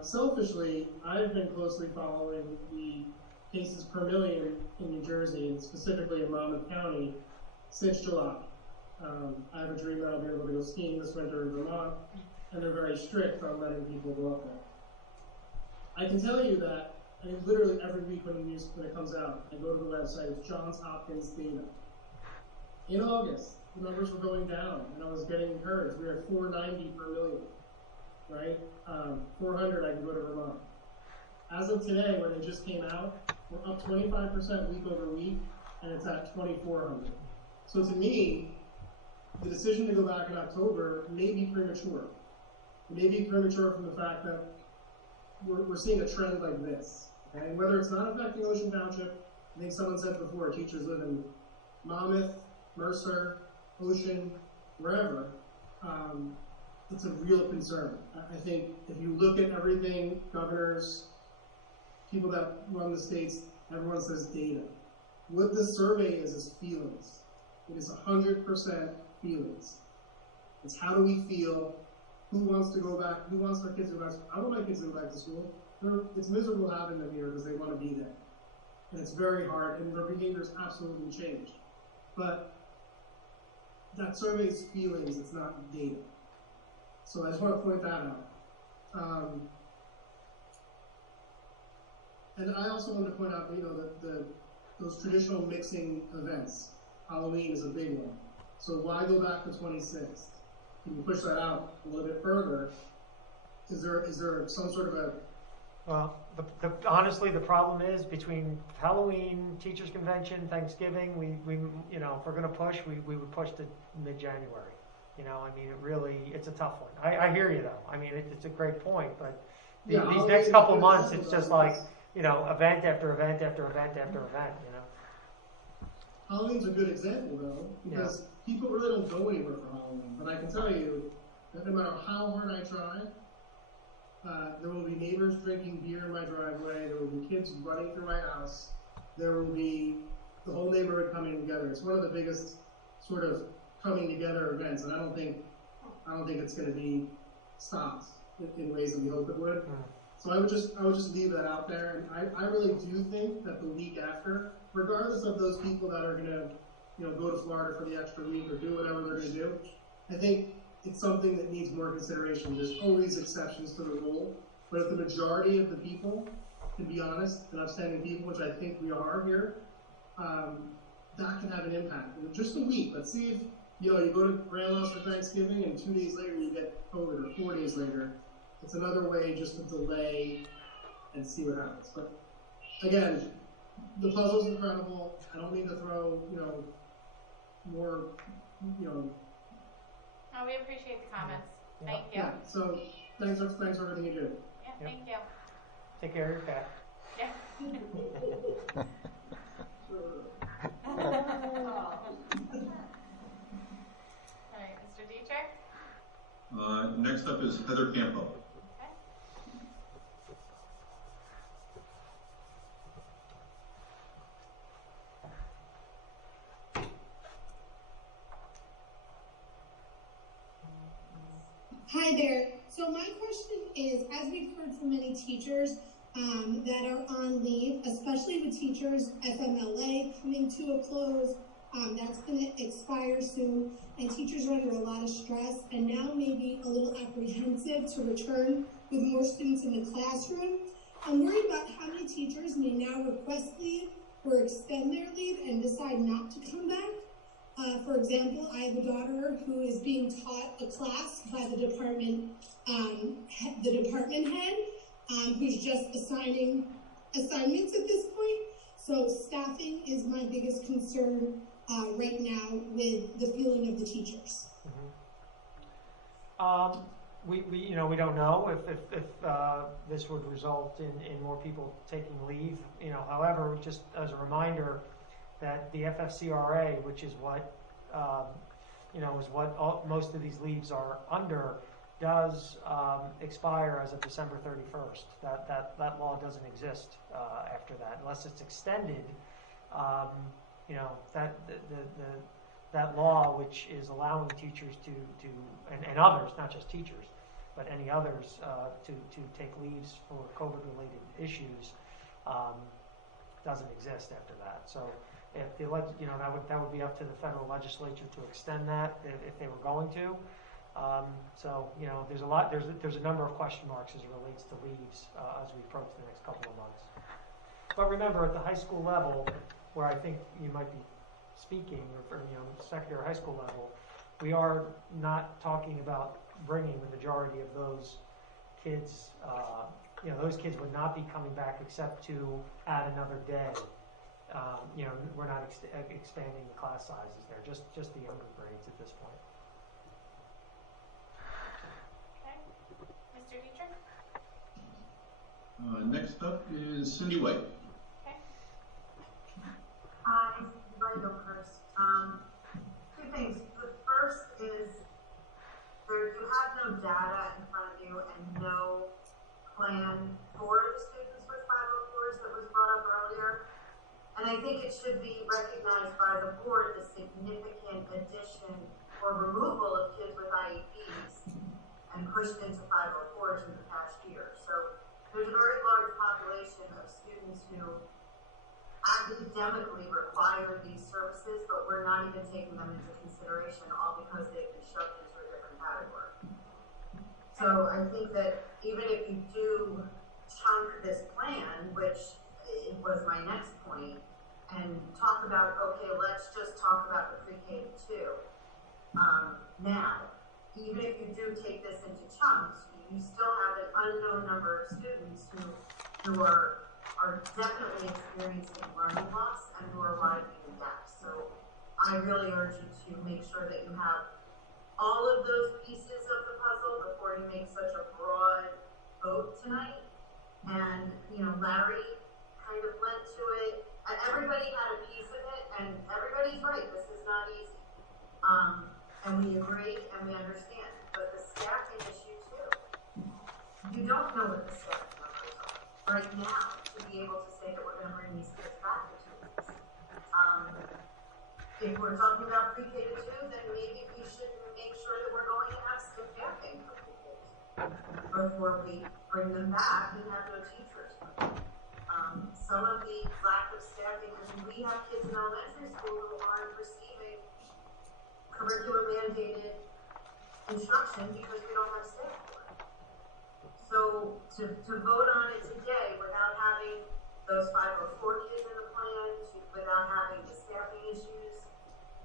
Selfishly, I've been closely following the cases per million in New Jersey, and specifically in Monmouth County, since July. I have a dream that I'll be able to go skiing this winter in Vermont, and they're very strict on letting people go up there. I can tell you that, literally every week when it comes out, I go to the website, it's Johns Hopkins data. In August, the numbers were going down, and I was getting encouraged. We were at 490 per million, right? 400, I can go to Vermont. As of today, when they just came out, we're up 25% week over week, and it's at 2,400. So to me, the decision to go back in October may be premature. It may be premature from the fact that we're seeing a trend like this. Okay? And whether it's not affecting Ocean Township, I think someone said before, teachers live in Monmouth, Mercer, Ocean, wherever, it's a real concern. I think if you look at everything, governors, people that run the states, everyone says data. What the survey is feelings. It is 100% feelings. It's how do we feel? Who wants to go back? Who wants their kids to go back to school? I want my kids to go back to school. It's miserable having them here because they want to be there. And it's very hard, and their behaviors absolutely changed. But that survey is feelings, it's not data. So I just want to point that out. And I also want to point out, that those traditional mixing events, Halloween is a big one. So why go back to 26th? Can you push that out a little bit further? Is there some sort of a... Well, honestly, the problem is between Halloween, Teachers Convention, Thanksgiving, we if we're going to push, we would push to mid-January. I mean, it's a tough one. I hear you, though. I mean, it's a great point, but these next couple months, it's just like, event after event after event after event, Halloween's a good example, though, because people really don't go anywhere for Halloween. But I can tell you that no matter how hard I try, there will be neighbors drinking beer in my driveway. There will be kids running through my house. There will be the whole neighborhood coming together. It's one of the biggest sort of coming together events, and I don't think it's going to be stopped in ways that we hope it would. So I would just leave that out there. And I really do think that the week after, regardless of those people that are going to go to Florida for the extra week or do whatever they're going to do, I think it's something that needs more consideration. There's always exceptions to the rule, but if the majority of the people can be honest and upstanding people, which I think we are here, that can have an impact. And just a week, let's see if you go to grandma's for Thanksgiving and 2 days later you get COVID, or 4 days later. It's another way just to delay and see what happens. But again, the puzzle's incredible. I don't mean to throw more Oh, we appreciate the comments. Thank you. Yeah, so thanks for everything you do. Yeah, thank you. Take care of your cat. Yeah. All right, Mr. Dietrich? Next up is Heather Campo. Hi there. So my question is, as we've heard from many teachers that are on leave, especially with teachers FMLA coming to a close, that's going to expire soon, and teachers are under a lot of stress and now maybe a little apprehensive to return with more students in the classroom. I'm worried about how many teachers may now request leave or extend their leave and decide not to come back. For example, I have a daughter who is being taught a class by the department head, who's just assigning assignments at this point. So staffing is my biggest concern right now with the feeling of the teachers. We don't know if this would result in more people taking leave. However, just as a reminder, that the FFCRA, which is what most of these leaves are under, does expire as of December 31st. That law doesn't exist after that unless it's extended. That law, which is allowing teachers and others, not just teachers, but any others to take leaves for COVID-related issues, doesn't exist after that. So. If the that would be up to the federal legislature to extend that if they were going to. There's a number of question marks as it relates to leaves as we approach the next couple of months. But remember, at the high school level, where I think you might be speaking, or secondary high school level, we are not talking about bringing the majority of those kids. Those kids would not be coming back except to add another day. We're not expanding the class sizes there, just the younger grades at this point. Okay. Mr. Dietrich? Next up is Cindy White. Okay. Cindy White, first. Two things. The first is you have no data in front of you and no plan for the students with 504s that was brought up earlier. recognized by the board the significant addition or removal of kids with IEPs and pushed into 504s in the past year. So there's a very large population of students who academically require these services, but we're not even taking them into consideration, all because they've been shoved into a different category. So I think that even if you do chunk this plan, which it was my next point, and talk about, okay, let's just talk about the pre-K to 2. Now, even if you do take this into chunks, you still have an unknown number of students who are definitely experiencing learning loss and who are widening the gap. So I really urge you to make sure that you have all of those pieces of the puzzle before you make such a broad vote tonight. And, you know, Larry kind of lent to it. Everybody had a piece of it, and everybody's right. This is not easy. And we agree and we understand. But the staffing issue, too. You don't know what the staffing numbers are right now to be able to say that we're going to bring these kids back to 2 weeks. If we're talking about pre-K to 2, then maybe we should make sure that we're going to have staffing for pre-K before we bring them back and have no teachers. Some of the lack of staffing, I mean, we have kids in elementary school who aren't receiving curriculum mandated instruction because we don't have staff for it. So to vote on it today without having those 504 kids in the plan, without having the staffing issues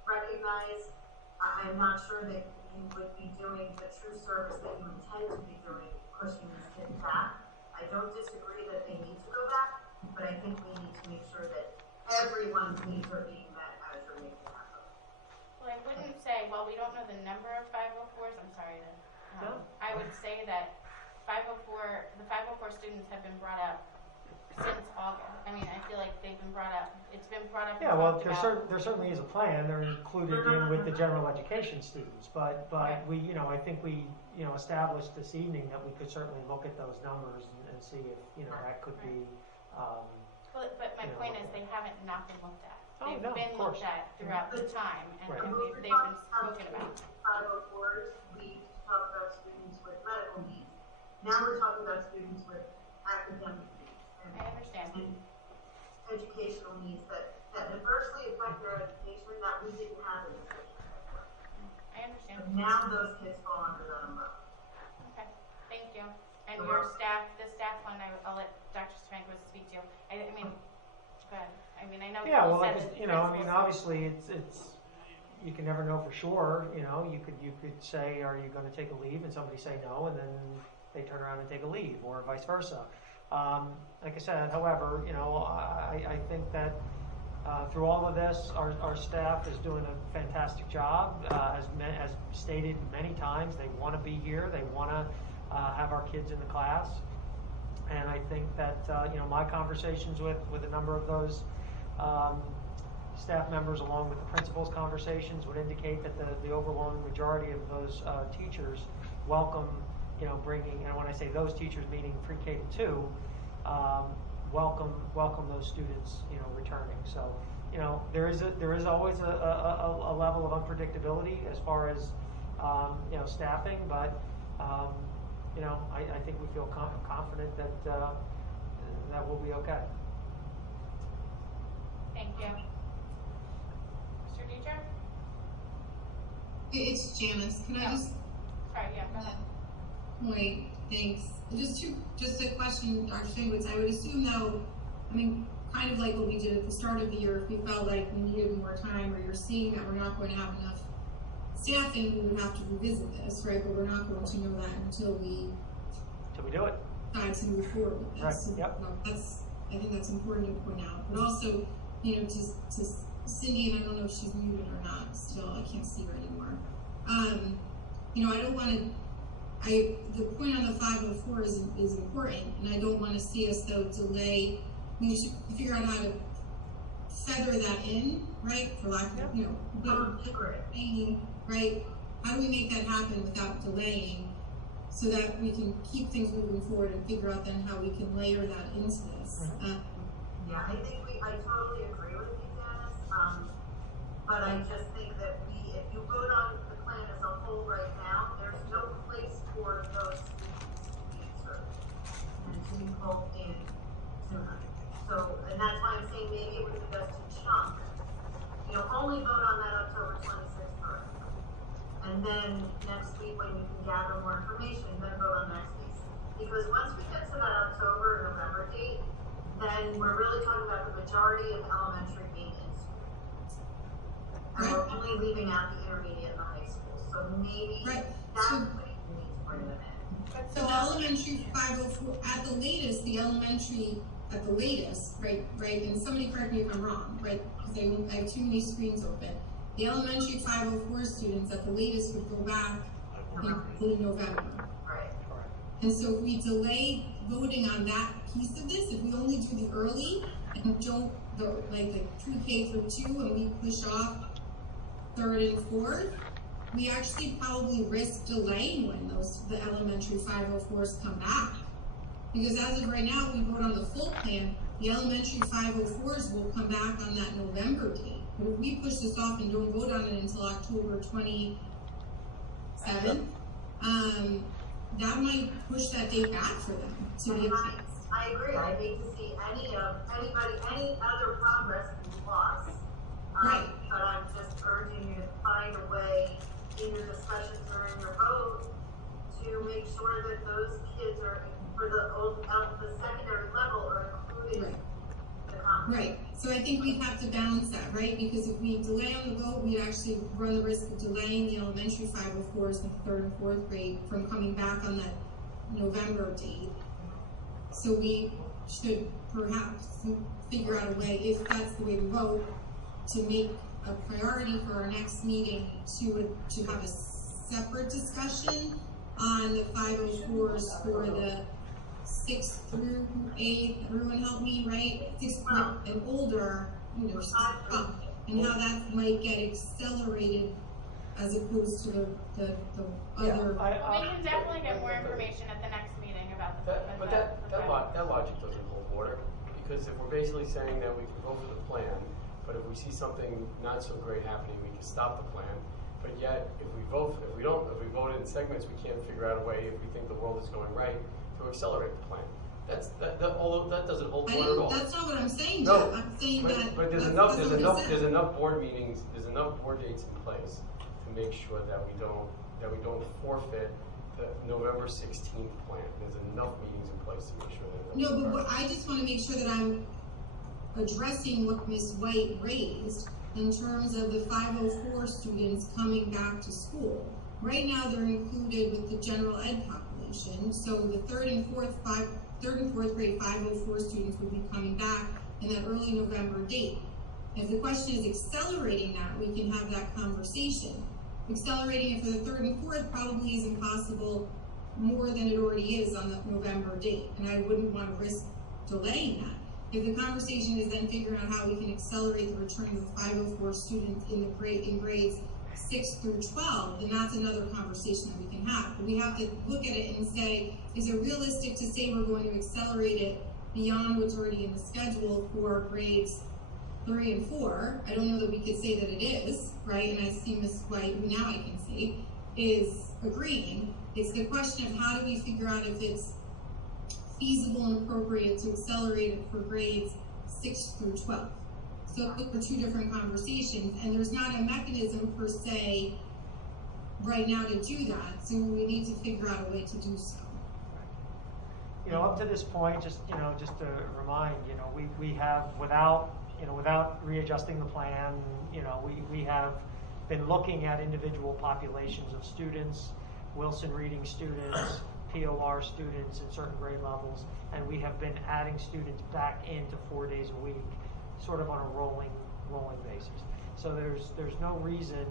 recognized, I'm not sure that you would be doing the true service that you intend to be doing, pushing these kids back. I don't disagree that they need to go back, but I think we need to make sure that everyone's needs are being met as you're making that vote. Well, I wouldn't say, well, we don't know the number of 504s. I'm sorry. I would say that the 504 students have been brought up since August. I mean, I feel like they've been brought up. It's been brought up. Yeah, well, there certainly is a plan. They're included in with the general education students, but Right. we, you know, I think we, you know, established this evening that we could certainly look at those numbers and see if, you know, that could be. But my you know, point is they haven't not been looked at. Oh, They've no, been of course. looked at throughout the time, and, Right. and they've been spoken about. 504s, we talk about students with medical needs. Now we're talking about students with academic needs and, I understand. and educational needs that adversely affect their education that we didn't have in this district before. I understand. But now those kids fall under that umbrella. Okay, thank you. And You're your welcome. staff, the staff one, I'll let Dr. Spanquist speak to. I mean, go ahead. I mean, I know Yeah, you well, said like, that you know, I mean, principals- obviously, it's you can never know for sure. You know, you could say, are you going to take a leave, and somebody say no, and then they turn around and take a leave, or vice versa. Like I said, however, you know, I think that through all of this, our staff is doing a fantastic job. As stated many times, they want to be here. They want to have our kids in the class. And I think that, you know, my conversations with a number of those staff members, along with the principals' conversations, would indicate that the overwhelming majority of those teachers welcome, you know, bringing, and when I say those teachers, meaning pre-K to 2, welcome those students, you know, returning. So, you know, there is always a level of unpredictability as far as, you know, staffing, but, you know, I think we feel confident that that will be okay. Thank you. Mr. Dietrich? It's Janice. Can I just Sorry, yeah, go ahead. point? Thanks. Just a question, Dr. Shankwitz. I would assume though, I mean, kind of like what we did at the start of the year, if we felt like we needed more time, or you're seeing that we're not going to have enough staffing, we would have to revisit this, right? But we're not going to know that until we do it. Decide to move forward with this. Right. So, Yep. I think that's important to point out. But also, you know, to Cindy, and I don't know if she's muted or not. Still, I can't see her anymore. You know, I don't want to. The point on the 504 is important, and I don't want to see us though delay. We should figure out how to feather that in, right? For lack of, you know, right? How do we make that happen without delaying, so that we can keep things moving forward and figure out then how we can layer that into this? Yeah, I totally agree with you, Janice. to be pulled in sooner. So, and that's why I'm saying maybe it would be best to chunk, only vote on that October 26th first. And then next week, when you can gather more information, then vote on next piece. Because once we get to that October, November date, then we're really talking about the majority of elementary being in school. And we're only leaving out the intermediate and the high school. So maybe that's when we need to bring them in. So the elementary 504, at the latest, at the latest, right, and somebody correct me if I'm wrong, right, because I have too many screens open. The elementary 504 students at the latest would go back in November. Right. And so if we delay voting on that piece of this, if we only do the early and don't, the pre-K through 2, and we push off 3rd and 4th, we actually probably risk delaying when the elementary 504s come back. Because as of right now, if we vote on the full plan, the elementary 504s will come back on that November date. But if we push this off and don't vote on it until October 27th, that might push that date back for them to be I agree. I hate to see any other progress be lost. Right. But I'm just urging you to find a way in your discussions or in your vote to make sure that those kids are, for the secondary level, are included in the conversation. Right. So I think we'd have to balance that, right? Because if we delay on the vote, we'd actually run the risk of delaying the elementary 504s in 3rd and 4th grade from coming back on that November date. So we should perhaps figure out a way, if that's the way we vote, to make a priority for our next meeting to have a separate discussion on the 504s for the 6th through 8th, everyone help me, right? 6th and older, and how that might get accelerated as opposed to the other. We can definitely get more information at the next meeting about the that logic doesn't hold water, because if we're basically saying that we can go for the plan, but if we see something not so great happening, we can stop the plan. But yet, if we vote in segments, we can't figure out a way, if we think the world is going right, to accelerate the plan. Although that doesn't hold water at all. That's not what I'm saying. No, I'm saying but there's enough board meetings, there's enough board dates in place to make sure that we don't forfeit the November 16th plan. There's enough meetings in place to make sure that. No, but I just want to make sure that I'm addressing what Ms. White raised in terms of the 504 students coming back to school. Right now, they're included with the general ed population. So the 3rd and 4th grade 504 students would be coming back in that early November date. If the question is accelerating that, we can have that conversation. Accelerating it for the 3rd and 4th probably isn't possible more than it already is on the November date, and I wouldn't want to risk delaying that. If the conversation is then figuring out how we can accelerate the return of the 504 students in grades 6 through 12, then that's another conversation that we can have. But we have to look at it and say, is it realistic to say we're going to accelerate it beyond what's already in the schedule for grades 3 and 4? I don't know that we could say that it is, right? And I see Ms. White, who now I can see, is agreeing. It's the question of how do we figure out if it's feasible and appropriate to accelerate it for grades 6 through 12. So those are two different conversations, and there's not a mechanism per se right now to do that, so we need to figure out a way to do so. Up to this point, just to remind, we have, without readjusting the plan, we have been looking at individual populations of students, Wilson reading students, POR students in certain grade levels, and we have been adding students back into 4 days a week, sort of on a rolling basis. So there's no reason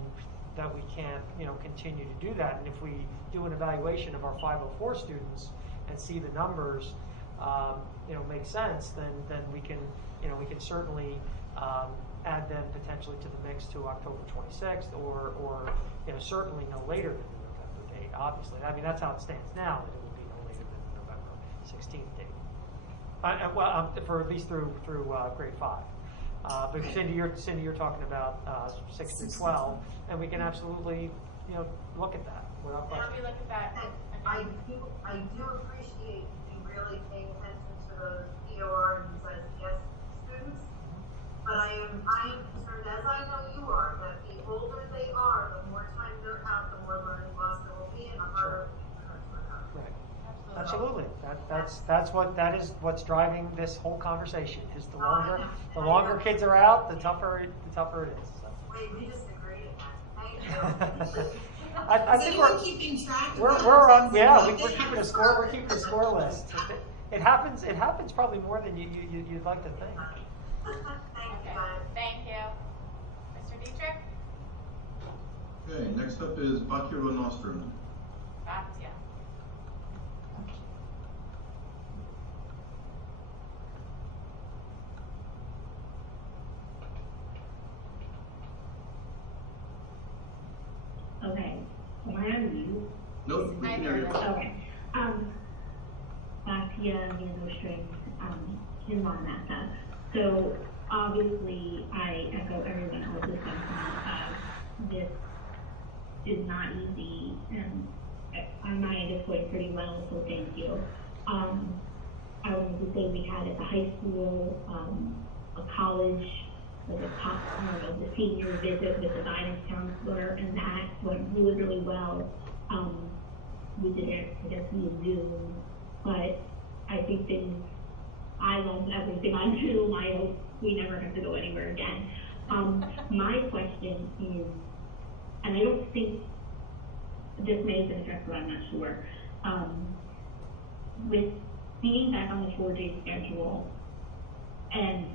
that we can't continue to do that. And if we do an evaluation of our 504 students and see the numbers make sense, then we can certainly add them potentially to the mix to October 26th or certainly no later than the November date. Obviously, I mean that's how it stands now, that it would be no later than the November 16th date. For at least through grade 5. But Cindy, you're talking about 6 through 12, and we can absolutely look at that without question. I do appreciate you really paying attention to those EOR and ES students. But I am concerned, as I know you are, that the older they are, the more time they're out, the more learning loss there will be, and the harder to recover. Right. Absolutely. That is what's driving this whole conversation. Is the longer kids are out, the tougher it is. So. Wait, we just agreed on that. Thank you. I think we're keeping track. We're on. Yeah, we're keeping a score. We're keeping a score list. It happens probably more than you'd like to think. Thank you. Mr. Dietrich? Okay, next up is Batya Van Nostrand. Batya. Okay. Am I on mute? Nope, we can hear you. Okay. Batya Van Nostrand, in Monmouth. So obviously, I echo everyone else's sentiment. This is not easy, and on my end, it's going pretty well. So thank you. I wanted to say we had at the high school, a college, like the senior visit with the guidance counselor, and that went really, really well. We did it, I guess, via Zoom, but I think I love everything on Zoom. I hope we never have to go anywhere again. My question is, and I don't think this may have been addressed, but I'm not sure. With being back on the 4-day schedule, and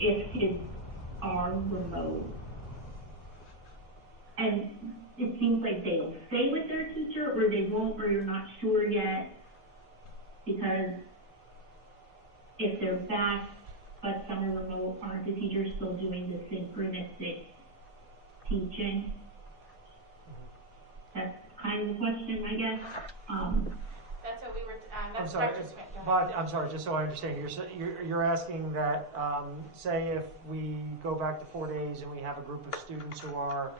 if kids are remote, and it seems like they'll stay with their teacher, or they won't, or you're not sure yet, because if they're back but some are remote, aren't the teachers still doing the synchronistic teaching? That's kind of the question, I guess. That's what we were. I'm sorry, Bob, I'm sorry. Just so I understand, you're asking that, say, if we go back to 4 days and we have a group of students who are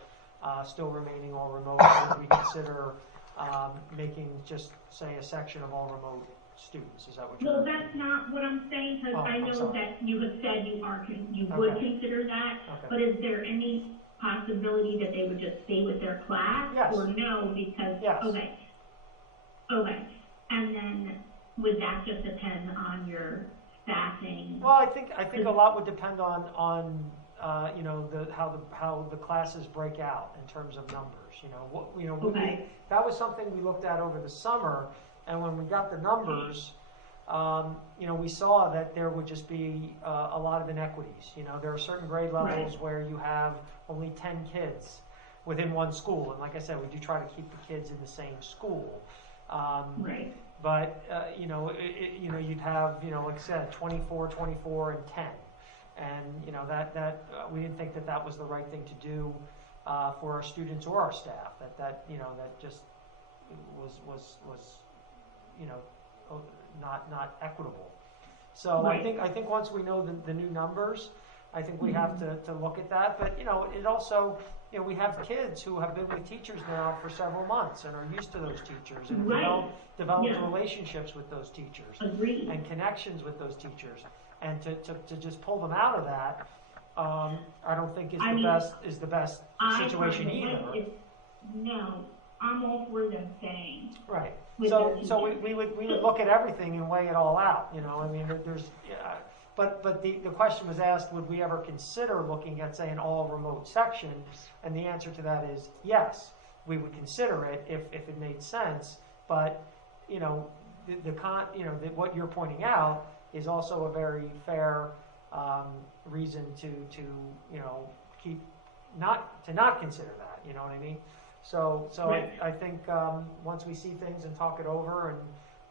still remaining all remote, would we consider making just say a section of all remote students? Is that what you're? Well, that's not what I'm saying, because I know that you have said you would consider that. Okay. But is there any possibility that they would just stay with their class, yes. or no? Because yes. Okay. And then would that just depend on your staffing? Well, I think a lot would depend on you know, how the classes break out in terms of numbers. That was something we looked at over the summer, and when we got the numbers, you know, we saw that there would just be a lot of inequities. You know, there are certain grade levels where you have only 10 kids within one school, and like I said, we do try to keep the kids in the same school. But you know, you'd have, you know, like I said, 24, and 10. And you know that we didn't think that was the right thing to do for our students or our staff. That you know, that just was you know, not equitable. So I think once we know the new numbers, I think we have to look at that. But you know, it also, you know, we have kids who have been with teachers now for several months and are used to those teachers and develop relationships with those teachers and connections with those teachers. And to just pull them out of that, I don't think is the best situation either. No, I'm all for them staying. Right. So we would look at everything and weigh it all out. You know, I mean, there's. But the question was asked, would we ever consider looking at, say, an all remote section? And the answer to that is yes, we would consider it if it made sense. But you know, what you're pointing out is also a very fair reason to you know, not consider that. You know what I mean? So I think once we see things and talk it over and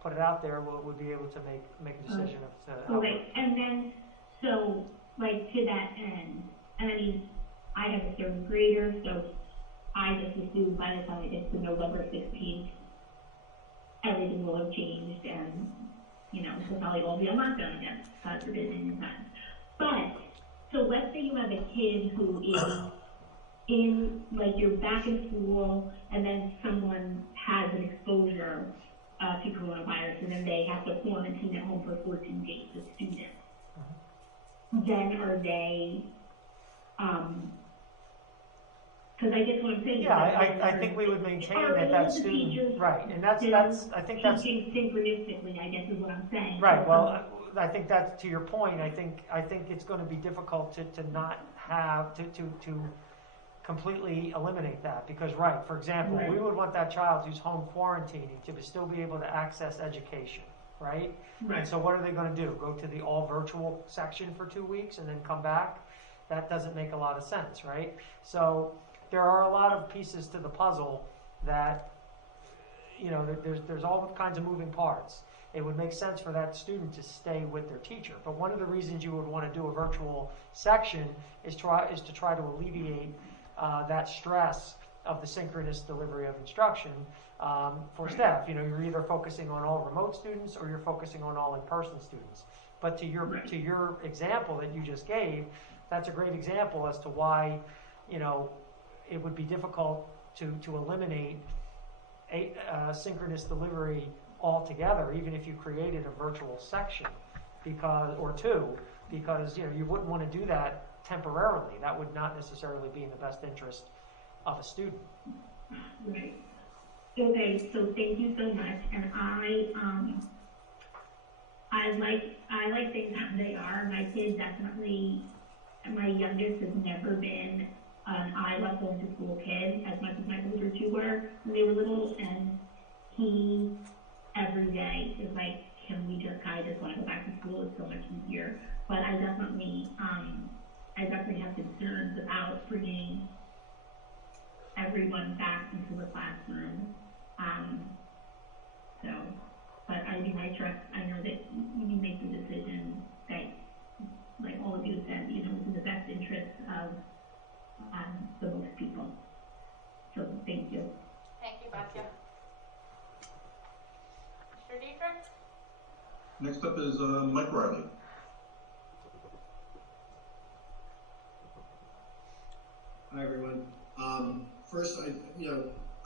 put it out there, we'll be able to make a decision of how. Okay, and then so like to that end, I mean, I have a third grader, so I just assume by the time it gets to November 16th, everything will have changed, and you know, we'll probably all be on lockdown again, God forbid, in time. But so let's say you have a kid who is in, like, you're back in school, and then someone has an exposure to coronavirus, and then they have to quarantine at home for 14 days, the students. Then are they, because I guess what I'm saying Yeah, is I think we would maintain are that all that the student, teachers right, and that's, I think that's, teaching synchronistically, I guess is what I'm saying. right, well, I think that's to your point, I think it's gonna be difficult to not have, to completely eliminate that, because, right, for example, we Right. would want that child who's home quarantining to still be able to access education, right? Right. And so what are they gonna do? Go to the all virtual section for 2 weeks and then come back? That doesn't make a lot of sense, right? So there are a lot of pieces to the puzzle that, you know, there's all kinds of moving parts. It would make sense for that student to stay with their teacher. But one of the reasons you would want to do a virtual section is to try to alleviate that stress of the synchronous delivery of instruction for staff. You know, you're either focusing on all remote students or you're focusing on all in-person students. But to your example that you just gave, that's a great example as to why, you know, it would be difficult to eliminate synchronous delivery altogether, even if you created a virtual section, or two, because you know you wouldn't want to do that temporarily. That would not necessarily be in the best interest of a student. Right. Okay, so thank you so much, and I like things how they are. My kid definitely, my youngest has never been an I love going to school kid as much as my older two were when they were little, and he every day is like, can we just kind of want to go back to school? It's so much easier. But I definitely have concerns about bringing everyone back into the classroom. But I mean, I know that you make the decision that, like all of you said, you know, is in the best interest of the most people. So thank you. Thank you, Batia. Mr. Dietrich? Next up is Mike Riley. Hi, everyone. First,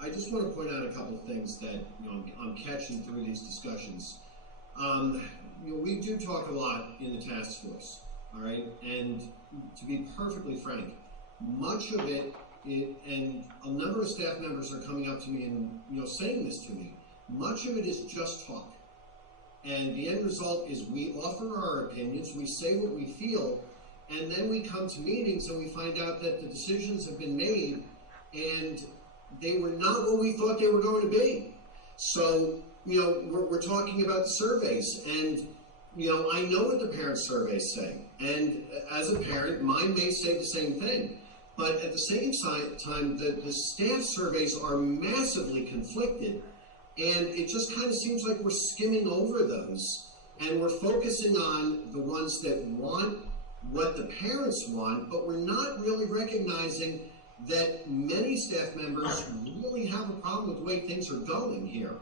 I just want to point out a couple of things that I'm catching through these discussions. We do talk a lot in the task force, all right? And to be perfectly frank, much of it, and a number of staff members are coming up to me and saying this to me. Much of it is just talk, and the end result is we offer our opinions, we say what we feel, and then we come to meetings and we find out that the decisions have been made and they were not what we thought they were going to be. So, we're talking about the surveys, and, I know what the parent surveys say. And as a parent, mine may say the same thing. But at the same time, the staff surveys are massively conflicted. And it just kind of seems like we're skimming over those. And we're focusing on the ones that want what the parents want, but we're not really recognizing that many staff members really have a problem with the way things are going here.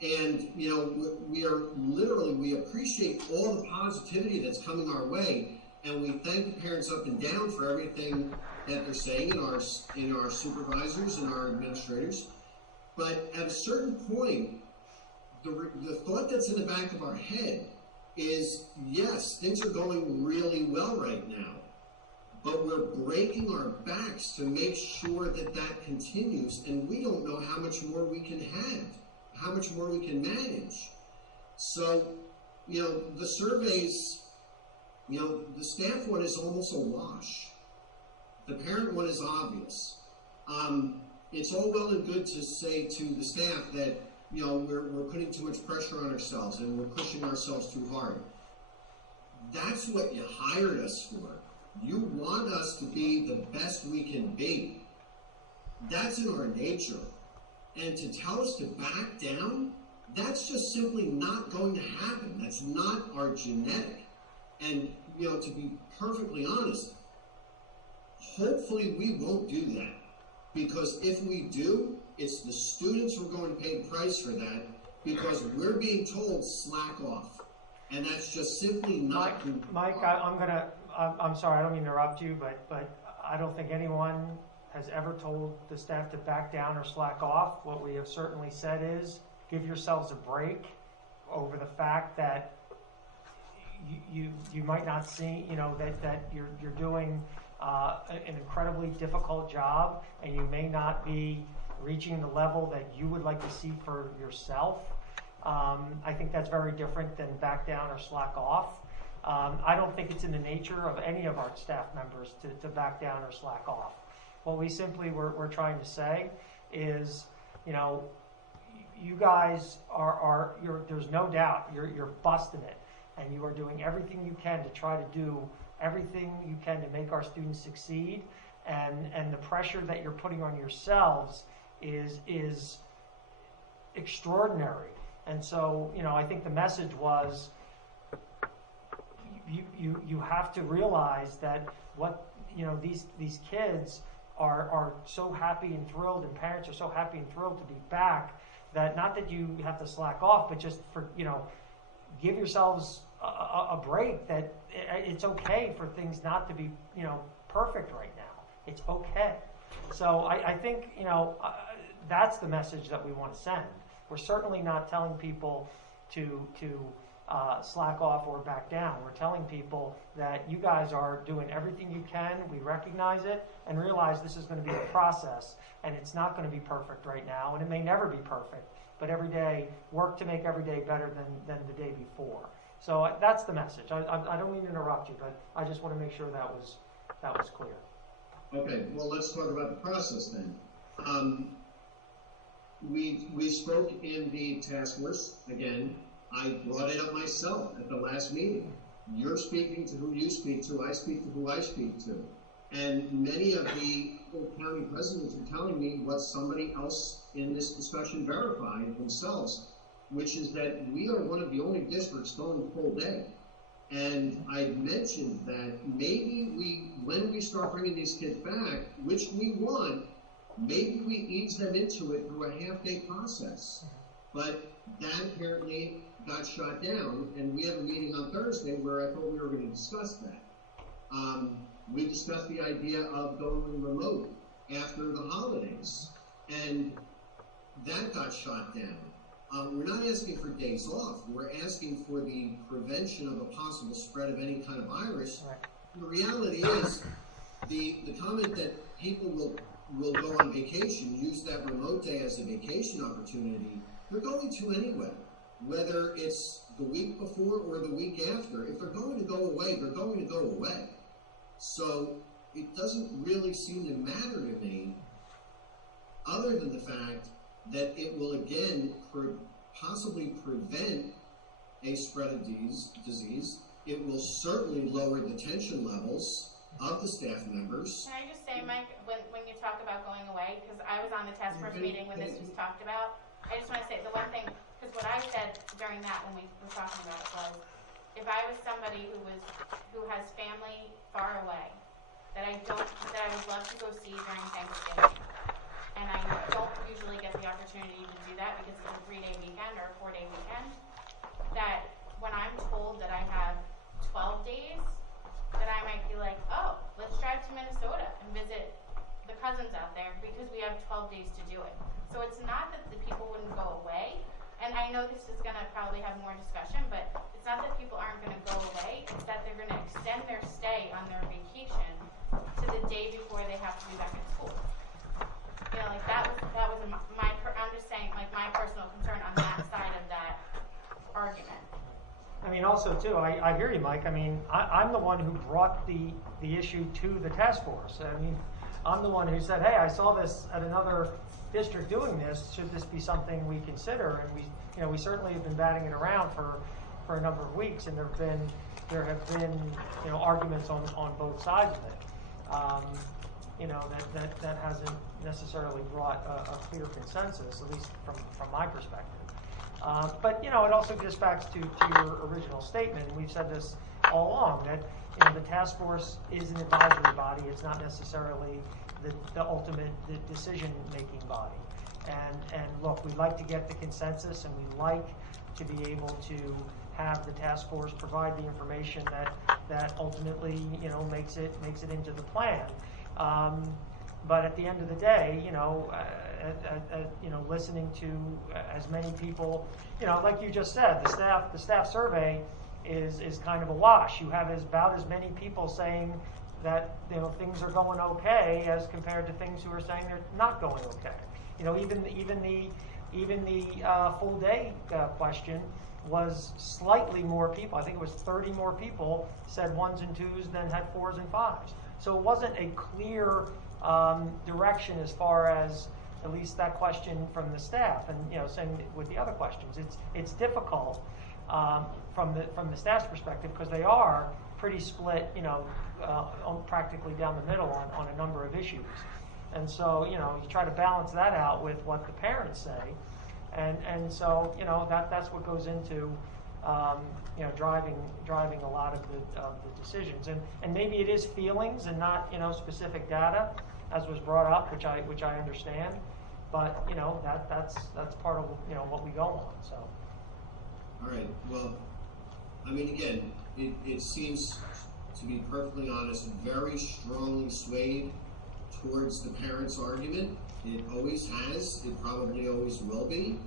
And, we appreciate all the positivity that's coming our way, and we thank the parents up and down for everything that they're saying in our supervisors and our administrators. But at a certain point, the thought that's in the back of our head is, yes, things are going really well right now, but we're breaking our backs to make sure that that continues, and we don't know how much more we can have, how much more we can manage. So, the surveys, the staff one is almost a wash. The parent one is obvious. It's all well and good to say to the staff that, we're putting too much pressure on ourselves and we're pushing ourselves too hard. That's what you hired us for. You want us to be the best we can be. That's in our nature. And to tell us to back down, that's just simply not going to happen. That's not our genetic. And, to be perfectly honest, hopefully we won't do that. Because if we do, it's the students who are going to pay the price for that, because we're being told slack off. And that's just simply not... Mike, I'm sorry, I don't mean to interrupt you, but I don't think anyone has ever told the staff to back down or slack off. What we have certainly said is, give yourselves a break over the fact that you might not see, that you're doing an incredibly difficult job, and you may not be reaching the level that you would like to see for yourself. I think that's very different than back down or slack off. I don't think it's in the nature of any of our staff members to back down or slack off. What we simply we're trying to say is, you guys there's no doubt you're busting it, and you are doing everything you can to try to do everything you can to make our students succeed, and the pressure that you're putting on yourselves is extraordinary. And so, I think the message was, you have to realize that these kids are so happy and thrilled, and parents are so happy and thrilled to be back, that not that you have to slack off, but just give yourselves a break, that it's okay for things not to be, perfect right now. It's okay. So I think, that's the message that we want to send. We're certainly not telling people to slack off or back down. We're telling people that you guys are doing everything you can. We recognize it and realize this is going to be a process, and it's not going to be perfect right now, and it may never be perfect, but every day, work to make every day better than the day before. So that's the message. I don't mean to interrupt you, but I just want to make sure that was clear. Okay, well, let's talk about the process then. We spoke in the task force again. I brought it up myself at the last meeting. You're speaking to who you speak to, I speak to who I speak to. And many of the county presidents are telling me what somebody else in this discussion verified themselves, which is that we are one of the only districts going full day. And I mentioned that maybe when we start bringing these kids back, which we want, maybe we ease them into it through a half-day process. But that apparently got shot down, and we have a meeting on Thursday where I thought we were going to discuss that. We discussed the idea of going remote after the holidays, and that got shot down. We're not asking for days off. We're asking for the prevention of a possible spread of any kind of virus. Right. The reality is, the comment that people will go on vacation, use that remote day as a vacation opportunity, they're going to anyway. Whether it's the week before or the week after, if they're going to go away, they're going to go away. So it doesn't really seem to matter to me, other than the fact that it will again possibly prevent a spread of disease. It will certainly lower the tension levels of the staff members. Can I just say, Mike, when you talk about going away, because I was on the task force meeting when this was talked about, I just want to say the one thing, because what I said during that when we were talking about it was, if I was somebody who has family far away, that I would love to go see during Thanksgiving, and I don't usually get the opportunity to do that because it's a 3-day weekend or a 4-day weekend, that when I'm told that I have 12 days, that I might be like, oh, let's drive to Minnesota and visit the cousins out there because we have 12 days to do it. So it's not that the people wouldn't go away, and I know this is going to probably have more discussion, but it's not that people aren't going to go away, it's that they're going to extend their stay on their vacation to the day before they have to be back at school. Like that was I'm just saying, like, my personal concern on that side of that argument. I mean, also too, I hear you, Mike. I mean, I'm the one who brought the issue to the task force. I mean, I'm the one who said, hey, I saw this at another district doing this. Should this be something we consider? And we certainly have been batting it around for a number of weeks, and there have been arguments on both sides of it. That hasn't necessarily brought a clear consensus, at least from my perspective. But it also gets back to your original statement, and we've said this all along, that the task force is an advisory body. It's not necessarily the ultimate decision-making body. And look, we'd like to get the consensus, and we'd like to be able to have the task force provide the information that ultimately makes it into the plan. But at the end of the day, listening to as many people, like you just said, the staff survey is kind of a wash. You have about as many people saying that things are going okay as compared to things who are saying they're not going okay. Even the full day question was slightly more people. I think it was 30 more people said 1s and 2s than had 4s and 5s. So it wasn't a clear direction as far as at least that question from the staff, and same with the other questions. It's difficult from the staff's perspective because they are pretty split, practically down the middle on a number of issues, and so you try to balance that out with what the parents say, and so that's what goes into driving a lot of the decisions, and maybe it is feelings and not specific data, as was brought up, which I understand, but that's part of what we go on. So. All right. Well, I mean, again, it seems, to be perfectly honest, very strongly swayed towards the parents' argument. It always has. It probably always will be.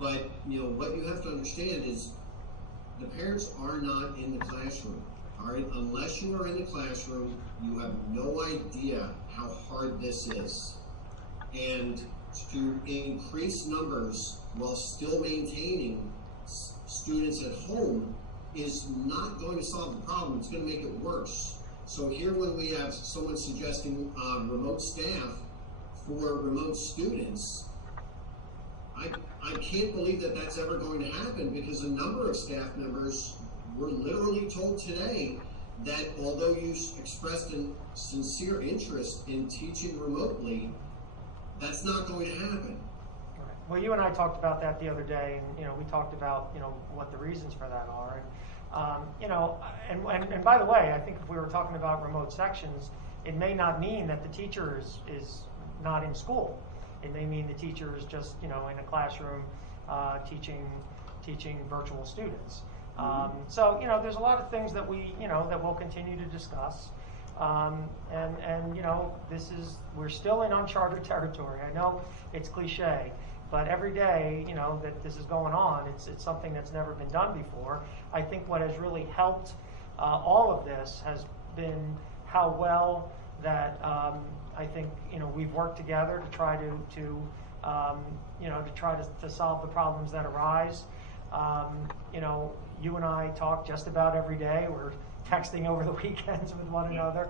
But what you have to understand is the parents are not in the classroom. All right, unless you are in the classroom, you have no idea how hard this is. And to increase numbers while still maintaining students at home is not going to solve the problem. It's going to make it worse. So here, when we have someone suggesting remote staff for remote students, I can't believe that that's ever going to happen, because a number of staff members were literally told today that although you expressed a sincere interest in teaching remotely, that's not going to happen. Right. Well, you and I talked about that the other day, and we talked about what the reasons for that are, and by the way, I think if we were talking about remote sections, it may not mean that the teacher is not in school. It may mean the teacher is just in a classroom teaching virtual students. So there's a lot of things that that we'll continue to discuss, and we're still in uncharted territory. I know it's cliche, but every day that this is going on, it's something that's never been done before. I think what has really helped all of this has been how well that I think we've worked together to try to solve the problems that arise. You and I talk just about every day. We're texting over the weekends with one another,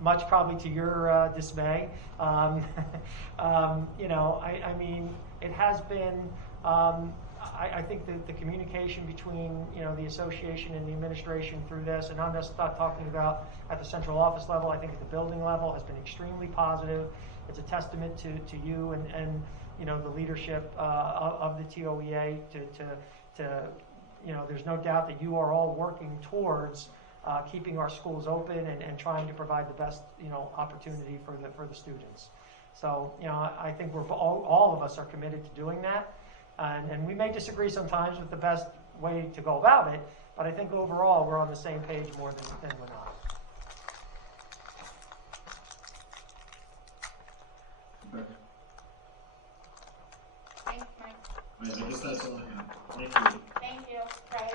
much probably to your dismay. I mean, it has been. I think the communication between the association and the administration through this, and I'm just not talking about at the central office level. I think at the building level has been extremely positive. It's a testament to you and the leadership of the TOEA to there's no doubt that you are all working towards keeping our schools open and trying to provide the best opportunity for the students. So I think we're all of us are committed to doing that, and we may disagree sometimes with the best way to go about it, but I think overall we're on the same page more than we're not. Thanks, Mike. I guess that's all I have. Thank you. Thank you. Sorry,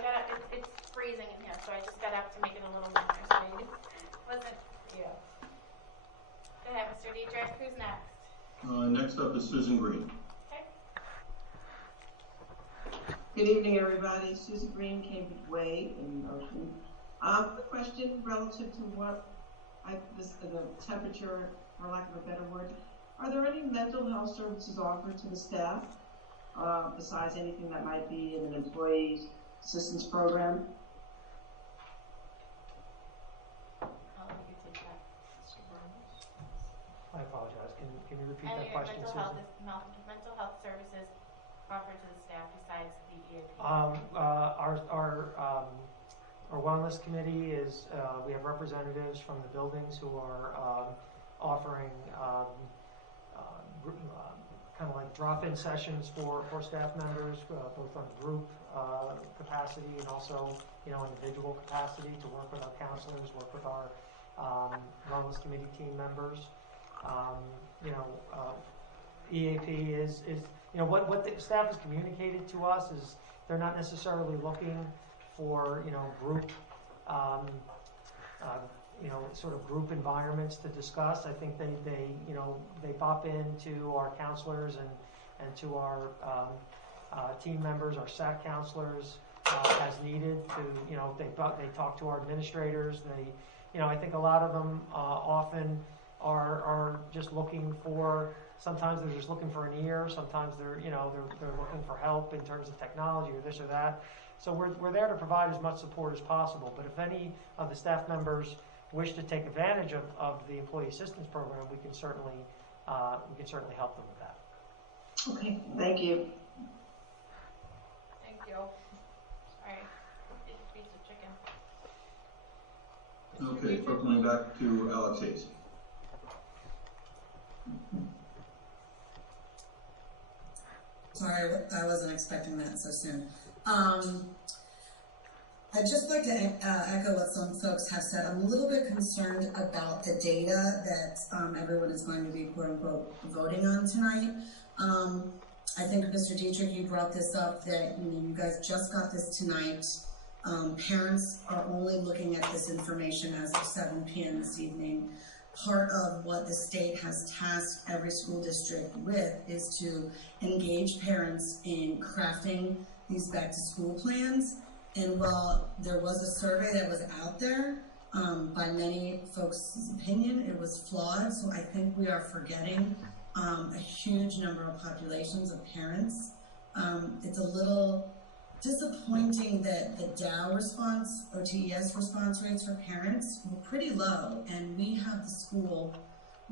it's freezing in here, so I just got up to make it a little warmer. So it wasn't. Yeah. Go ahead, Mr. Dietrich. Who's next? Next up is Susan Green. Okay. Good evening, everybody. Susan Green, Cambridge Way in Ocean. The question relative to the temperature, for lack of a better word, are there any mental health services offered to the staff besides anything that might be in an employee assistance program? I apologize. Can you repeat that question, Susan? Mental health services offered to the staff besides the EAP? Our wellness committee is, we have representatives from the buildings who are offering kind of like drop-in sessions for staff members, both on group capacity and also individual capacity, to work with our counselors, work with our wellness committee team members. EAP is what the staff has communicated to us is they're not necessarily looking for group sort of group environments to discuss. I think they pop into our counselors and to our team members, our SAC counselors as needed. They talk to our administrators. I think a lot of them often are just looking for. Sometimes they're just looking for an ear. Sometimes they're looking for help in terms of technology or this or that. So we're there to provide as much support as possible. But if any of the staff members wish to take advantage of the employee assistance program, we can certainly help them with that. Okay, thank you. Thank you. Sorry, piece of chicken. Okay, circling back to Alex Hayes. Sorry, I wasn't expecting that so soon. I'd just like to echo what some folks have said. I'm a little bit concerned about the data that everyone is going to be quote unquote voting on tonight. I think Mr. Dietrich, you brought this up that you guys just got this tonight. Parents are only looking at this information as of 7 p.m. this evening. Part of what the state has tasked every school district with is to engage parents in crafting these back to school plans. And while there was a survey that was out there, by many folks' opinion, it was flawed. So I think we are forgetting a huge number of populations of parents. It's a little disappointing that the DAO response, OTES response rates for parents were pretty low, and we have the school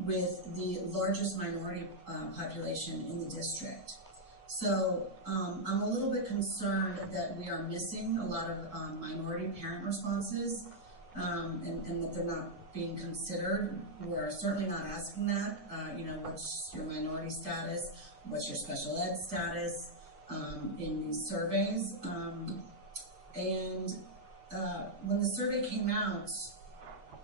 with the largest minority population in the district. So I'm a little bit concerned that we are missing a lot of minority parent responses, and that they're not being considered. We're certainly not asking that. What's your minority status? What's your special ed status? In these surveys. When the survey came out,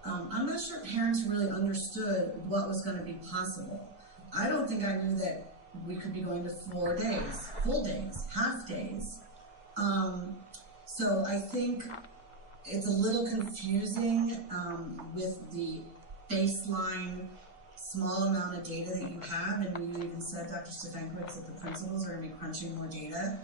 I'm not sure parents really understood what was going to be possible. I don't think I knew that we could be going to 4 days, full days, half days. So I think it's a little confusing with the baseline small amount of data that you have, and you even said, Dr. Stefankowitz, that the principals are going to be crunching more data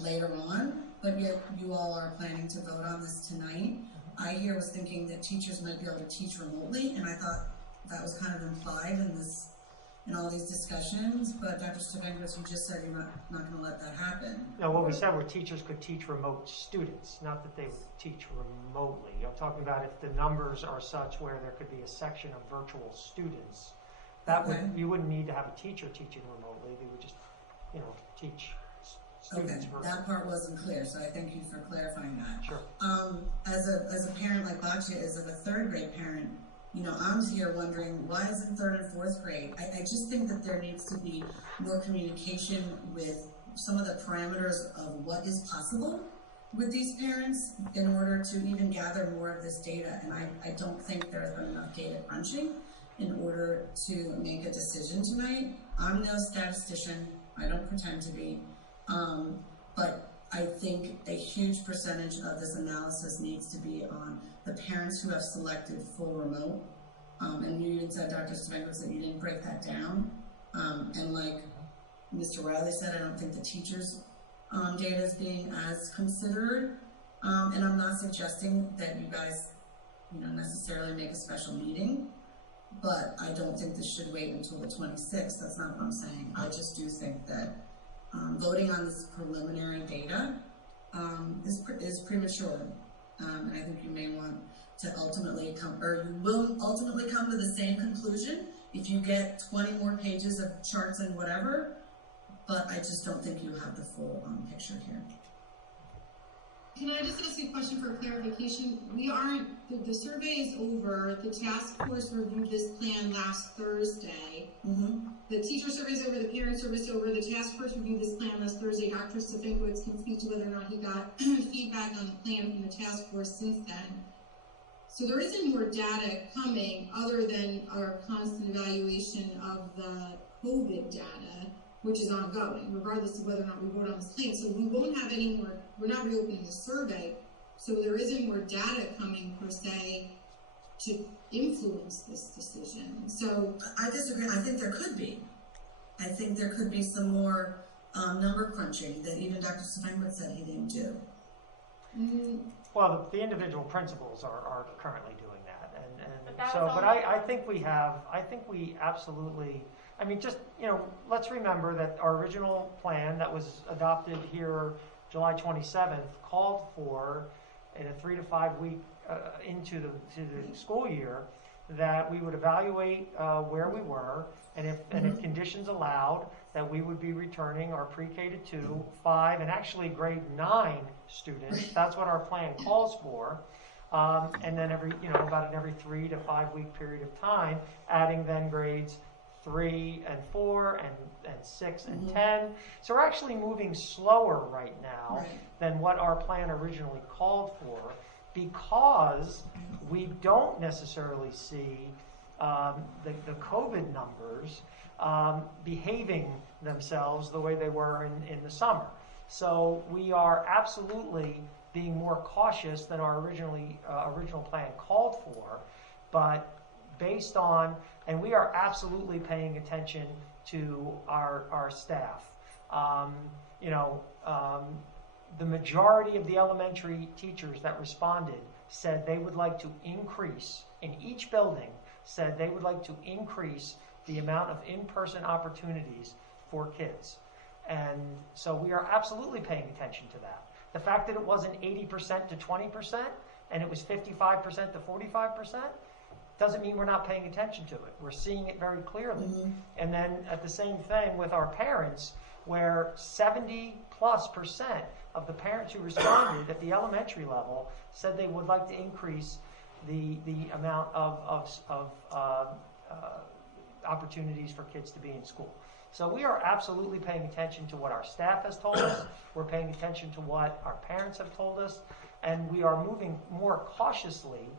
later on, but yet you all are planning to vote on this tonight. I here was thinking that teachers might be able to teach remotely, and I thought that was kind of implied in all these discussions, but Dr. Stefankowitz, you just said you're not going to let that happen. No, what we said were teachers could teach remote students, not that they would teach remotely. I'm talking about if the numbers are such where there could be a section of virtual students. You wouldn't need to have a teacher teaching remotely. They would just, teach students. Okay, that part wasn't clear, so I thank you for clarifying that. Sure. As a parent like Batya is of a third grade parent, I'm here wondering why isn't third and fourth grade? I just think that there needs to be more communication with some of the parameters of what is possible with these parents in order to even gather more of this data. And I don't think there's been enough data crunching in order to make a decision tonight. I'm no statistician, I don't pretend to be, but I think a huge percentage of this analysis needs to be on the parents who have selected full remote. And you even said, Dr. Stefankowitz, that you didn't break that down. And like Mr. Riley said, I don't think the teachers' data is being as considered. And I'm not suggesting that you guys, necessarily make a special meeting. But I don't think this should wait until the 26th. That's not what I'm saying. I just do think that voting on this preliminary data is premature. And I think you may want to ultimately you will ultimately come to the same conclusion if you get 20 more pages of charts and whatever, but I just don't think you have the full picture here. Can I just ask you a question for clarification? The survey is over. The task force reviewed this plan last Thursday. Mm-hmm. The teacher survey is over, the parent survey is over. The task force reviewed this plan last Thursday. Dr. Stefankowitz can speak to whether or not he got feedback on the plan from the task force since then. So there isn't more data coming other than our constant evaluation of the COVID data, which is ongoing, regardless of whether or not we vote on this claim. So we won't have any more, we're not reopening the survey, so there isn't more data coming per se to influence this decision. So I disagree. I think there could be. I think there could be some more number crunching that even Dr. Steinmetz said he didn't do. Well, the individual principals are currently doing that, But I think we absolutely, I mean, just, let's remember that our original plan that was adopted here July 27th called for, in a 3 to 5 week into the school year, that we would evaluate where we were, and if conditions allowed, that we would be returning our pre-K to 2, 5, and actually grade 9 students. That's what our plan calls for. And then about an every 3 to 5 week period of time, adding then grades 3 and 4 and 6 and 10. So we're actually moving slower right now than what our plan originally called for, because we don't necessarily see the COVID numbers behaving themselves the way they were in the summer. So we are absolutely being more cautious than our original plan called for, but based on, and we are absolutely paying attention to our staff. The majority of the elementary teachers that responded said they would like to increase, in each building, said they would like to increase the amount of in-person opportunities for kids. And so we are absolutely paying attention to that. The fact that it wasn't 80% to 20% and it was 55% to 45% doesn't mean we're not paying attention to it. We're seeing it very clearly. And then at the same thing with our parents, where 70+% of the parents who responded at the elementary level said they would like to increase the amount of opportunities for kids to be in school. So we are absolutely paying attention to what our staff has told us. We're paying attention to what our parents have told us, and we are moving more cautiously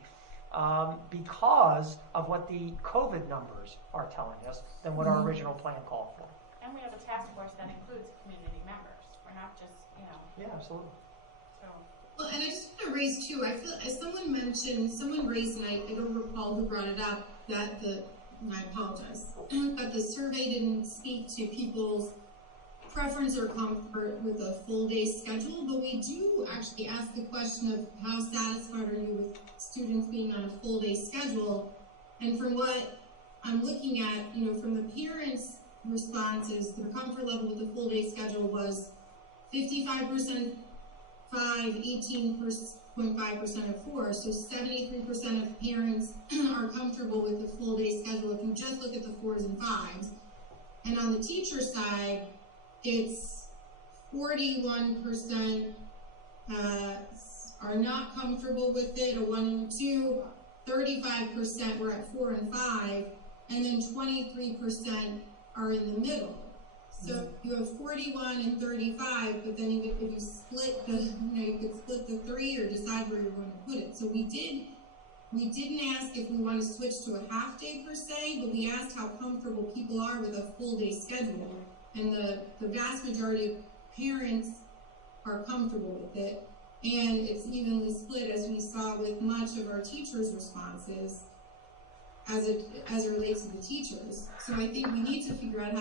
because of what the COVID numbers are telling us than what our original plan called for. And we have a task force that includes community members. We're not just, Yeah, absolutely. So. Well, and I just want to raise too, I feel, as someone raised, and I don't recall who brought it up, that and I apologize, but the survey didn't speak to people's preference or comfort with a full day schedule, but we do actually ask the question of how satisfied are you with students being on a full day schedule. And from what I'm looking at, from the parents' responses, their comfort level with the full day schedule was 55% 5, 18.5% of 4. So 73% of parents are comfortable with the full day schedule if you just look at the 4s and 5s. And on the teacher side, it's 41% are not comfortable with it, a 1 and 2, 35% were at 4 and 5, and then 23% are in the middle. So you have 41 and 35, but then if you split you could split the 3 or decide where you're going to put it. So we didn't ask if we want to switch to a half day per se, but we asked how comfortable people are with a full day schedule. And the vast majority of parents are comfortable with it. And it's evenly split, as we saw with much of our teachers' responses as it relates to the teachers. So I think we need to figure out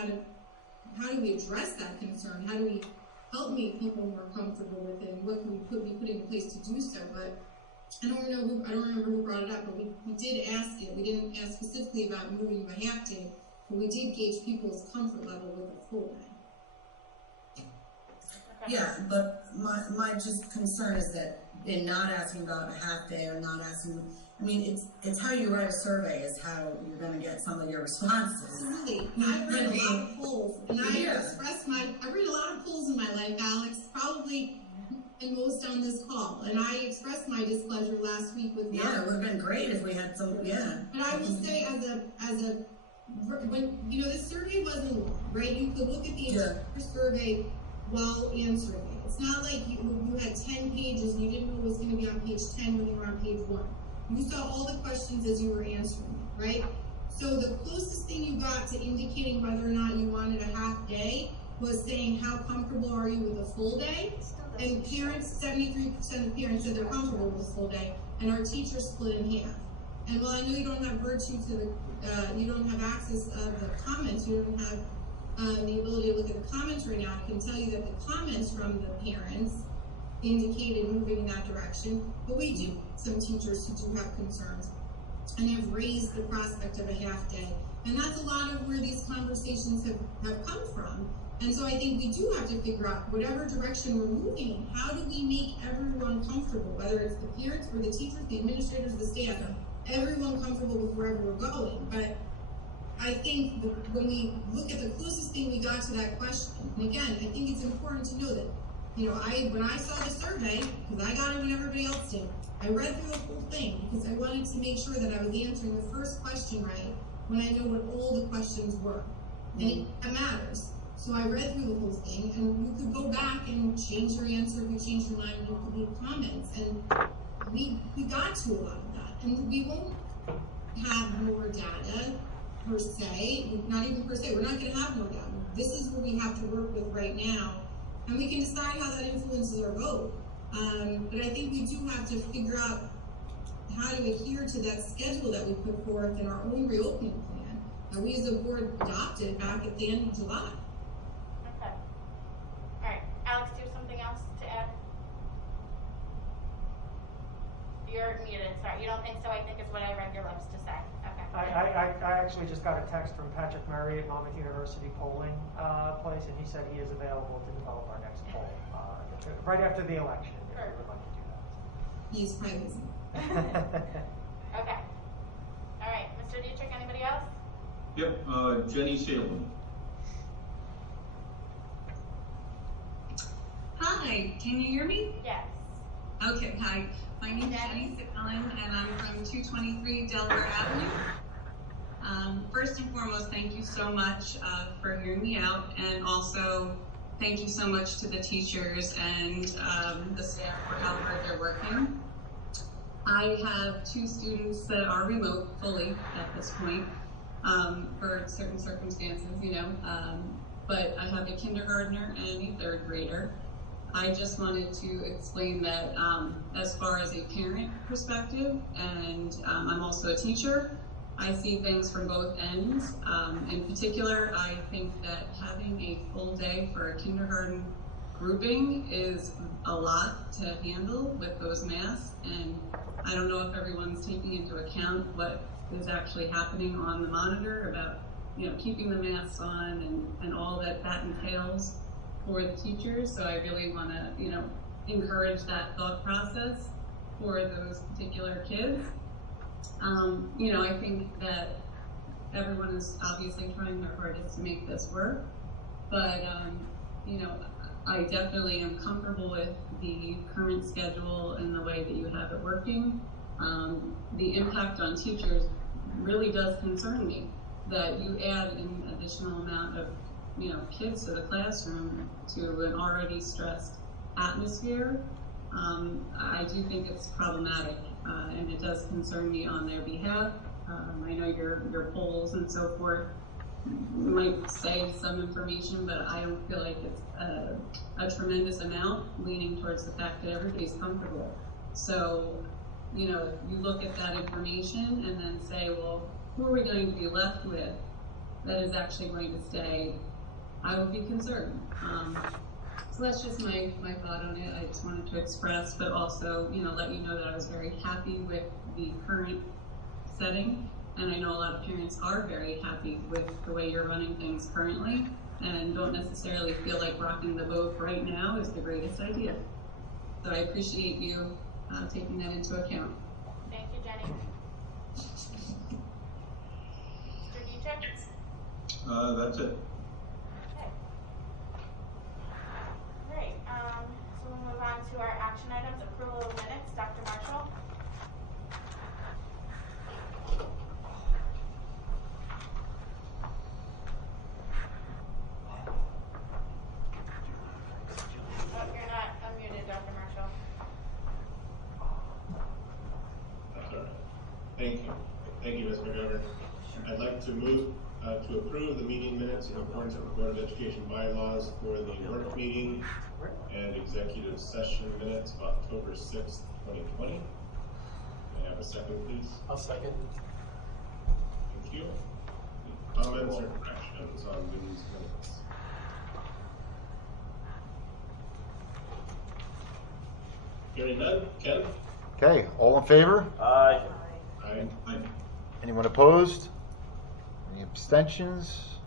how do we address that concern? How do we help make people more comfortable with it? And what can we be put in place to do so? But I don't remember who brought it up, but we did ask it. We didn't ask specifically about moving to a half day, but we did gauge people's comfort level with a full day. Yeah, but my just concern is that in not asking about a half day or not asking, I mean, it's how you write a survey is how you're going to get some of your responses. Absolutely. I've read a lot of polls, and I read a lot of polls in my life, Alex, probably and most on this call. And I expressed my displeasure last week with it would have been great if we had some, But I will say when, this survey wasn't long, right? You could look at the entire survey while answering it. It's not like you had 10 pages and you didn't know what was going to be on page 10 when you were on page 1. You saw all the questions as you were answering them, right? So the closest thing you got to indicating whether or not you wanted a half day was saying how comfortable are you with a full day? And parents, 73% of parents said they're comfortable with a full day, and our teachers split in half. And while I know you don't have virtue to the, you don't have access of the comments, you don't have the ability to look at the comments right now, I can tell you that the comments from the parents indicated moving in that direction, but we do some teachers who do have concerns and have raised the prospect of a half day. And that's a lot of where these conversations have come from. And so I think we do have to figure out whatever direction we're moving in, how do we make everyone comfortable, whether it's the parents or the teachers, the administrators, the staff, everyone comfortable with wherever we're going. But I think when we look at the closest thing we got to that question, and again, I think it's important to know that, you know, when I saw the survey, because I got it when everybody else did, I read through the whole thing because I wanted to make sure that I was answering the first question right when I know what all the questions were. And it matters. So I read through the whole thing, and you could go back and change your answer if you change your mind, and you could leave comments. And we got to a lot of that. And we won't have more data per se, not even per se, we're not going to have more data. This is what we have to work with right now. And we can decide how that influences our vote. But I think we do have to figure out how to adhere to that schedule that we put forth in our own reopening plan that we as a board adopted back at the end of July. Okay. All right. Alex, do you have something else to add? You're muted. Sorry. You don't think so? I think is what I read your lips to say. Okay. I actually just got a text from Patrick Murray at Monmouth University polling place, and he said he is available to develop our next poll right after the election. If we would like to do that. He's present. Okay. All right. Mr. Dietrich, anybody else? Yep, Jenny Salem. Hi, can you hear me? Yes. Okay, hi. My name is Jenny Salem, and I'm from 223 Delaware Avenue. First and foremost, thank you so much for hearing me out, and also thank you so much to the teachers and the staff for how hard they're working. I have 2 students that are remote fully at this point for certain circumstances, you know, but I have a kindergartner and a 3rd grader. I just wanted to explain that as far as a parent perspective, and I'm also a teacher, I see things from both ends. In particular, I think that having a full day for a kindergarten grouping is a lot to handle with those masks, and I don't know if everyone's taking into account what is actually happening on the monitor about, you know, keeping the masks on and all that entails for the teachers. So I really want to, you know, encourage that thought process for those particular kids. You know, I think that everyone is obviously trying their hardest to make this work, but you know, I definitely am comfortable with the current schedule and the way that you have it working. The impact on teachers really does concern me, that you add an additional amount of, you know, kids to the classroom to an already stressed atmosphere. I do think it's problematic, and it does concern me on their behalf. I know your polls and so forth might say some information, but I don't feel like it's a tremendous amount, leaning towards the fact that everybody's comfortable. So, you know, if you look at that information and then say, well, who are we going to be left with that is actually going to stay, I would be concerned. So that's just my thought on it. I just wanted to express, but also, you know, let you know that I was very happy with the current setting. And I know a lot of parents are very happy with the way you're running things currently and don't necessarily feel like rocking the boat right now is the greatest idea. So I appreciate you taking that into account. Thank you, Jenny. Mr. Dietrich? That's it. Okay. Great. So we'll move on to our action items, approval of minutes. Dr. Marshall? Oh, you're not unmuted, Dr. Marshall. Thank you. Thank you, Ms. McGovern. I'd like to move to approve the meeting minutes in accordance with the Board of Education bylaws for the work meeting and executive session minutes of October 6th, 2020. May I have a second, please? I'll second. Thank you. Comments or corrections on these minutes? Hearing none. Ken? Okay, all in favor? Aye. Aye. Anyone opposed? Any abstentions?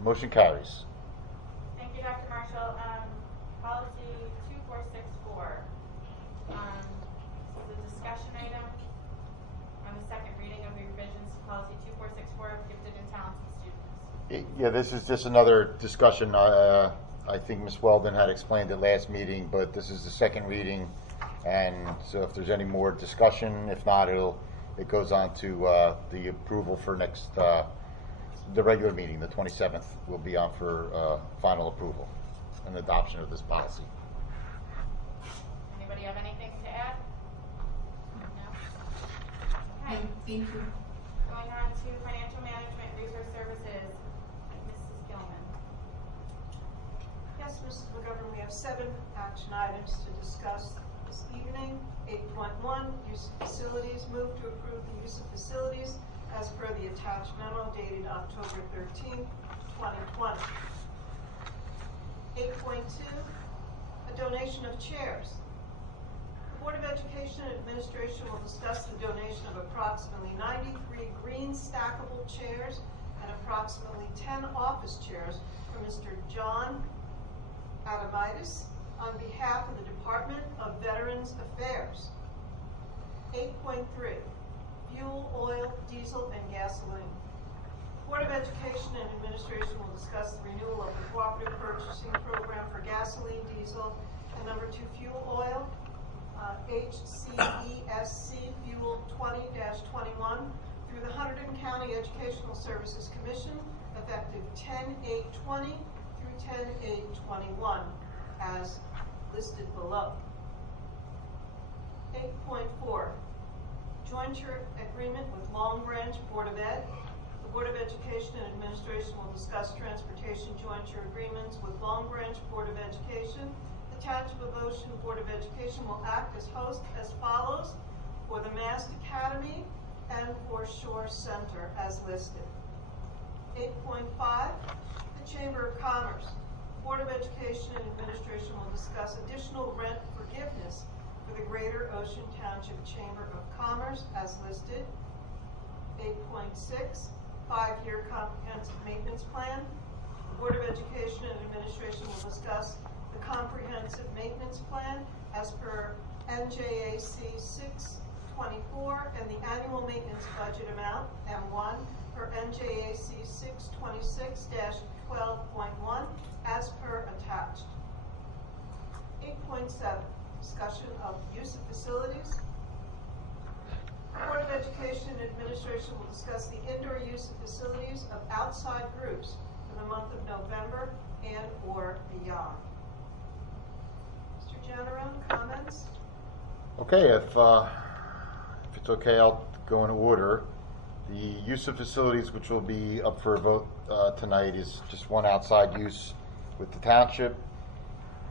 Motion carries. Thank you, Dr. Marshall. Policy 2464. This is a discussion item on the second reading of the revisions to policy 2464 of gifted and talented students. Yeah, this is just another discussion. I think Ms. Weldon had explained it last meeting, but this is the second reading, and so if there's any more discussion, if not, it goes on to the approval for next, the regular meeting, the 27th, will be on for final approval and adoption of this policy. Anybody have anything to add? No? Okay. Thank you. Going on to financial management and resource services, Mrs. Gilman. Yes, Mrs. McGovern, we have 7 action items to discuss this evening. 8.1, use of facilities. Move to approve the use of facilities as per the attached memo dated October 13, 2020. 8.2, a donation of chairs. The Board of Education and Administration will discuss the donation of approximately 93 green stackable chairs and approximately 10 office chairs for Mr. John Adamitis on behalf of the Department of Veterans Affairs. 8.3, fuel, oil, diesel, and gasoline. The Board of Education and Administration will discuss the renewal of the cooperative purchasing program for gasoline, diesel, and number 2, fuel oil, HCESC Fuel 20-21 through the Hunterdon County Educational Services Commission, effective 10/8/20 through 10/8/21, as listed below. 8.4, jointure agreement with Long Branch Board of Ed. The Board of Education and Administration will discuss transportation jointure agreements with Long Branch Board of Education. The Township of Ocean Board of Education will act as host as follows for the Mast Academy and for Shore Center as listed. 8.5, the Chamber of Commerce. Board of Education and Administration will discuss additional rent forgiveness for the Greater Ocean Township Chamber of Commerce as listed. 8.6, 5-year comprehensive maintenance plan. The Board of Education and Administration will discuss the comprehensive maintenance plan as per NJAC 624 and the annual maintenance budget amount, M1, per NJAC 626-12.1 as per attached. 8.7, discussion of use of facilities. The Board of Education and Administration will discuss the indoor use of facilities of outside groups for the month of November and or beyond. Mr. Generone, comments? Okay, if it's okay, I'll go in order. The use of facilities, which will be up for a vote tonight, is just one outside use with the township.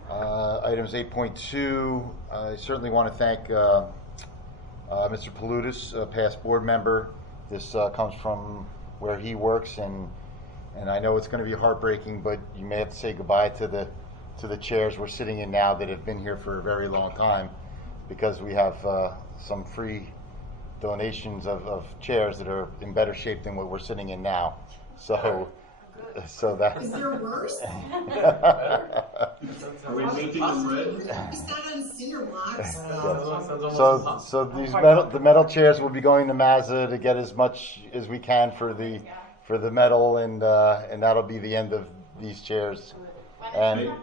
Items 8.2, I certainly want to thank Mr. Palutis, a past board member. This comes from where he works, and I know it's going to be heartbreaking, but you may have to say goodbye to the chairs we're sitting in now that have been here for a very long time, because we have some free donations of chairs that are in better shape than what we're sitting in now. So that. Is there worse? Are we making them red? We sat on cinder blocks. So these the metal chairs will be going to Mazda to get as much as we can for the metal, and that'll be the end of these chairs. And in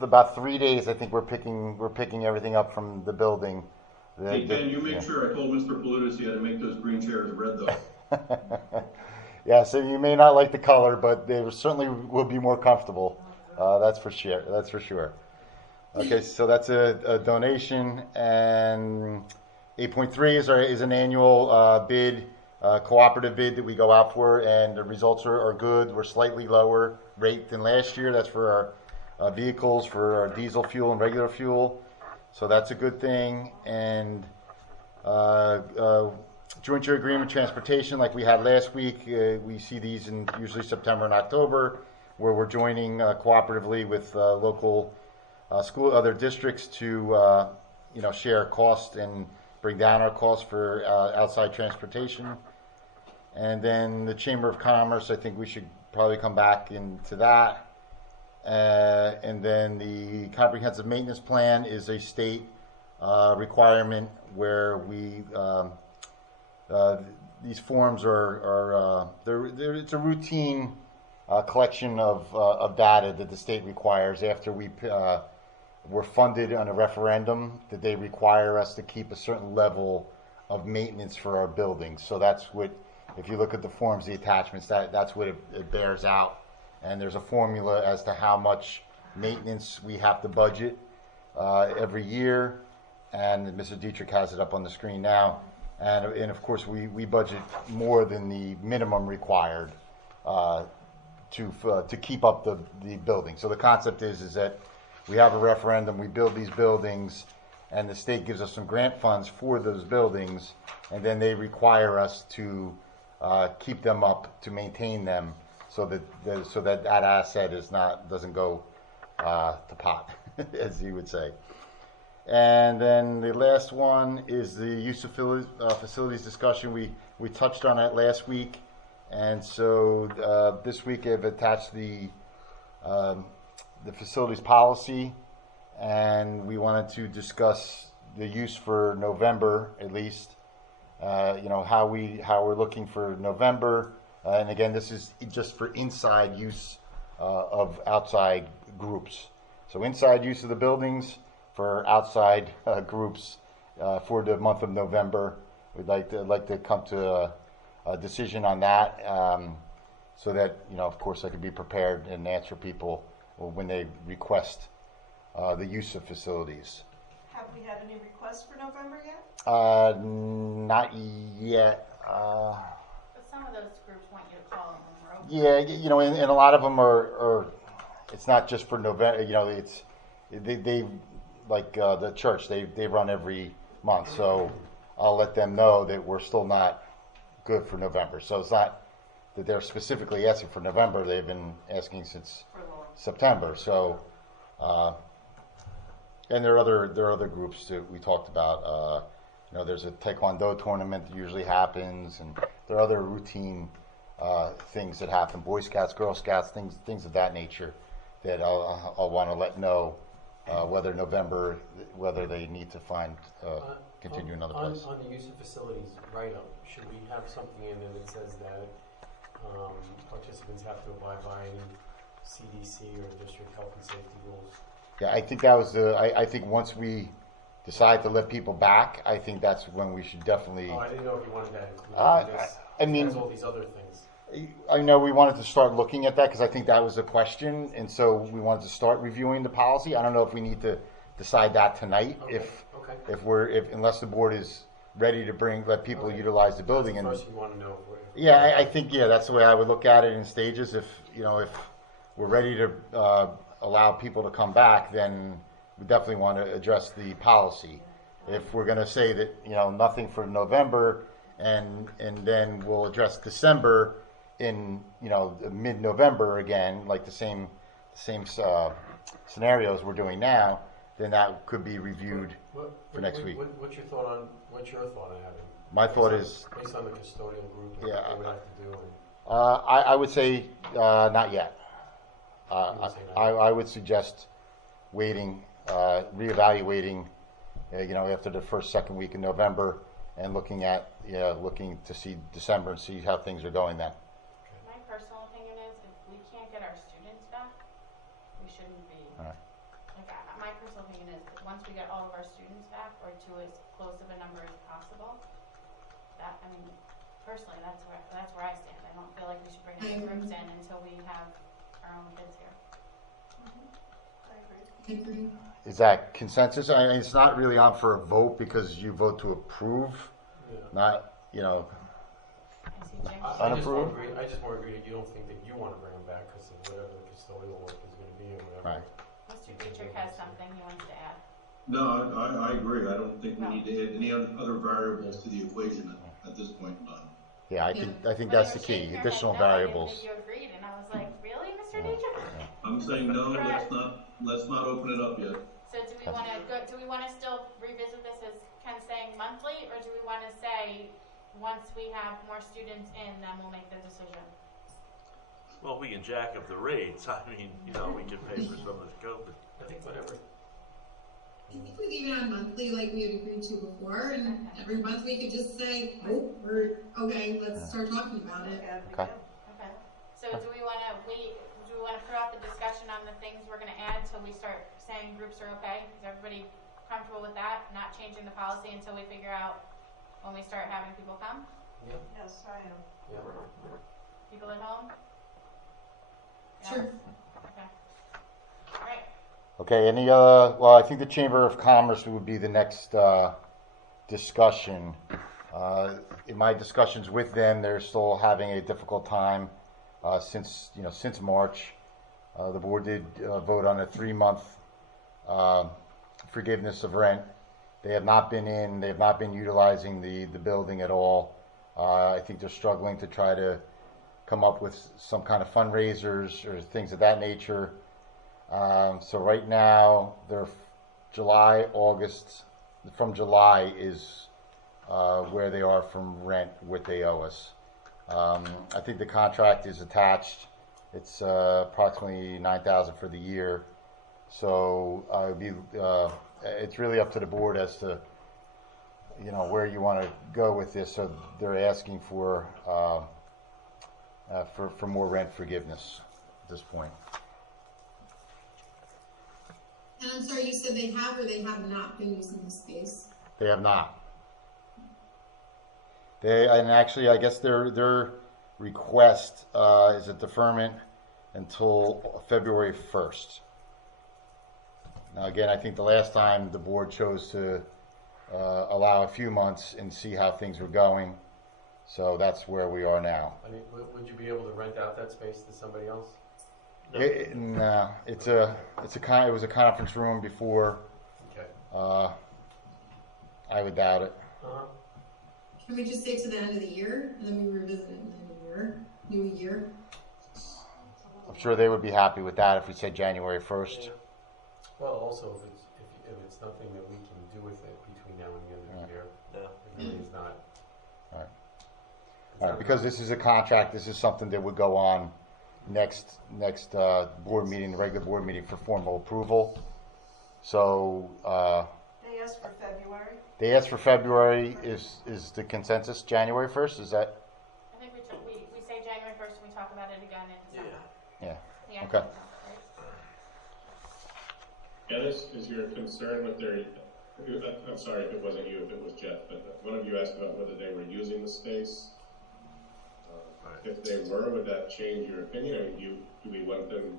about 3 days, I think we're picking everything up from the building. Hey, Ken, you make sure. I told Mr. Palutis he had to make those green chairs red, though. Yeah, so you may not like the color, but they certainly will be more comfortable. That's for sure. That's for sure. Okay, so that's a donation, and 8.3 is an annual bid, cooperative bid that we go out for, and the results are good. We're slightly lower rate than last year. That's for our vehicles, for our diesel fuel and regular fuel. So that's a good thing. And joint year agreement transportation, like we had last week, we see these in usually September and October, where we're joining cooperatively with local school, other districts to share costs and bring down our costs for outside transportation. And then the Chamber of Commerce, I think we should probably come back into that. And then the comprehensive maintenance plan is a state requirement where we these forms it's a routine collection of data that the state requires after we're funded on a referendum, that they require us to keep a certain level of maintenance for our buildings. So that's what, if you look at the forms, the attachments, that's what it bears out. And there's a formula as to how much maintenance we have to budget every year. And Mr. Dietrich has it up on the screen now. And of course, we budget more than the minimum required to keep up the building. So the concept is that we have a referendum, we build these buildings, and the state gives us some grant funds for those buildings, and then they require us to keep them up, to maintain them, so that asset doesn't go to pot, as you would say. And then the last one is the use of facilities discussion. We touched on it last week, and so this week I've attached the facilities policy, and we wanted to discuss the use for November at least. How we're looking for November, and again, this is just for inside use of outside groups. So inside use of the buildings for outside groups for the month of November. We'd like to come to a decision on that, so that of course I could be prepared and answer people when they request the use of facilities. Have we had any requests for November yet? Not yet. But some of those groups want you to call them when we're open. Yeah, and a lot of them are. It's not just for November. It's they like the church. They run every month, so I'll let them know that we're still not good for November. So it's not that they're specifically asking for November. They've been asking since September. So. And there are other groups that we talked about. There's a Taekwondo tournament that usually happens, and there are other routine things that happen. Boy Scouts, Girl Scouts, things of that nature that I'll want to let know whether they need to continue another place. On the use of facilities write-up, should we have something in there that says that participants have to abide by any CDC or district health and safety rules? Yeah, I think that was I think once we decide to let people back, I think that's when we should definitely. Oh, I didn't know if you wanted that included. I mean, all these other things. I know we wanted to start looking at that because I think that was a question, and so we wanted to start reviewing the policy. I don't know if we need to decide that tonight, unless the board is ready to let people utilize the building. That's the first you want to know. Yeah, I think that's the way I would look at it in stages. If we're ready to allow people to come back, then we definitely want to address the policy. If we're going to say that nothing for November, and then we'll address December in mid-November again, like the same scenarios we're doing now, then that could be reviewed for next week. What's your thought on having? My thought is based on the custodial group. What they would have to do. I would say not yet. I would suggest waiting, reevaluating, after the second week in November, and looking to see December and see how things are going then. My personal opinion is, if we can't get our students back, we shouldn't be. All right. My personal opinion is that once we get all of our students back, or to as close of a number as possible, personally, that's where I stand. I don't feel like we should bring any groups in until we have our own kids here. I agree. Is that consensus? I mean, it's not really on for a vote because you vote to approve, not, unapproved. I just more agree that you don't think that you want to bring them back because of whatever the custodial work is going to be or whatever. Right. Mr. Dietrich has something he wants to add. No, I agree. I don't think we need to add any other variables to the equation at this point in time. Yeah, I think that's the key, additional variables. You agreed, and I was like, really, Mr. Dietrich? I'm saying no, let's not open it up yet. So do we want to still revisit this as Ken saying monthly, or do we want to say once we have more students in, then we'll make the decision? Well, we can jack up the rates. I mean, we can pay for some of this COVID. I think whatever. I think we leave it on monthly like we had agreed to before, and every month we could just say, oh, let's start talking about it. Okay. Okay. So do we want to put off the discussion on the things we're going to add till we start saying groups are okay? Is everybody comfortable with that? Not changing the policy until we figure out when we start having people come? Yeah. Yes, I am. Yeah. People at home? Sure. Okay. All right. Okay, well, I think the Chamber of Commerce would be the next discussion. In my discussions with them, they're still having a difficult time since March. The board did vote on a 3-month forgiveness of rent. They have not been utilizing the building at all. I think they're struggling to try to come up with some kind of fundraisers or things of that nature. So right now, they're from July is where they are from rent, what they owe us. I think the contract is attached. It's approximately $9,000 for the year. So it's really up to the board as to where you want to go with this. So they're asking for more rent forgiveness at this point. And I'm sorry, you said they have or they have not been using the space? They have not. Actually, I guess their request is a deferment until February 1st. Now, again, I think the last time the board chose to allow a few months and see how things were going. So that's where we are now. I mean, would you be able to rent out that space to somebody else? No, it was a conference room before. Okay. I would doubt it. Can we just stay to the end of the year and then we revisit it in the end of the year, new year? I'm sure they would be happy with that if we said January 1st. Yeah. Well, also if it's nothing that we can do with it between now and the end of the year, it really is not. All right. Because this is a contract, this is something that would go on next board meeting, the regular board meeting for formal approval. So They asked for February. they asked for February. Is the consensus January 1st? Is that? I think we say January 1st and we talk about it again in December. Yeah. Okay. Dennis, is your concern with I'm sorry if it wasn't you, if it was Jeff, but one of you asked about whether they were using the space. If they were, would that change your opinion? Or do we want them,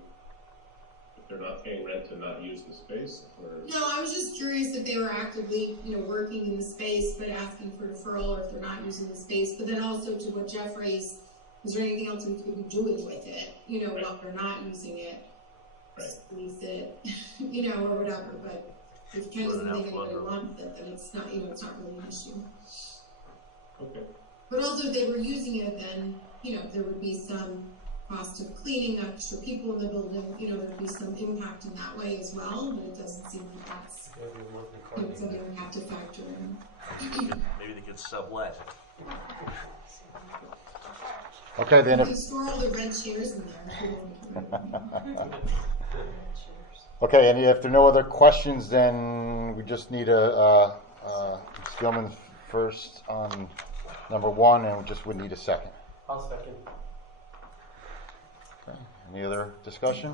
if they're not paying rent, to not use the space? Or? No, I was just curious if they were actively, working in the space but asking for deferral, or if they're not using the space. But then also to what Jeff raised, is there anything else we could be doing with it? Right. While they're not using it, right. lease it, or whatever. But if Ken doesn't think anybody wants it, then it's not, it's not really an issue. Okay. But also, if they were using it, then there would be some cost of cleaning, extra people in the building. There would be some impact in that way as well. But it doesn't seem like that's something we have to factor in. Maybe they could sublet. Okay, then. You can store all the red chairs in there. Okay, and if there are no other questions, then we just need a Gilman first on number 1, and we just would need a second. I'll second. Okay. Any other discussion?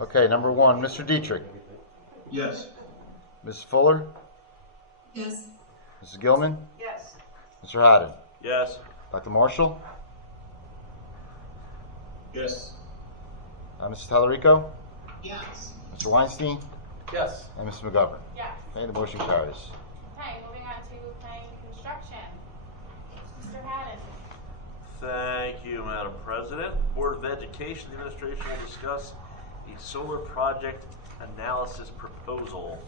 Okay, number 1, Mr. Dietrich. Yes. Ms. Fuller? Yes. Mrs. Gilman? Yes. Mr. Haddon? Yes. Dr. Marshall? Yes. Mrs. Tallarico? Yes. Mr. Weinstein? Yes. And Mrs. McGovern? Yes. Okay, the motion carries. Okay, moving on to planning and construction. Mr. Haddon. Thank you, Madam President. Board of Education Administration will discuss a solar project analysis proposal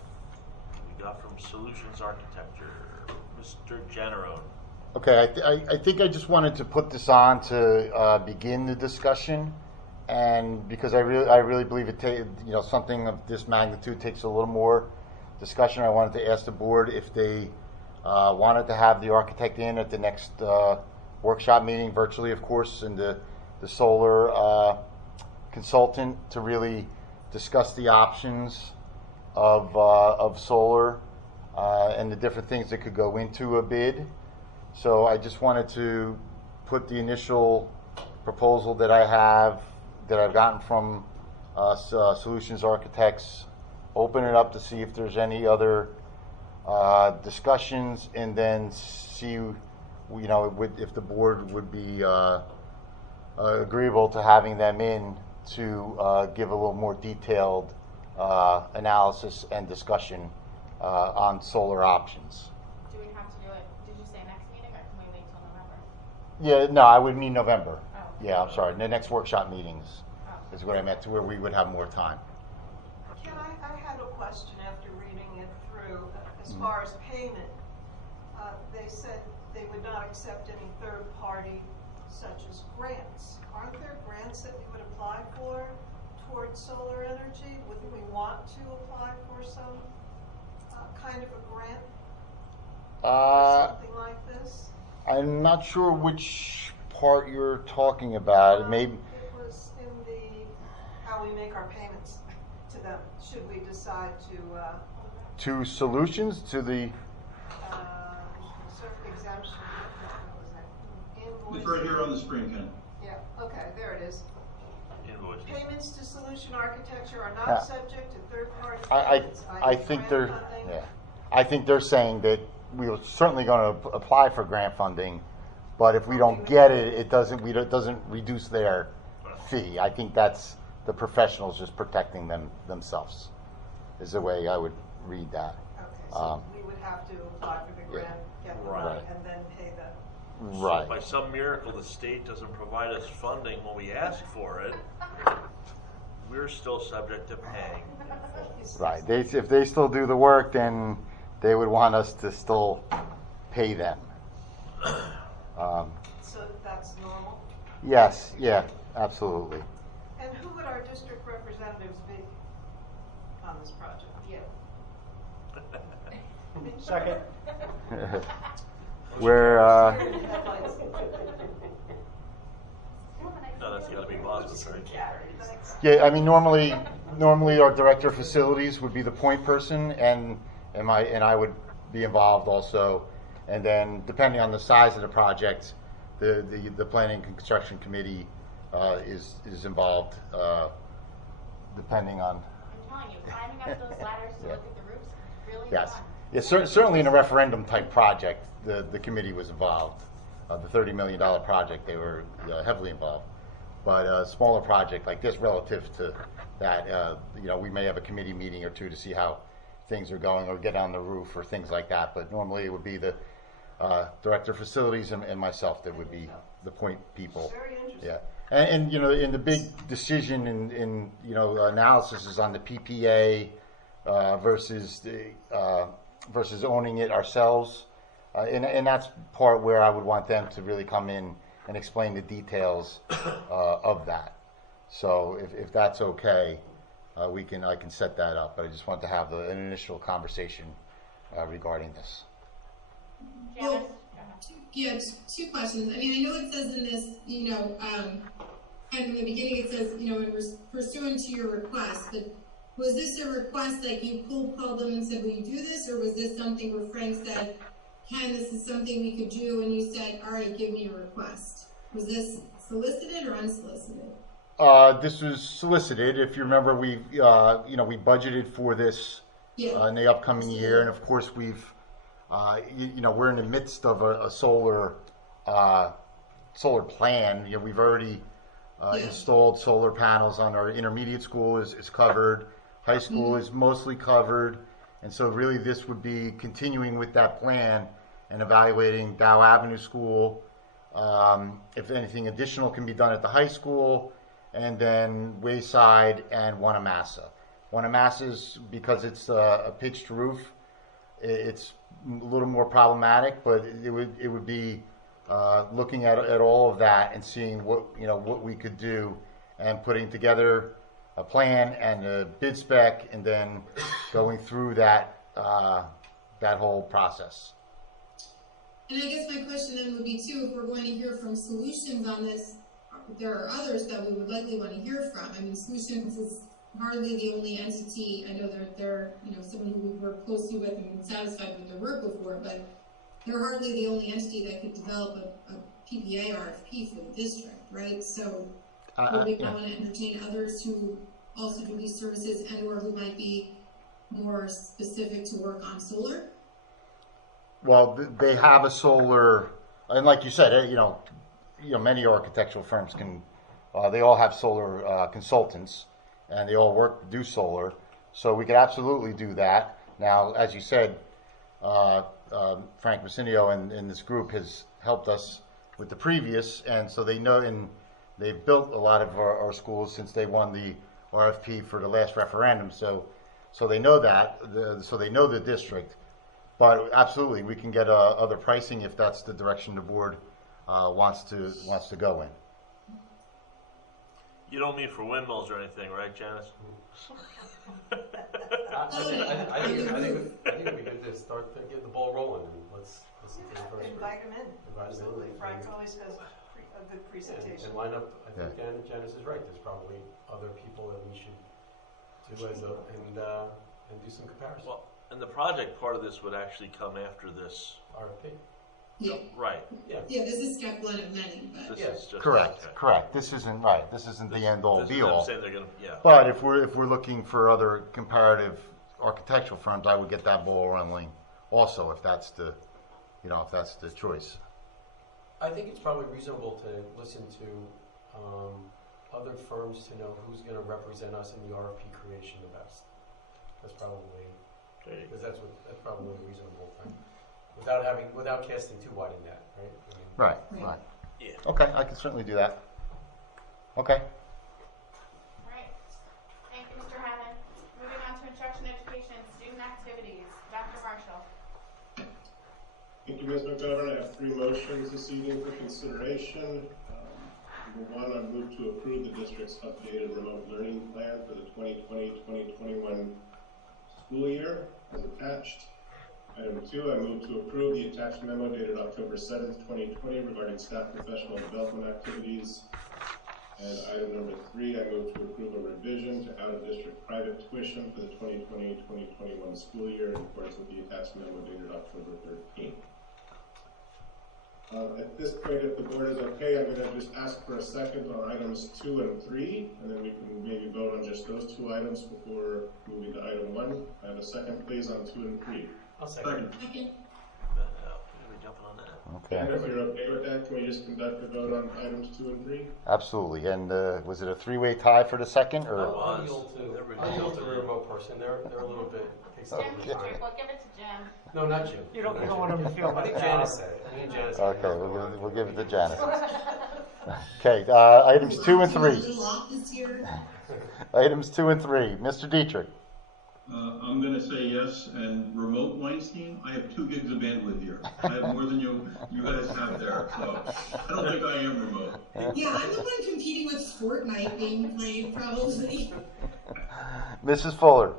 we got from Solutions Architecture. Mr. Generone. Okay, I think I just wanted to put this on to begin the discussion, and because I really believe something of this magnitude takes a little more discussion. I wanted to ask the board if they wanted to have the architect in at the next workshop meeting, virtually, of course, and the solar consultant to really discuss the options of solar and the different things that could go into a bid. So I just wanted to put the initial proposal that I've gotten from Solutions Architects, open it up to see if there's any other discussions, and then see, if the board would be agreeable to having them in to give a little more detailed analysis and discussion on solar options. Do we have to do it, did you say next meeting, or can we wait till November? Yeah, no, I would mean November. Oh. Yeah, I'm sorry. The next workshop meetings is what I meant, to where we would have more time. Ken, I had a question after reading it through. As far as payment, they said they would not accept any third party such as grants. Aren't there grants that we would apply for towards solar energy? Wouldn't we want to apply for some kind of a grant or something like this? I'm not sure which part you're talking about. Maybe It was in the how we make our payments to them. Should we decide to Solutions to the. certain exemption? It's right here on the screen, Ken. Yeah. Okay. There it is. Invoices. Payments to Solution Architecture are not subject to third-party I payments. I i.e. think grant they're funding. yeah. I think they're saying that we are certainly going to apply for grant funding, but if we don't get it, it doesn't reduce their fee. I think that's the professionals just protecting themselves, is the way I would read that. Okay, so we would have to apply for the grant, get the money, Right. and then pay the. Right. By some miracle, the state doesn't provide us funding when we ask for it. We're still subject to paying. Right. If they still do the work, then they would want us to still pay them. So that's normal? Yes. Yeah. Absolutely. And who would our district representatives be on this project? You. Second. Where No, that's got to be Boston, right? yeah, I mean normally our director of facilities would be the point person, and I would be involved also, and then depending on the size of the project, the planning and construction committee is involved, depending on. I'm telling you, climbing up those ladders to look at the roofs, really Yes. fun. Yeah, certainly in a referendum type project, the committee was involved. The $30 million project, they were heavily involved. But a smaller project like this, relative to that, we may have a committee meeting or two to see how things are going, or get on the roof or things like that. But normally it would be the director of facilities and myself that would be the point people. Very interesting. Yeah. And in the big decision in analysis is on the PPA versus owning it ourselves, and that's part where I would want them to really come in and explain the details of that. So if that's okay, I can set that up. But I just want to have an initial conversation regarding this. Well, yeah, two questions. I mean, I know it says in this, kind of in the beginning it says, in pursuant to your request, but was this a request like you called them and said, will you do this? Or was this something where Frank said, Ken, this is something we could do, and you said, all right, give me a request? Was this solicited or unsolicited? This was solicited. If you remember, we budgeted for this in the upcoming year, and of course we've, we're in the midst of a solar plan. We've already installed solar panels on our intermediate school is covered. High school is mostly covered. And so really this would be continuing with that plan and evaluating Dow Avenue School, if anything additional can be done at the high school, and then Wayside and Wanamassa. Wanamassa's, because it's a pitched roof, it's a little more problematic, but it would be looking at all of that and seeing what we could do and putting together a plan and a bid spec and then going through that whole process. And I guess my question then would be too, if we're going to hear from Solutions on this, there are others that we would likely want to hear from. I mean, Solutions is hardly the only entity. I know they're someone who we've worked closely with and been satisfied with their work before, but they're hardly the only entity that could develop a PPA RFP for the district, right? So would we want to entertain others who also do these services and or who might be more specific to work on solar? Well, they have a solar, and like you said, many architectural firms they all have solar consultants, and they all do solar. So we could absolutely do that. Now, as you said, Frank Massinio and this group has helped us with the previous, and so they know, and they've built a lot of our schools since they won the RFP for the last referendum. So they know that, so they know the district. But absolutely, we can get other pricing if that's the direction the board wants to go in. You don't mean for windmills or anything, right, Janice? I think it would be good to start to get the ball rolling, and let's invite them in. Absolutely. Frank always has a good presentation. And line up. I think Janice is right. There's probably other people that we should do and do some comparison. Well, and the project part of this would actually come after this RFP. Yeah. Right. Yeah, this is step one of many, but This is just Correct. This isn't right. This isn't the end all be all. Saying they're gonna, yeah. But if we're looking for other comparative architectural firms, I would get that ball rolling also if that's the choice. I think it's probably reasonable to listen to other firms to know who's going to represent us in the RFP creation the best. That's probably because that's probably a reasonable thing. Without casting too wide a net, right? Right. Yeah. Okay, I can certainly do that. Okay. All right. Thank you, Mr. Hammond. Moving on to instruction, education, student activities. Dr. Marshall. Thank you, Ms. McGovern. I have 3 motions this evening for consideration. Number 1, I move to approve the district's updated remote learning plan for the 2020-2021 school year as attached. Item 2, I move to approve the attached memo dated October 7th, 2020 regarding staff professional development activities. And item number 3, I move to approve a revision to out-of-district private tuition for the 2020-2021 school year in accordance with the attached memo dated October 13th. At this point, if the board is okay, I'm going to just ask for a second on items 2 and 3, and then we can maybe vote on just those 2 items before moving to item 1. I have a second, please, on 2 and 3. I'll second. We're jumping on that. Okay. And if you're okay with that, can we just conduct a vote on items 2 and 3? Absolutely. And was it a 3-way tie for the second, or? I'll yield to the remote person. They're a little bit. Jim, we'll give it to Jim. No, not Jim. You don't want them to feel I think Janice said it. Me and Janice. Okay, we'll give it to Janice. Okay, items 2 and 3. Items 2 and 3. Mr. Dietrich. I'm going to say yes, and remote Weinstein, I have 2 gigs of bandwidth here. I have more than you guys have there, so I don't think I am remote. Yeah, I'm the one competing with Fortnite being played, probably. Mrs. Fuller.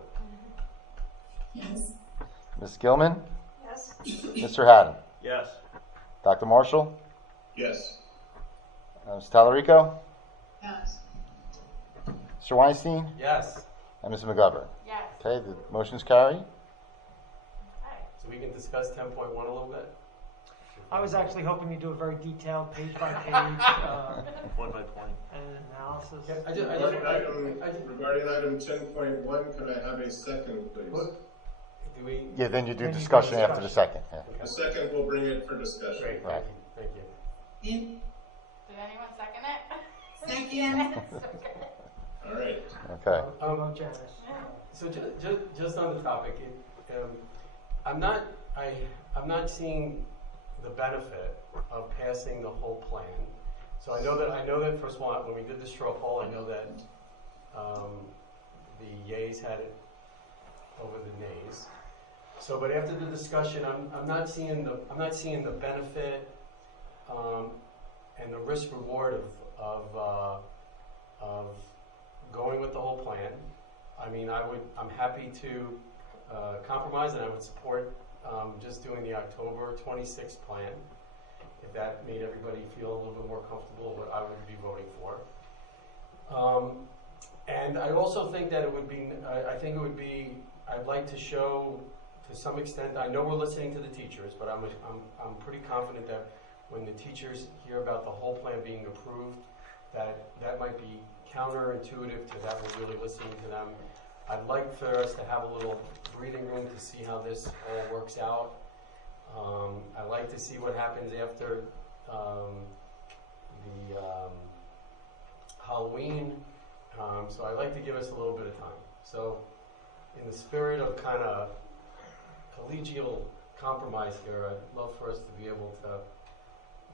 Yes. Ms. Gilman. Yes. Mr. Haddon. Yes. Dr. Marshall. Yes. Ms. Tallarico. Yes. Mr. Weinstein. Yes. And Ms. McGovern. Yes. Okay, the motion's carried. So we can discuss 10.1 a little bit. I was actually hoping to do a very detailed page by page point by point analysis. Regarding item 10.1, can I have a second, please? Yeah, then you do discussion after the second. Yeah. The second will bring it for discussion. Great, right. Thank you. Did anyone second it? Second. All right. Okay. Janice. So just on the topic, I'm not seeing the benefit of passing the whole plan. So I know that first of all, when we did the straw poll, I know that the yays had it over the nays. So, but after the discussion, I'm not seeing the benefit and the risk reward of going with the whole plan. I mean, I'm happy to compromise, and I would support just doing the October 26th plan, if that made everybody feel a little bit more comfortable with what I would be voting for. And I also think that it would be, I'd like to show to some extent, I know we're listening to the teachers, but I'm pretty confident that when the teachers hear about the whole plan being approved, that might be counterintuitive to that we're really listening to them. I'd like for us to have a little breathing room to see how this all works out. I'd like to see what happens after the Halloween. So I'd like to give us a little bit of time. So in the spirit of kind of collegial compromise here, I'd love for us to be able to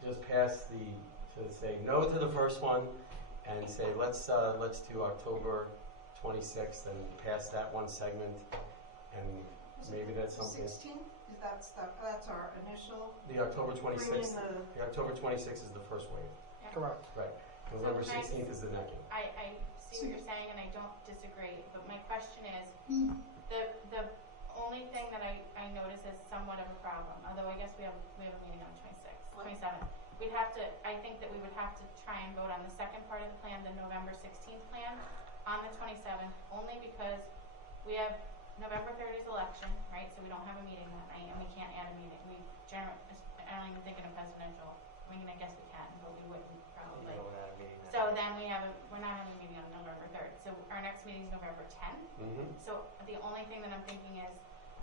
just to say no to the first one and say let's do October 26th and pass that one segment, and maybe that's something. 16th? That's our initial. The October 26th. The October 26th is the first wave. Yeah. Correct. Right. November 16th is the next one. I see what you're saying, and I don't disagree. But my question is, the only thing that I notice is somewhat of a problem. Although I guess we have a meeting on 27th. We'd have to. I think that we would have to try and vote on the second part of the plan, the November 16th plan, on the 27th, only because we have November 30th election, right? So we don't have a meeting that night, and we can't add a meeting. We generally, I don't even think of presidential. I mean, I guess we can, but we wouldn't probably. So then we're not having a meeting on November 3rd. So our next meeting is November 10th. So the only thing that I'm thinking is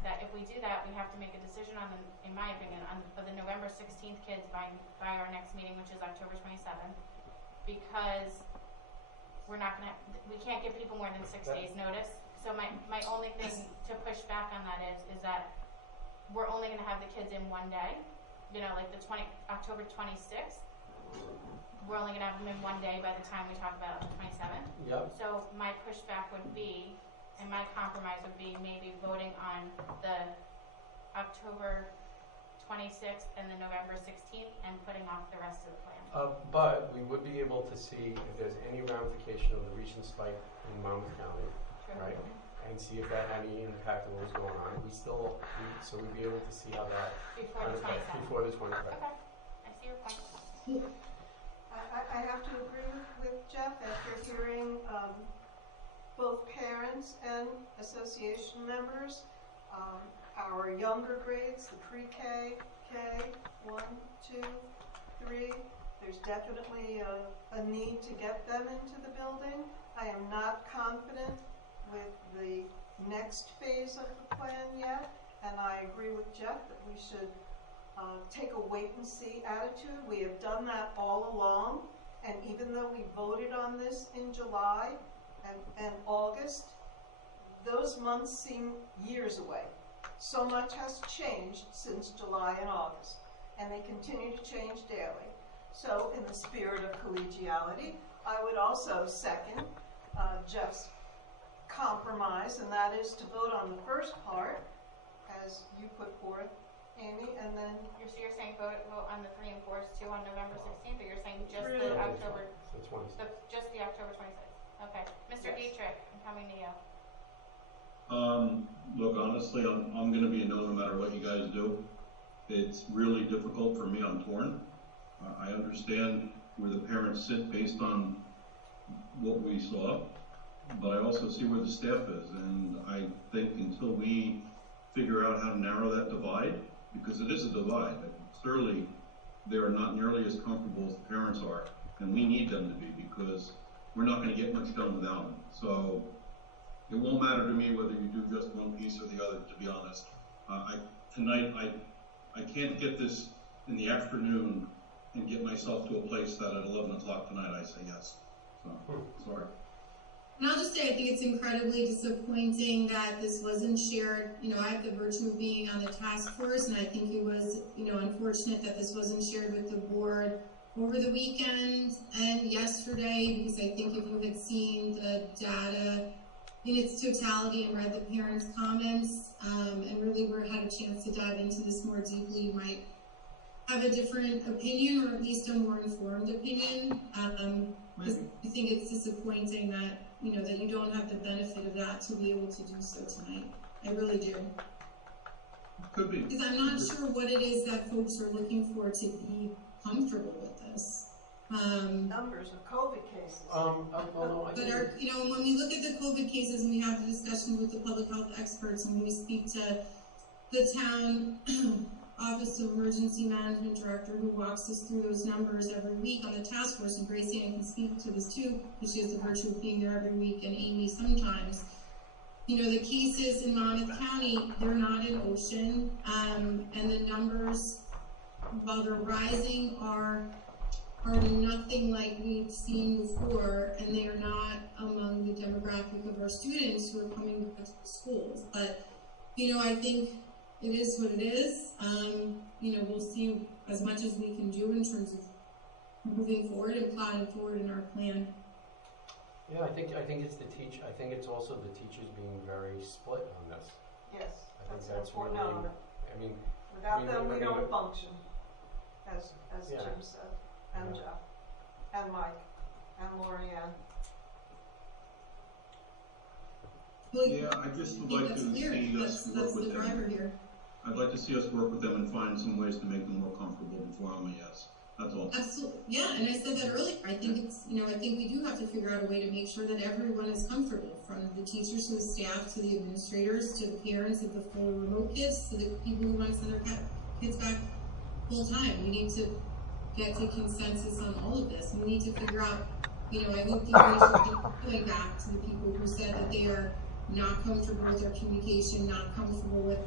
that if we do that, we have to make a decision on in my opinion, for the November 16th kids by our next meeting, which is October 27th, because we can't give people more than 6 days notice. So my only thing to push back on that is that we're only going to have the kids in one day. You know, like October 26th. We're only going to have them in one day by the time we talk about it on the 27th. Yep. So my pushback would be, and my compromise would be maybe voting on the October 26th and the November 16th and putting off the rest of the plan. But we would be able to see if there's any ramification of the recent spike in Monmouth County, right? And see if that had any impact on what was going on. So we'd be able to see how that before the 27th. Before the 27th. Okay, I see your point. I have to agree with Jeff after hearing both parents and association members. Our younger grades, the pre-K, K, 1, 2, 3, there's definitely a need to get them into the building. I am not confident with the next phase of the plan yet, and I agree with Jeff that we should take a wait-and-see attitude. We have done that all along, and even though we voted on this in July and August, those months seem years away. So much has changed since July and August, and they continue to change daily. So in the spirit of collegiality, I would also second Jeff's compromise, and that is to vote on the first part, as you put forth, Amy, and then... So you're saying vote on the 3 and 4s too on November 16th, or you're saying just the October... just the October 26th. Okay. Mr. Yes. Dietrich, I'm coming to you. Look, honestly, I'm going to be a no matter what you guys do. It's really difficult for me. I'm torn. I understand where the parents sit based on what we saw, but I also see where the staff is, and I think until we figure out how to narrow that divide, because it is a divide, clearly they are not nearly as comfortable as the parents are, and we need them to be, because we're not going to get much done without them. So it won't matter to me whether you do just one piece or the other, to be honest. Tonight, I can't get this in the afternoon and get myself to a place that at 11 o'clock tonight I say yes. So, sorry. And I'll just say, I think it's incredibly disappointing that this wasn't shared. You know, I have the virtue of being on the task force, and I think it was, you know, unfortunate that this wasn't shared with the board over the weekend and yesterday, because I think if you had seen the data in its totality and read the parents' comments, and really had a chance to dive into this more deeply, you might have a different opinion, or at least a more informed opinion. I think it's disappointing that, you know, that you don't have the benefit of that to be able to do so tonight. I really do. Could be. Because I'm not sure what it is that folks are looking for to be comfortable with this. Numbers of COVID cases. But you know, when we look at the COVID cases and we have the discussion with the public health experts, and when we speak to the town Office of Emergency Management Director, who walks us through those numbers every week on the task force, and Grace Ann can speak to this too, because she has the virtue of being there every week, and Amy sometimes. You know, the cases in Monmouth County, they're not in Ocean, and the numbers, while they're rising, are nothing like we've seen before, and they are not among the demographic of our students who are coming back to the schools. But, you know, I think it is what it is. You know, we'll see as much as we can do in terms of moving forward and plotting forward in our plan. Yeah, I think it's the I think it's also the teachers being very split on this. Yes, I think that's really. important. I mean, without them, we don't function, as yeah. Jim said, and Jeff, and Mike, and Lorianne. Yeah, I just would like to see us work with them. I'd like to see us work with them and find some ways to make them more comfortable before I'm a yes. That's all. Absolutely. Yeah, and I said that earlier. I think it's, you know, I think we do have to figure out a way to make sure that everyone is comfortable, from the teachers to the staff to the administrators to the parents of the full remote kids to the people who want to send their kids back full time. We need to get to consensus on all of this. And we need to figure out, you know, I hope the administration is going back to the people who said that they are not comfortable with our communication, not comfortable with,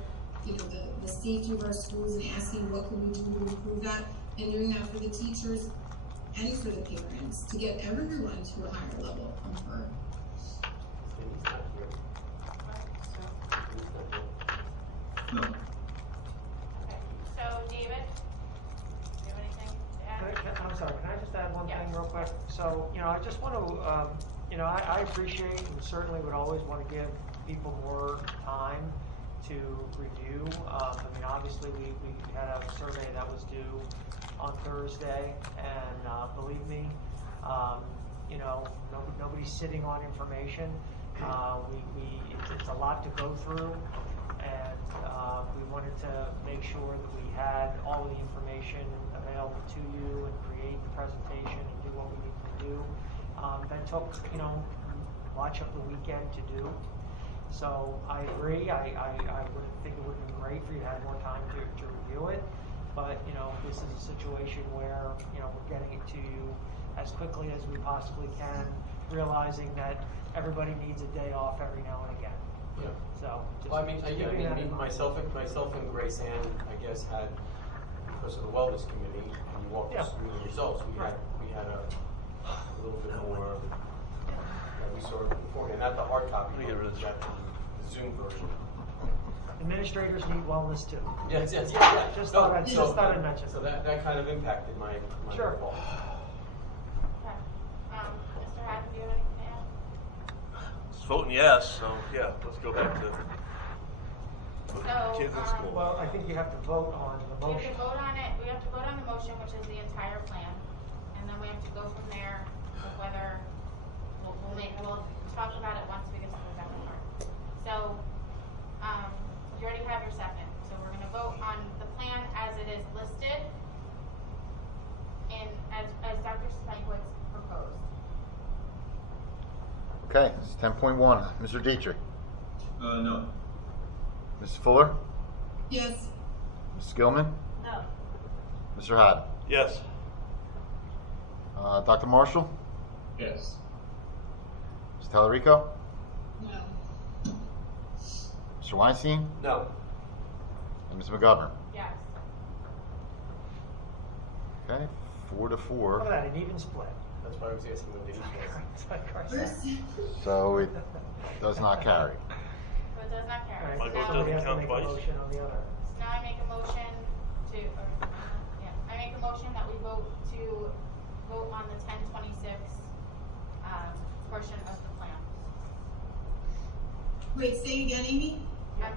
you know, the safety of our schools, and asking what can we do to improve that, and doing that for the teachers and for the parents to get everyone to a higher level of comfort. No. Okay, so David, do you have anything to add? I'm sorry, can I just add one thing real quick? So, you know, I just want to, you know, I appreciate and certainly would always want to give people more time to review. I mean, obviously we had a survey that was due on Thursday, and believe me, you know, nobody's sitting on information. It's a lot to go through, and we wanted to make sure that we had all of the information available to you and create the presentation and do what we need to do. That took, you know, much of the weekend to do. So I agree. I would think it would have been great for you to have more time to review it. But, you know, this is a situation where, you know, we're getting it to you as quickly as we possibly can, realizing that everybody needs a day off every now and again. Yeah. So, just well, I mean, myself and Grace Ann, I guess, had, because of the wellness committee, and you walked us through the results, we had a little bit more that we saw before, and not the hard copy, but the Zoom version. Administrators need wellness too. Yes. Just thought I'd mention. So that kind of impacted my sure. fall. Okay. Mr. Haddon, do you have anything to add? It's voting yes, so yeah, let's go back to kids in school. Well, I think you have to vote on the motion. We have to vote on it. We have to vote on the motion, which is the entire plan, and then we have to go from there with whether we'll talk about it once we get to the second part. So, you already have your second. So we're going to vote on the plan as it is listed, and as Dr. Stankiewicz proposed. Okay, it's 10.1. Mr. Dietrich. No. Ms. Fuller? Yes. Ms. Gilman? No. Mr. Haddon? Yes. Dr. Marshall? Yes. Ms. Tallarico? No. Mr. Weinstein? No. And Ms. McGovern? Yes. Okay, 4-4. Look at that, an even split. That's why I was asking what the each was. So it does not carry. So it does not carry. Right, My vote somebody doesn't has to count make twice. a motion on the other. So now I make a motion to, I make a motion that we vote on the 1026 portion of the plan. Wait, say again, Amy? I'm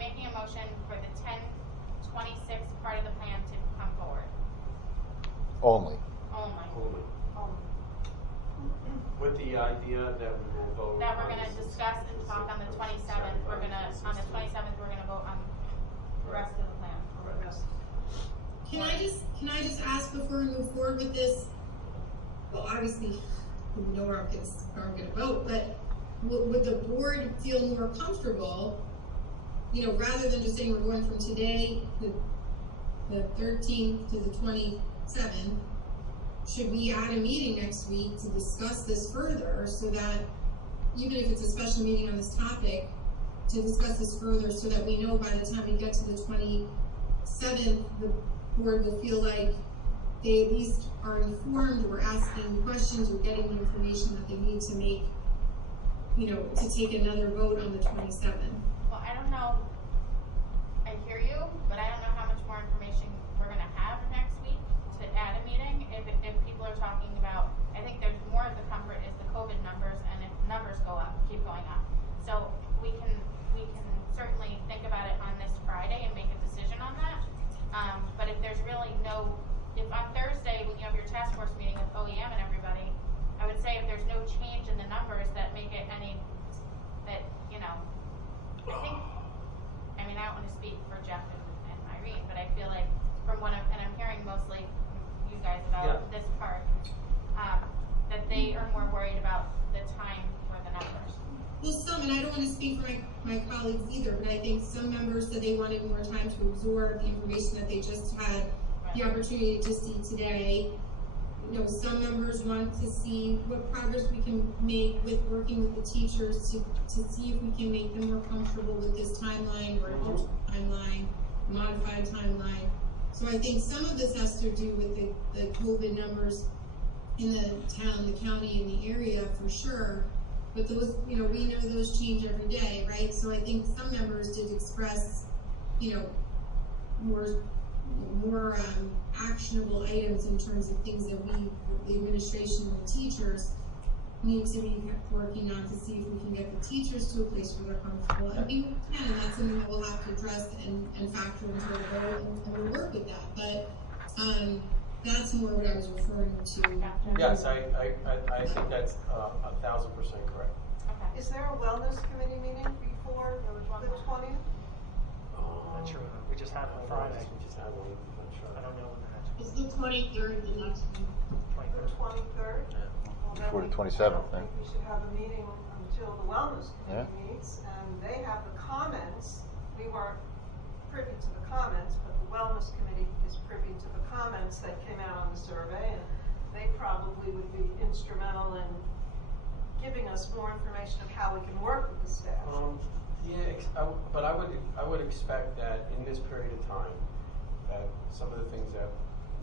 making a motion for the 1026 part of the plan to come forward. Only. Only. With the idea that we will vote. That we're gonna discuss and talk on the 27th, on the 27th, we're gonna vote on the rest of the plan. Can I just ask before we move forward with this? Well, obviously, we know where I'm gonna vote, but would the board feel more comfortable, rather than just saying we're going from today, the 13th to the 27th, should we add a meeting next week to discuss this further, so that, even if it's a special meeting on this topic, to discuss this further so that we know by the time we get to the 27th, the board will feel like they at least are informed, or asking questions, or getting the information that they need to make, to take another vote on the 27th. Well, I don't know, I hear you, but I don't know how much more information we're gonna have next week to add a meeting. If people are talking about, I think there's more of the comfort is the COVID numbers, and if numbers go up, keep going up. So we can certainly think about it on this Friday and make a decision on that. But if there's really if on Thursday when you have your task force meeting with OEM and everybody, I would say if there's no change in the numbers that make it I don't want to speak for Jeff and Irene, but I feel like from what I'm hearing mostly from you guys about this part, that they are more worried about the time for the numbers. Well, and I don't want to speak for my colleagues either, but I think some members said they wanted more time to absorb the information that they just had the opportunity to see today. Some members want to see what progress we can make with working with the teachers to see if we can make them more comfortable with this timeline, or a timeline, modified timeline. So I think some of this has to do with the COVID numbers in the town, the county, and the area for sure. But those, we know those change every day, right? So I think some members did express, more actionable items in terms of things that we, the administration and the teachers, need to be working on to see if we can get the teachers to a place where they're comfortable. And we can, and that's something that we'll have to address and factor into the vote, and we'll work with that. But that's more what I was referring to. Yes, I think that's 1,000% correct. Okay. Is there a wellness committee meeting before the 20th? Not sure. We just had one Friday. We just had one. I'm not sure. I don't know when the next It's the 23rd, the next week. The 23rd? Before the 27th, I think we should have a meeting until the wellness committee meets, and they have the comments. We weren't privy to the comments, but the wellness committee is privy to the comments that came out on the survey, and they probably would be instrumental in giving us more information of how we can work with the staff. But I would expect that in this period of time, that some of the things that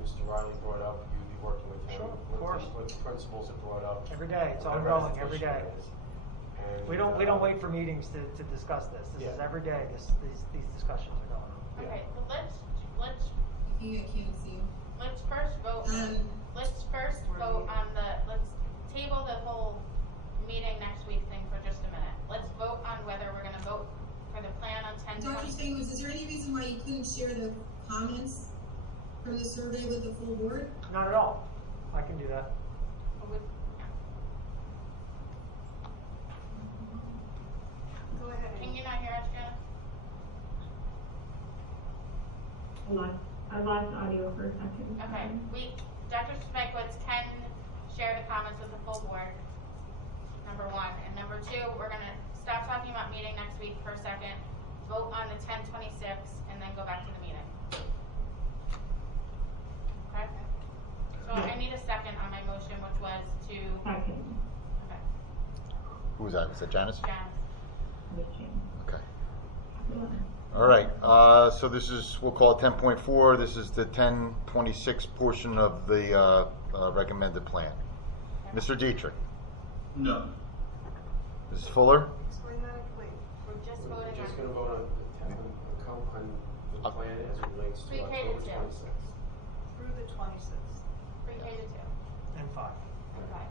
Mr. Riley brought up, you'd be working with him. Sure, of course. What the principals have brought up. Every day, it's what the ongoing, every rest day. of the issue is. We don't wait for meetings to discuss this. This is every day. These discussions are going on. Okay, but let's I can't see you. let's first vote. Let's first vote on let's table the whole meeting next week thing for just a minute. Let's vote on whether we're going to vote for the plan on 10. Dr. Stamos, is there any reason why you couldn't share the comments from the survey with the full board? Not at all. I can do that. Go ahead. Can you not hear us, Jenna? I lost audio for a second. Okay, Dr. Schmeickwitz can share the comments with the full board, number one. And number two, we're gonna stop talking about meeting next week for a second, vote on the 1026, and then go back to the meeting. Okay? So I need a second on my motion, which was to. Second. Okay. Who was that? Was that Janice? Janice. Okay. All right. So this is, we'll call it 10.4. This is the 1026 portion of the recommended plan. Mr. Dietrich. No. Mrs. Fuller. Explain that, please. We're just We're voting just on gonna vote on the plan as it relates to Pre-K to October two. 26th. Through the 26th. pre-K to 2. And 5. Okay.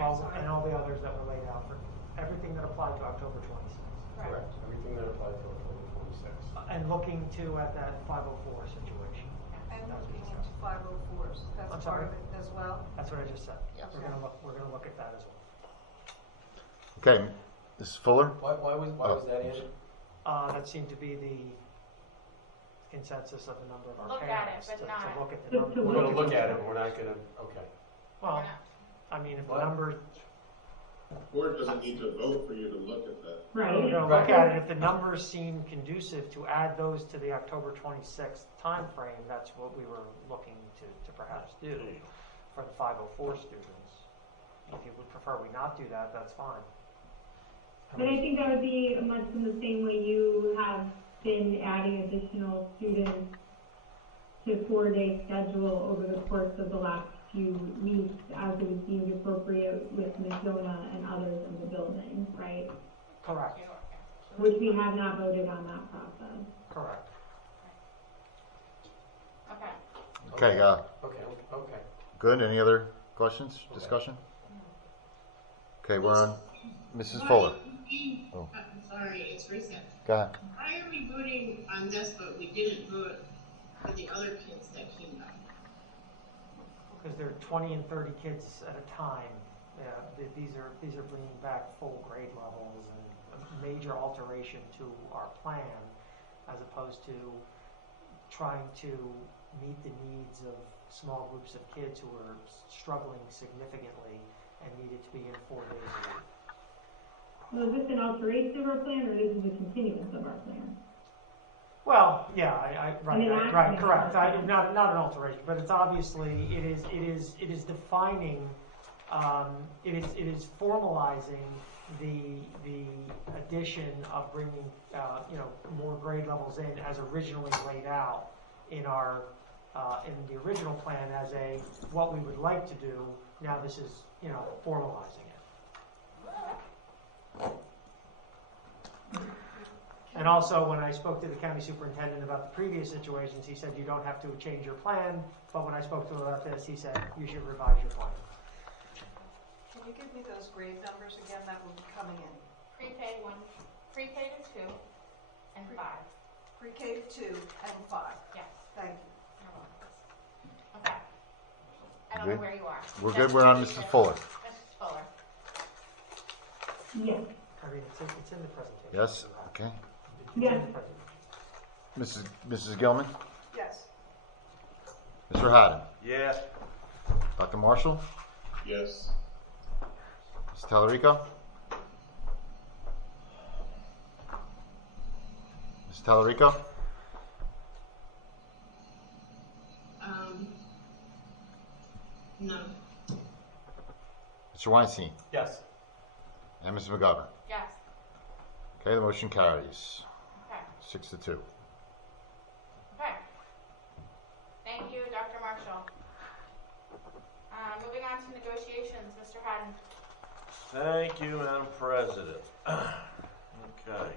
Well, and all the others that were laid out for everything that applied to October 26th. Correct. Everything that applied to October 26th. And looking to at that 504 situation. And looking into 504s, I'm that's sorry? part of it as well. That's what I just said. Yes. We're gonna look at that as well. Okay, Mrs. Fuller. Why was that added? That seemed to be the consensus of a number of our Look at it, parents. but to not- look at the number. We're gonna look at it, but we're not gonna, okay. Well, I mean, if the What? number, The board doesn't need to vote for you to look at that. we're gonna look at it, if the numbers seem conducive to add those to the October 26th timeframe, that's what we were looking to perhaps do for the 504 students. If you would prefer we not do that, that's fine. But I think that would be much in the same way you have been adding additional students to 4-day schedule over the course of the last few weeks as it was deemed appropriate with Ms. Zona and others in the building, right? Correct. Which we have not voted on that process. Correct. Okay. Okay, Okay. good. Any other questions, discussion? Okay, we're on Mrs. Fuller. Oh, I'm sorry, it's recent. go ahead. Why are we voting on this, but we didn't vote for the other kids that came back? Because there are 20 and 30 kids at a time. These are bringing back full grade levels and a major alteration to our plan, as opposed to trying to meet the needs of small groups of kids who are struggling significantly and needed to be in 4 days a week. So is this an alteration of our plan, or this is a continuance of our plan? Well, yeah, right, correct. Not an alteration, but it's obviously it is defining, it is formalizing the addition of bringing more grade levels in as originally laid out in our in the original plan as what we would like to do. Now this is formalizing it. And also, when I spoke to the county superintendent about the previous situations, he said you don't have to change your plan. But when I spoke to him about this, he said you should revise your plan. Can you give me those grade numbers again that will be coming in? Pre-K to 2 and 5. Pre-K to 2 and 5. Yes. Thank you. Okay. I don't know where you are. We're good. We're on Mrs. Fuller. Mrs. Fuller. Yes. I mean, it's in the presentation. Yes. Okay. Yes. Mrs. Gilman. Yes. Mr. Haddon. Yes. Dr. Marshall. Yes. Mrs. Tallarico. Mrs. Tallarico. No. Mr. Weinstein. Yes. And Mrs. McGovern. Yes. Okay, the motion carries. Okay. 6-2. Okay. Thank you, Dr. Marshall. Moving on to negotiations, Mr. Haddon. Thank you, Madam President. Okay.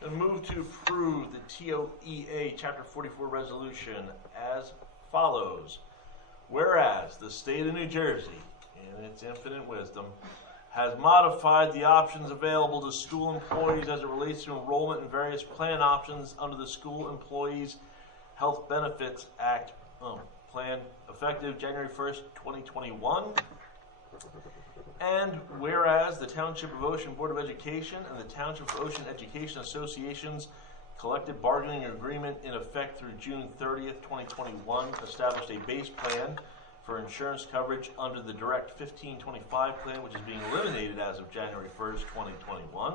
Gonna move to approve the TOEA Chapter 44 resolution as follows. Whereas the state of New Jersey, in its infinite wisdom, has modified the options available to school employees as it relates to enrollment in various plan options under the School Employees Health Benefits Act plan effective January 1st, 2021. And whereas the Township of Ocean Board of Education and the Township of Ocean Education Association's collective bargaining agreement in effect through June 30th, 2021 established a base plan for insurance coverage under the Direct 1525 plan, which is being eliminated as of January 1st, 2021.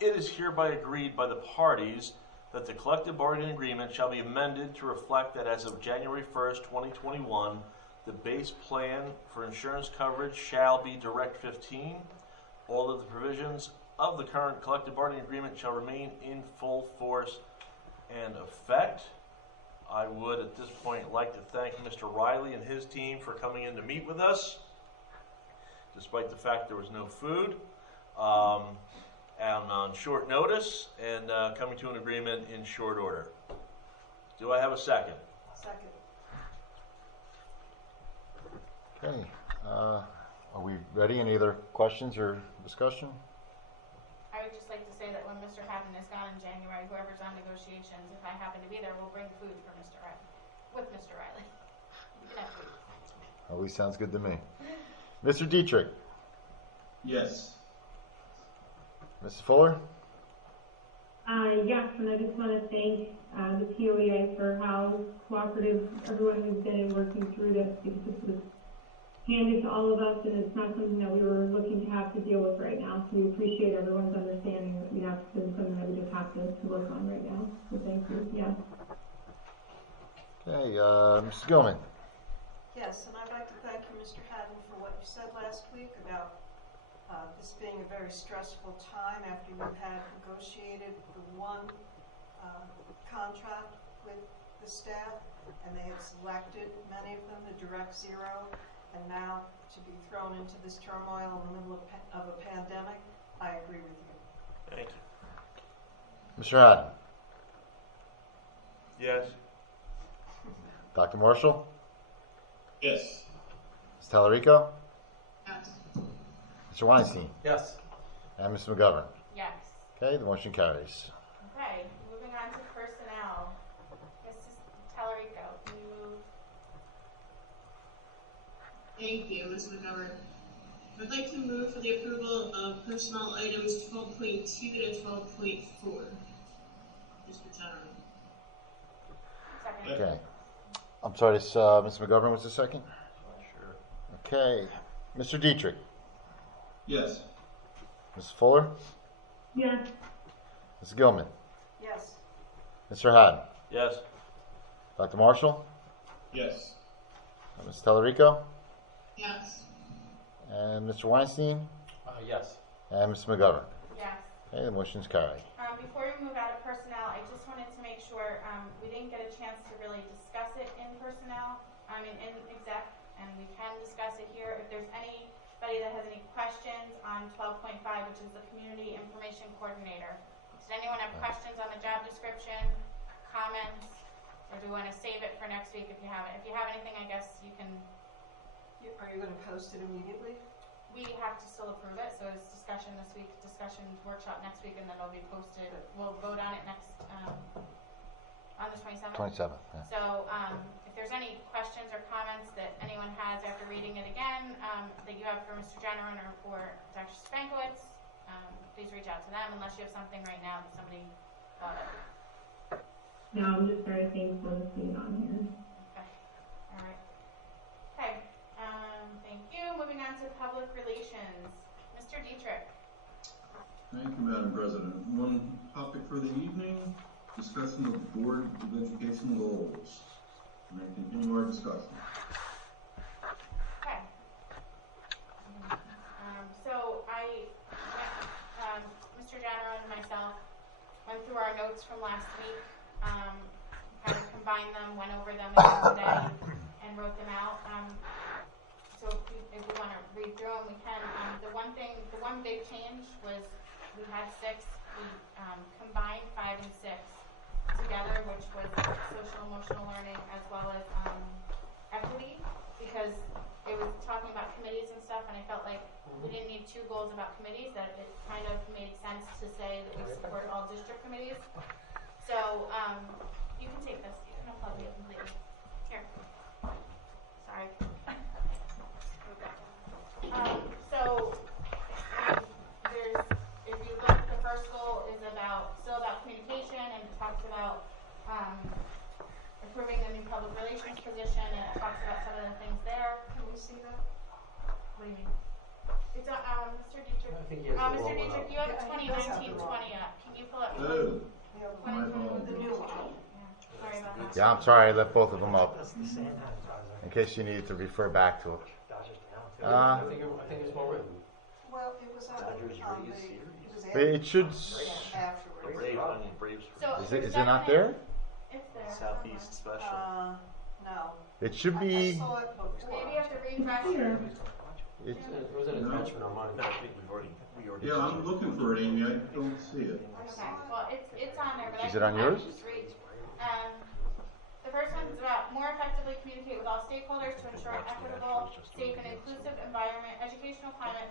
It is hereby agreed by the parties that the collective bargaining agreement shall be amended to reflect that as of January 1st, 2021, the base plan for insurance coverage shall be Direct 15. All of the provisions of the current collective bargaining agreement shall remain in full force and effect. I would at this point like to thank Mr. Riley and his team for coming in to meet with us, despite the fact there was no food, and on short notice, and coming to an agreement in short order. Do I have a second? Second. Okay, are we ready? Any other questions or discussion? I would just like to say that when Mr. Haddon is gone in January, whoever's on negotiations, if I happen to be there, will bring food for Mr. Riley, with Mr. Riley. You can have food. Always sounds good to me. Mr. Dietrich? Yes. Mrs. Fuller? Yes, and I just want to thank the POEA for how cooperative everyone has been in working through this, because this was handed to all of us, and it's not something that we were looking to have to deal with right now. So we appreciate everyone's understanding that it's been something that we just have to work on right now. So thank you. Yeah. Okay, Mrs. Gilman? Yes, and I'd like to thank you, Mr. Haddon, for what you said last week about this being a very stressful time after you've had negotiated the one contract with the staff, and they had selected, many of them, the direct zero, and now to be thrown into this turmoil in the middle of a pandemic. I agree with you. Thank you. Mr. Haddon? Yes. Dr. Marshall? Yes. Ms. Tallarico? Yes. Mr. Weinstein? Yes. And Ms. McGovern? Yes. Okay, the motion carries. Okay, moving on to personnel. Mrs. Tallarico, can you move? Thank you, Ms. McGovern. I'd like to move for the approval of personnel items 12.2 to 12.4. Mr. General. Second. Okay. I'm sorry, this, Ms. McGovern was the second? Sure. Okay. Mr. Dietrich? Yes. Mrs. Fuller? Yes. Mrs. Gilman? Yes. Mr. Haddon? Yes. Dr. Marshall? Yes. Ms. Tallarico? Yes. And Mr. Weinstein? Yes. And Ms. McGovern? Yes. Okay, the motion's carried. Before we move out of personnel, I just wanted to make sure we didn't get a chance to really discuss it in personnel, in exec, and we can discuss it here. If there's anybody that has any questions on 12.5, which is the Community Information Coordinator. Does anyone have questions on the job description, comments, or do we want to save it for next week if you have it? If you have anything, I guess you can. Are you going to post it immediately? We have to still approve it, so it's discussion this week, discussion workshop next week, and then it'll be posted. We'll vote on it next, on the 27th. 27th, yeah. So, if there's any questions or comments that anyone has after reading it again, that you have for Mr. Generon or for Dr. Spankowitz, please reach out to them unless you have something right now that somebody thought of. No, I'm just very thankful to see it on here. Okay. All right. Okay. Thank you. Moving on to public relations. Mr. Dietrich. Thank you, Madam President. One topic for the evening, discussion of Board of Education goals. And I continue our discussion. Okay. So Mr. Janner and myself went through our notes from last week, kind of combined them, went over them again today, and wrote them out. So if we want to read through them, we can. The one big change was we had 6. We combined 5 and 6 together, which was social emotional learning as well as equity, because it was talking about committees and stuff, and I felt like we didn't need 2 goals about committees, that it kind of made sense to say that we support all district committees. So you can take this. You can unplug it completely. Here. Sorry. If you look, the first goal is still about communication, and it talks about improving the new public relations position, and it talks about some of the things there. Can we see that? What do you mean? It's Mr. Dietrich. I think he has the Mr. wrong one Dietrich, up. you have Yeah, he does have the 2019-20 wrong. up. Can you pull up? Oh, my 2020 fault. The new one. Sorry about that. Yeah, I'm sorry, I left both of them up, That's the sanitizer. in case you needed to refer back to it. Dodgers down. I think it's well written. Well, it was on Dodgers the, Rays series. it was But it should, afterwards. Braves, I mean, Braves. So is there's it not there? It's there. Southeast Special. No. It should I be, saw it before. Maybe you have to refresh. it, It was an attachment on mine. No, I think we already. Yeah, I'm looking for it, Amy. I don't see it. Okay, well, it's on there, but Is it on I yours? can just read. The first one is about more effectively communicate with all stakeholders to ensure equitable, safe, and inclusive environment, educational climate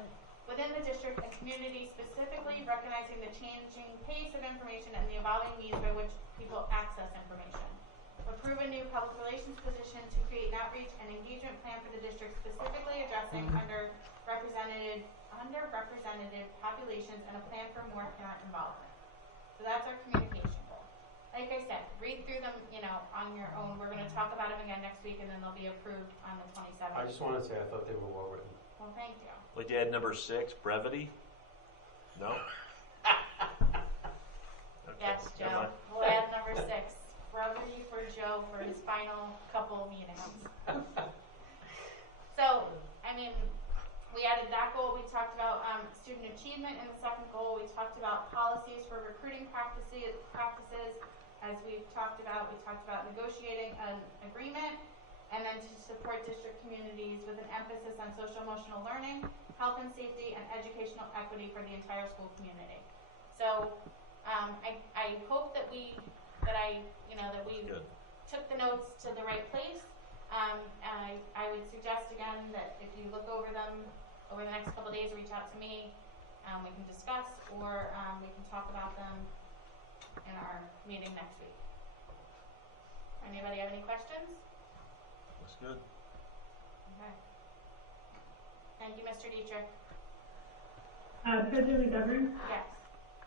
within the district and community, specifically recognizing the changing pace of information and the evolving needs by which people access information. Approve a new public relations position to create an outreach and engagement plan for the district, specifically addressing underrepresented populations and a plan for more parent involvement. So that's our communication goal. Like I said, read through them, on your own. We're going to talk about them again next week, and then they'll be approved on the 27th. I just want to say I thought they were well written. Well, thank you. Like to add number 6, brevity? No? Okay, Yes, never Joe. mind. We'll add number 6. Brevity for Joe for his final couple meetings. So, we added that goal. We talked about student achievement in the second goal. We talked about policies for recruiting practices. As we've talked about, we talked about negotiating an agreement, and then to support district communities with an emphasis on social emotional learning, health and safety, and educational equity for the entire school community. So, I hope that we Good. took the notes to the right place. I would suggest again that if you look over them over the next couple of days, reach out to me. We can discuss, or we can talk about them in our meeting next week. Anybody have any questions? That's good. Okay. Thank you, Mr. Dietrich. President McGovern? Yes.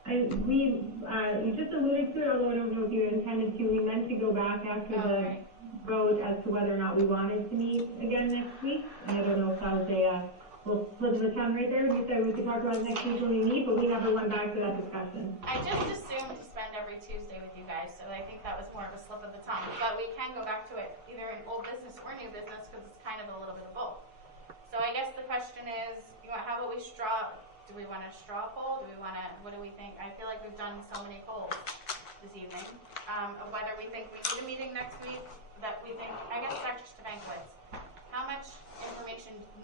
You just alluded to it, although I don't know if you intended to. We meant to go back after the vote as to whether or not we wanted to meet again next week. I don't know if that was we'll flip the tongue right there. We said we could talk about it next week when we meet, but we never went back to that discussion. I just assumed to spend every Tuesday with you guys, so I think that was more of a slip of the tongue. But we can go back to it either in old business or new business, because it's kind of a little bit of both. So I guess the question is, how about we do we want a straw poll? What do we think? I feel like we've done so many polls this evening, of whether we think we need a meeting next week, that we think, I guess Dr. Stabankwitz, how much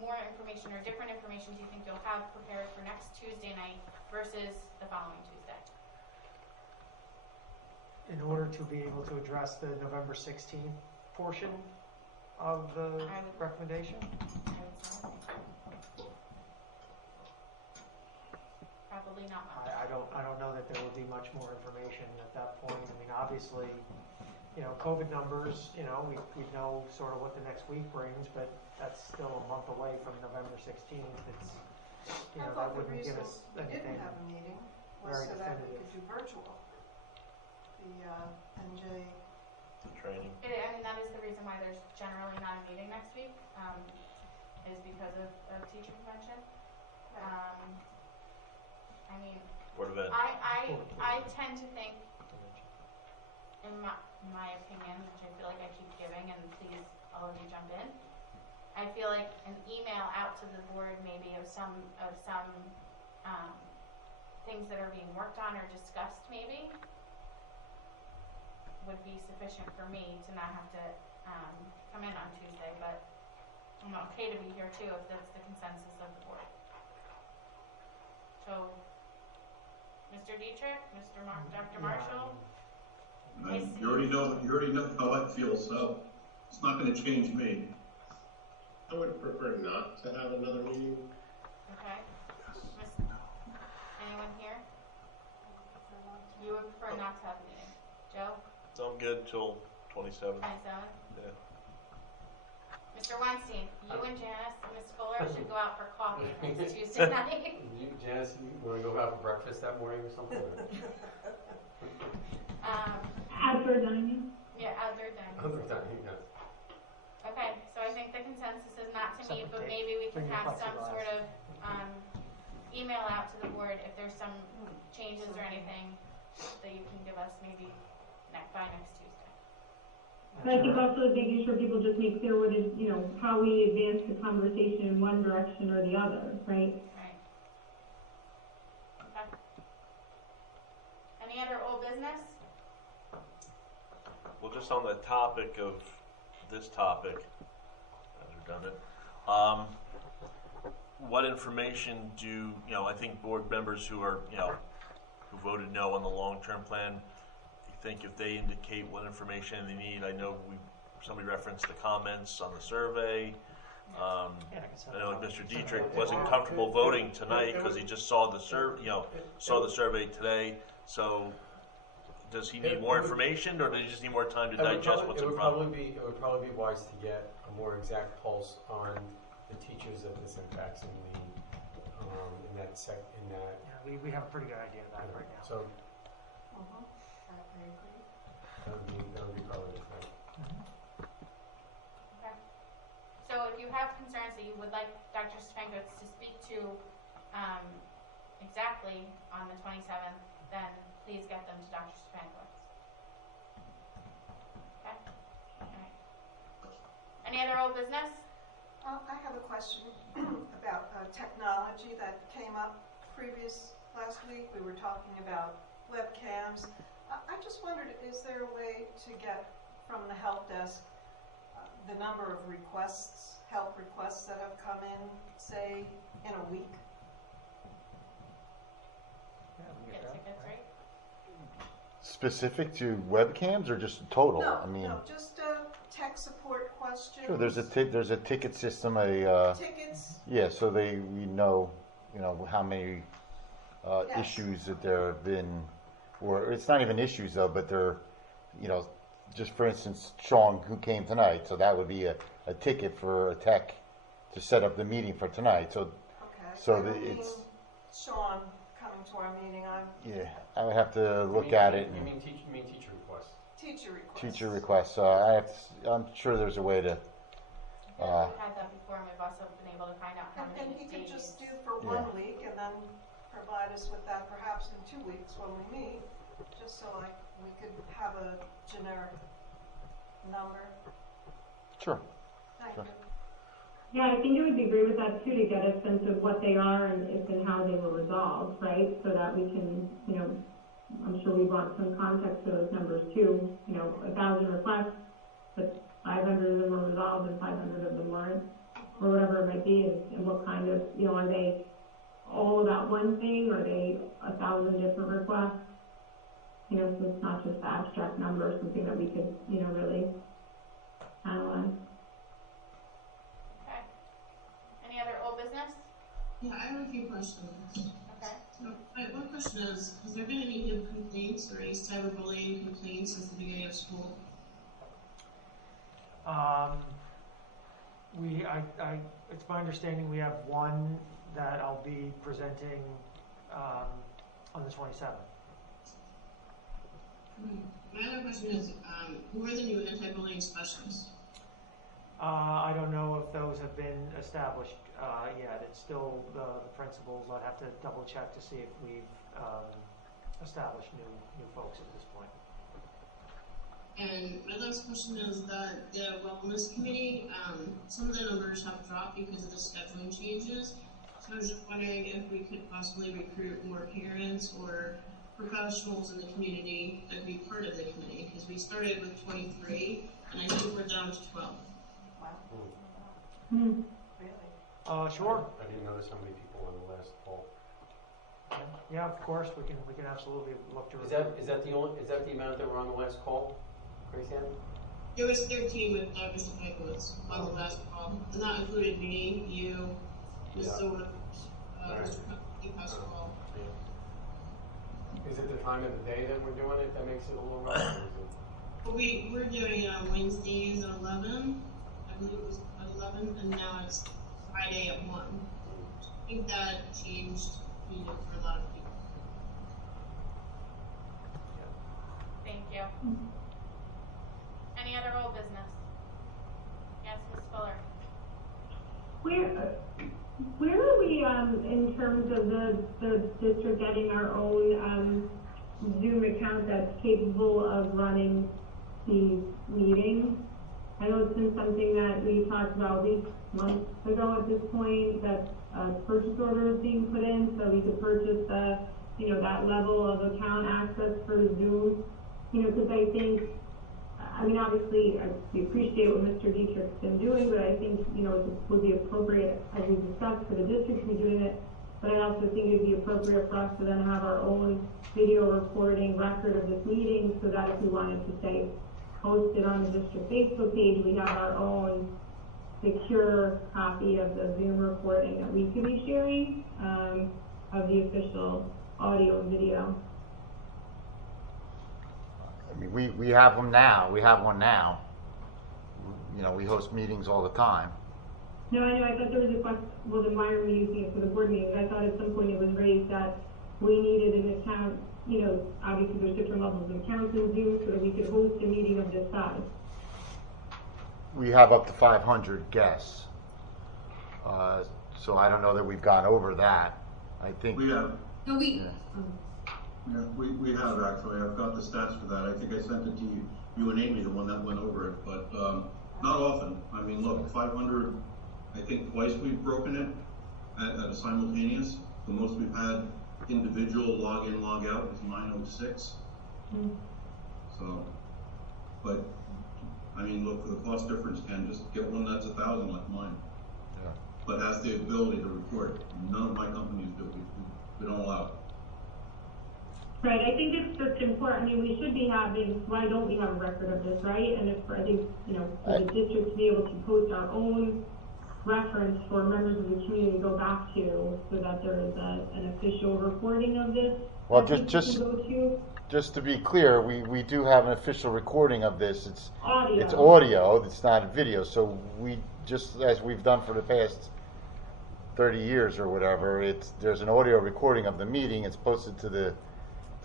more information, or different information do you think you'll have prepared for next Tuesday night versus the following Tuesday? In order to be able to address the November 16th portion of the recommendation? Probably not much. I don't know that there will be much more information at that point. Obviously, COVID numbers, we know sort of what the next week brings, but that's still a month away from November 16th. It's, I that thought the wouldn't give reason us we anything didn't have a meeting was very so that we definitive. could do virtual. The NJ. The training. That is the reason why there's generally not a meeting next week, is because of teacher convention. Board of Ed. I tend to think, in my opinion, which I feel like I keep giving, and please all of you jump in, I feel like an email out to the board maybe of some things that are being worked on or discussed maybe would be sufficient for me to not have to come in on Tuesday, but I'm okay to be here too if that's the consensus of the board. So, Mr. Dietrich, Dr. Marshall. You already know how I feel, so it's not going to change me. I would prefer not to have another meeting. Okay. Anyone here? You would prefer not to have a meeting. Joe? So I'm good till 27. 27? Yeah. Mr. Weinstein, you and Janice and Ms. Fuller should go out for coffee next Tuesday night. Janice, you want to go out for breakfast that morning or something? Outdoor dining? Yeah, outdoor dining. Outdoor dining, yes. Okay, so I think the consensus is not to meet, but maybe we can have some sort of email out to the board if there's some changes or anything that you can give us maybe by next Tuesday. But I think also making sure people just make clear what is, how we advance the conversation in one direction or the other, right? Right. Okay. Any other old business? Well, just on the topic of this topic, as redundant, what information do, I think board members who are, who voted no on the long-term plan, you think if they indicate what information they need, I know somebody referenced the comments on the survey. I know like Mr. Dietrich wasn't comfortable voting tonight because he just saw the survey today. So does he need more information, or does he just need more time to digest what's in front of him? It would probably be wise to get a more exact pulse on the teachers that this impacts in that. Yeah, we have a pretty good idea of that right now. So that would be probably the thing. Okay. So if you have concerns that you would like Dr. Stepankowitz to speak to exactly on the 27th, then please get them to Dr. Stepankowitz. Okay? All right. Any other old business? I have a question about technology that came up last week. We were talking about webcams. I just wondered, is there a way to get from the help desk the number of help requests that have come in, say, in a week? Specific to webcams or just total? No, just tech support questions. Sure. There's a ticket system. Tickets. Yeah, so we know how many issues that there have been, or it's not even issues though, but they're, just for instance, Sean who came tonight, so that would be a ticket for a tech to set up the meeting for tonight. So, it's Sean coming to our meeting. Yeah, I would have to look at it. You mean teacher requests? Teacher requests. Teacher requests. I'm sure there's a way to. We've had that before, and we've also been able to find out how many And he could days. just do for 1 week and then provide us with that perhaps in 2 weeks when we meet, just so we could have a generic number. Sure. Thank Sure. you. Yeah, I think it would be great with that too, to get a sense of what they are and if and how they were resolved, right? So that we can, I'm sure we want some context to those numbers too. 1,000 requests, but 500 of them were resolved and 500 of them weren't, or whatever it might be, and what kind of, are they all about one thing, or are they 1,000 different requests? So it's not just the abstract number, something that we could, really analyze. Okay. Any other old business? Yeah, I have a few questions. Okay. So, one question is, has there been any new complaints or any cyberbullying complaints since the beginning of school? It's my understanding we have one that I'll be presenting on the 27th. My other question is, who are the new anti-bullying specialists? I don't know if those have been established yet. It's still the principals. I'd have to double check to see if we've established new folks at this point. And my last question is that the wellness committee, some of the numbers have dropped because of the scheduling changes. So I was just wondering if we could possibly recruit more parents or professionals in the community that would be part of the committee, because we started with 23 and I think we're down to 12. Wow. Really? Sure. I didn't notice how many people on the last poll. Yeah, of course we can absolutely look to. Is that the amount that were on the last call, Grace Ann? There was 13 with Dr. Stepankowitz on the last call, and that included me, you, Ms. Silver, Mr. Pascal. Is it the time of the day that we're doing it that makes it a little rough? Well, we're doing it on Wednesdays at 11. I believe it was at 11, and now it's Friday at 1. I think that changed, for a lot of people. Thank you. Any other old business? Yes, Ms. Fuller. Where are we in terms of the district getting our own Zoom account that's capable of running these meetings? I know it's been something that we talked about at least months ago at this point, that a purchase order is being put in so we could purchase that level of account access for Zoom. Because I think I mean, obviously, we appreciate what Mr. Dietrich's been doing, but I think, you know, it would be appropriate, as we discussed, for the district to be doing it. But I also think it'd be appropriate for us to then have our own video recording record of this meeting, so that if we wanted to say post it on the district Facebook page, we have our own secure copy of the Zoom recording that we could be sharing of the official audio and video. I mean, we have them now. We have one now. You know, we host meetings all the time. No, I know. I thought there was a question. Well, then why are we using it for the board meetings? I thought at some point it was raised that we needed an account. You know, obviously there's different levels of accounts in Zoom, so that we could host a meeting of this size. We have up to 500 guests. So I don't know that we've gone over that. I think we have. No, Yeah, we have actually. I've got the stats for that. I think I sent it to you and Amy, the one that went over it, but not often. I mean, look, 500. I think twice we've broken it at a simultaneous. The most we've had individual log in, log out was 906. So, but I mean, look, for the cost difference, Ken, just get one that's 1,000 like mine. Yeah. But has the ability to record it. None of my companies do. We don't allow it. Right, I think it's just important. I mean, we should be having, why don't we have a record of this, right? And if, I think, you know, for the district to be able to post our own reference for members of the community to go back to, so that there is an official recording of this. Well, just to be clear, we do have an official recording of this. It's audio. It's not video. So we, just as we've done for the past 30 years or whatever, there's an audio recording of the meeting. It's posted to the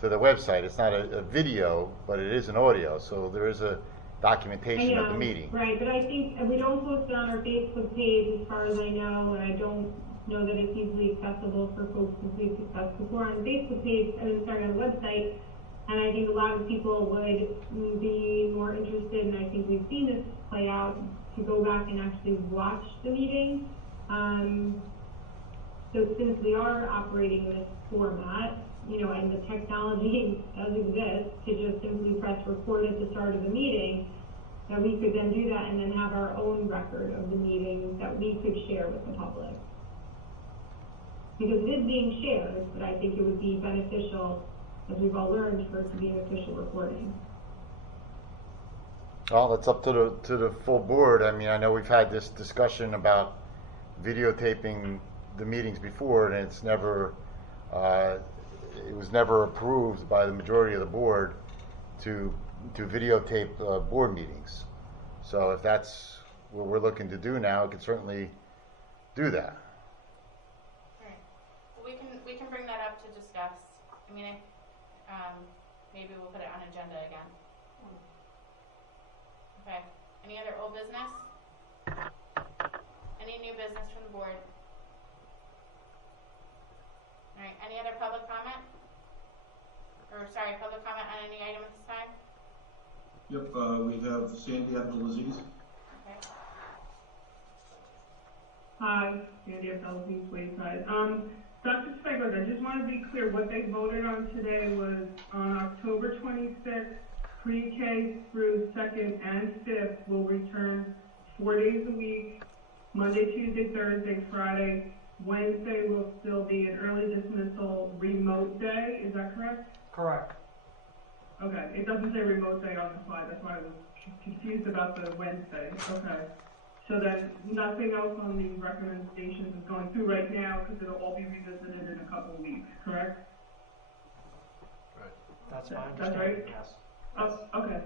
website. It's not a video, but it is an audio. So there is a documentation of the meeting. Right, but I think we don't post it on our Facebook page as far as I know, and I don't know that it's easily accessible for folks since we've discussed before on the Facebook page, on the website. And I think a lot of people would be more interested, and I think we've seen this play out, to go back and actually watch the meeting. So since we are operating in this format, you know, and the technology does exist to just simply press record at the start of the meeting, that we could then do that and then have our own record of the meeting that we could share with the public. Because it is being shared, but I think it would be beneficial, as we've all learned, for it to be an official recording. Well, that's up to the full board. I mean, I know we've had this discussion about videotaping the meetings before, and it's never, it was never approved by the majority of the board to videotape board meetings. So if that's what we're looking to do now, we can certainly do that. Right. Well, we can bring that up to discuss. I mean, maybe we'll put it on agenda again. Okay. Any other old business? Any new business from the board? All right. Any other public comment? Public comment on any item at this time? Yep, we have Sandy Abdulaziz. Okay. Hi, Sandy Abdulaziz, Wayside. Dr. Spiegler, I just want to be clear, what they voted on today was on October 26th, pre-K through 2nd and 5th will return 4 days a week, Monday, Tuesday, Thursday, Friday. Wednesday will still be an early dismissal remote day, is that correct? Correct. Okay, it doesn't say remote day on the slide, that's why I was confused about the Wednesday. Okay, so then nothing else on the recommendations is going through right now because it'll all be revisited in a couple of weeks, correct? Right. That's my That's understanding, right? yes. Oh, okay.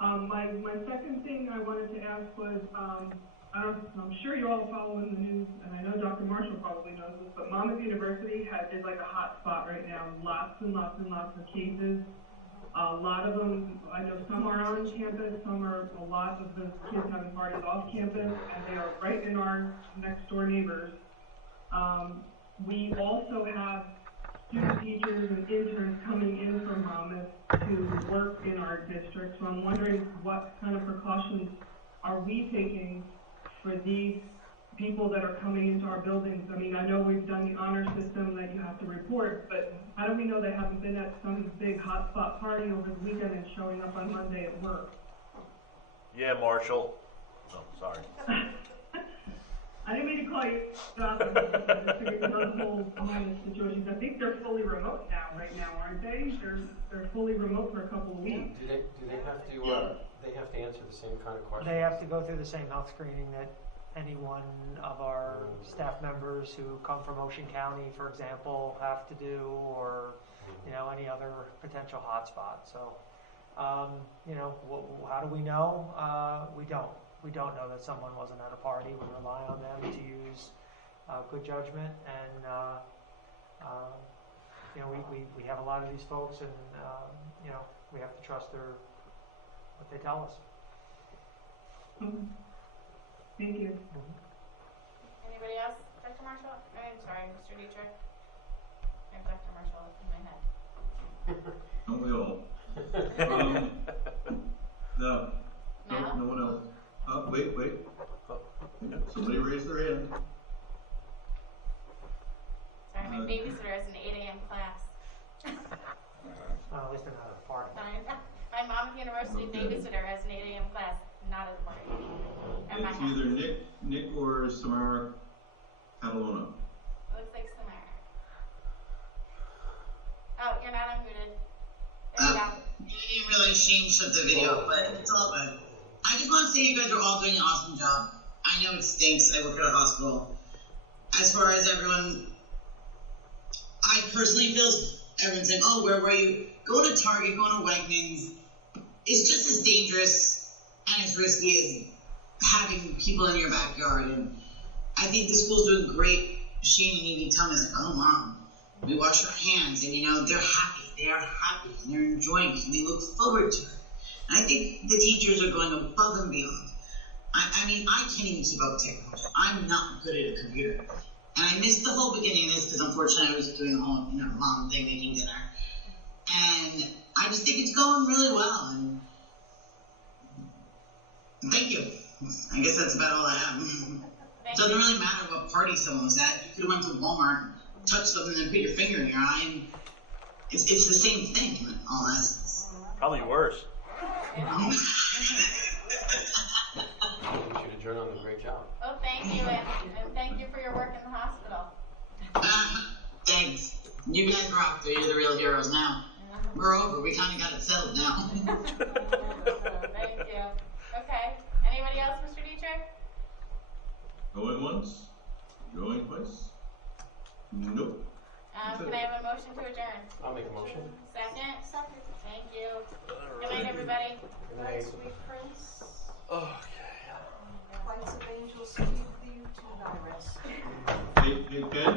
My second thing I wanted to ask was, I'm sure you're all following the news, and I know Dr. Marshall probably knows this, but Monmouth University is like a hot spot right now. Lots and lots and lots of cases. A lot of them, I know some are on campus, a lot of the kids having parties off campus, and they are right in our next door neighbors. We also have student teachers and interns coming in from Monmouth to work in our district, so I'm wondering what kind of precautions are we taking for these people that are coming into our buildings? I mean, I know we've done the honor system that you have to report, but how do we know they haven't been at some big hotspot party over the weekend and showing up on Monday at work? Yeah, Marshall. Oh, sorry. I didn't mean to call you out. I just figured those whole situations. I think they're fully remote right now, aren't they? They're fully remote for a couple of weeks. Do they have to? They have to answer the same kind of question. They have to go through the same health screening that any one of our staff members who come from Ocean County, for example, have to do, or any other potential hotspot. So, how do we know? We don't. We don't know that someone wasn't at a party. We rely on them to use good judgment, and we have a lot of these folks, and we have to trust what they tell us. Thank you. Anybody else? Dr. Marshall? I'm sorry, Mr. Dietrich. I have Dr. Marshall in my head. Don't we all? No one else. Wait. Somebody raised their hand. Sorry, my babysitter has an 8 a.m. class. Well, at least they're not at a party. My Monmouth University babysitter has an 8 a.m. class, not at a party. It's either Nick or Samara Catalona. It looks like Samara. Oh, you're not unmuted. There you go. You didn't really change the video, but it's all good. I just want to say you guys are all doing an awesome job. I know it stinks. I work at a hospital. As far as everyone, I personally feel everyone's saying, "Oh, where were you?" Going to Target, going to Wegmans, it's just as dangerous and as risky as having people in your backyard. And I think the school's doing great. Shane and Evie tell me, like, "Oh, Mom, we wash our hands," and they're happy. They are happy, and they're enjoying it, and they look forward to it. And I think the teachers are going above and beyond. I mean, I can't even keep up with technology. I'm not good at a computer. And I missed the whole beginning of this because unfortunately I was doing the whole, mom thing, making dinner. And I just think it's going really well. And thank you. I guess that's about all I have. It doesn't really matter what party someone was at. You could have went to Walmart, touched something, and put your finger in your eye. And it's the same thing in all essence. Probably worse. We should adjourn on the great job. Well, thank you, and thank you for your work in the hospital. Thanks. You guys rock, though. You're the real heroes now. We're over. We kind of got it settled now. Thank you. Okay. Anybody else, Mr. Dietrich? Going once? Going twice? Nope. Can I have a motion to adjourn? I'll make a motion. Second? Thank you. Good night, everybody. Good night. Sweet Prince. Okay. Flights of angels speed thee to thy rest. Hey, Ken?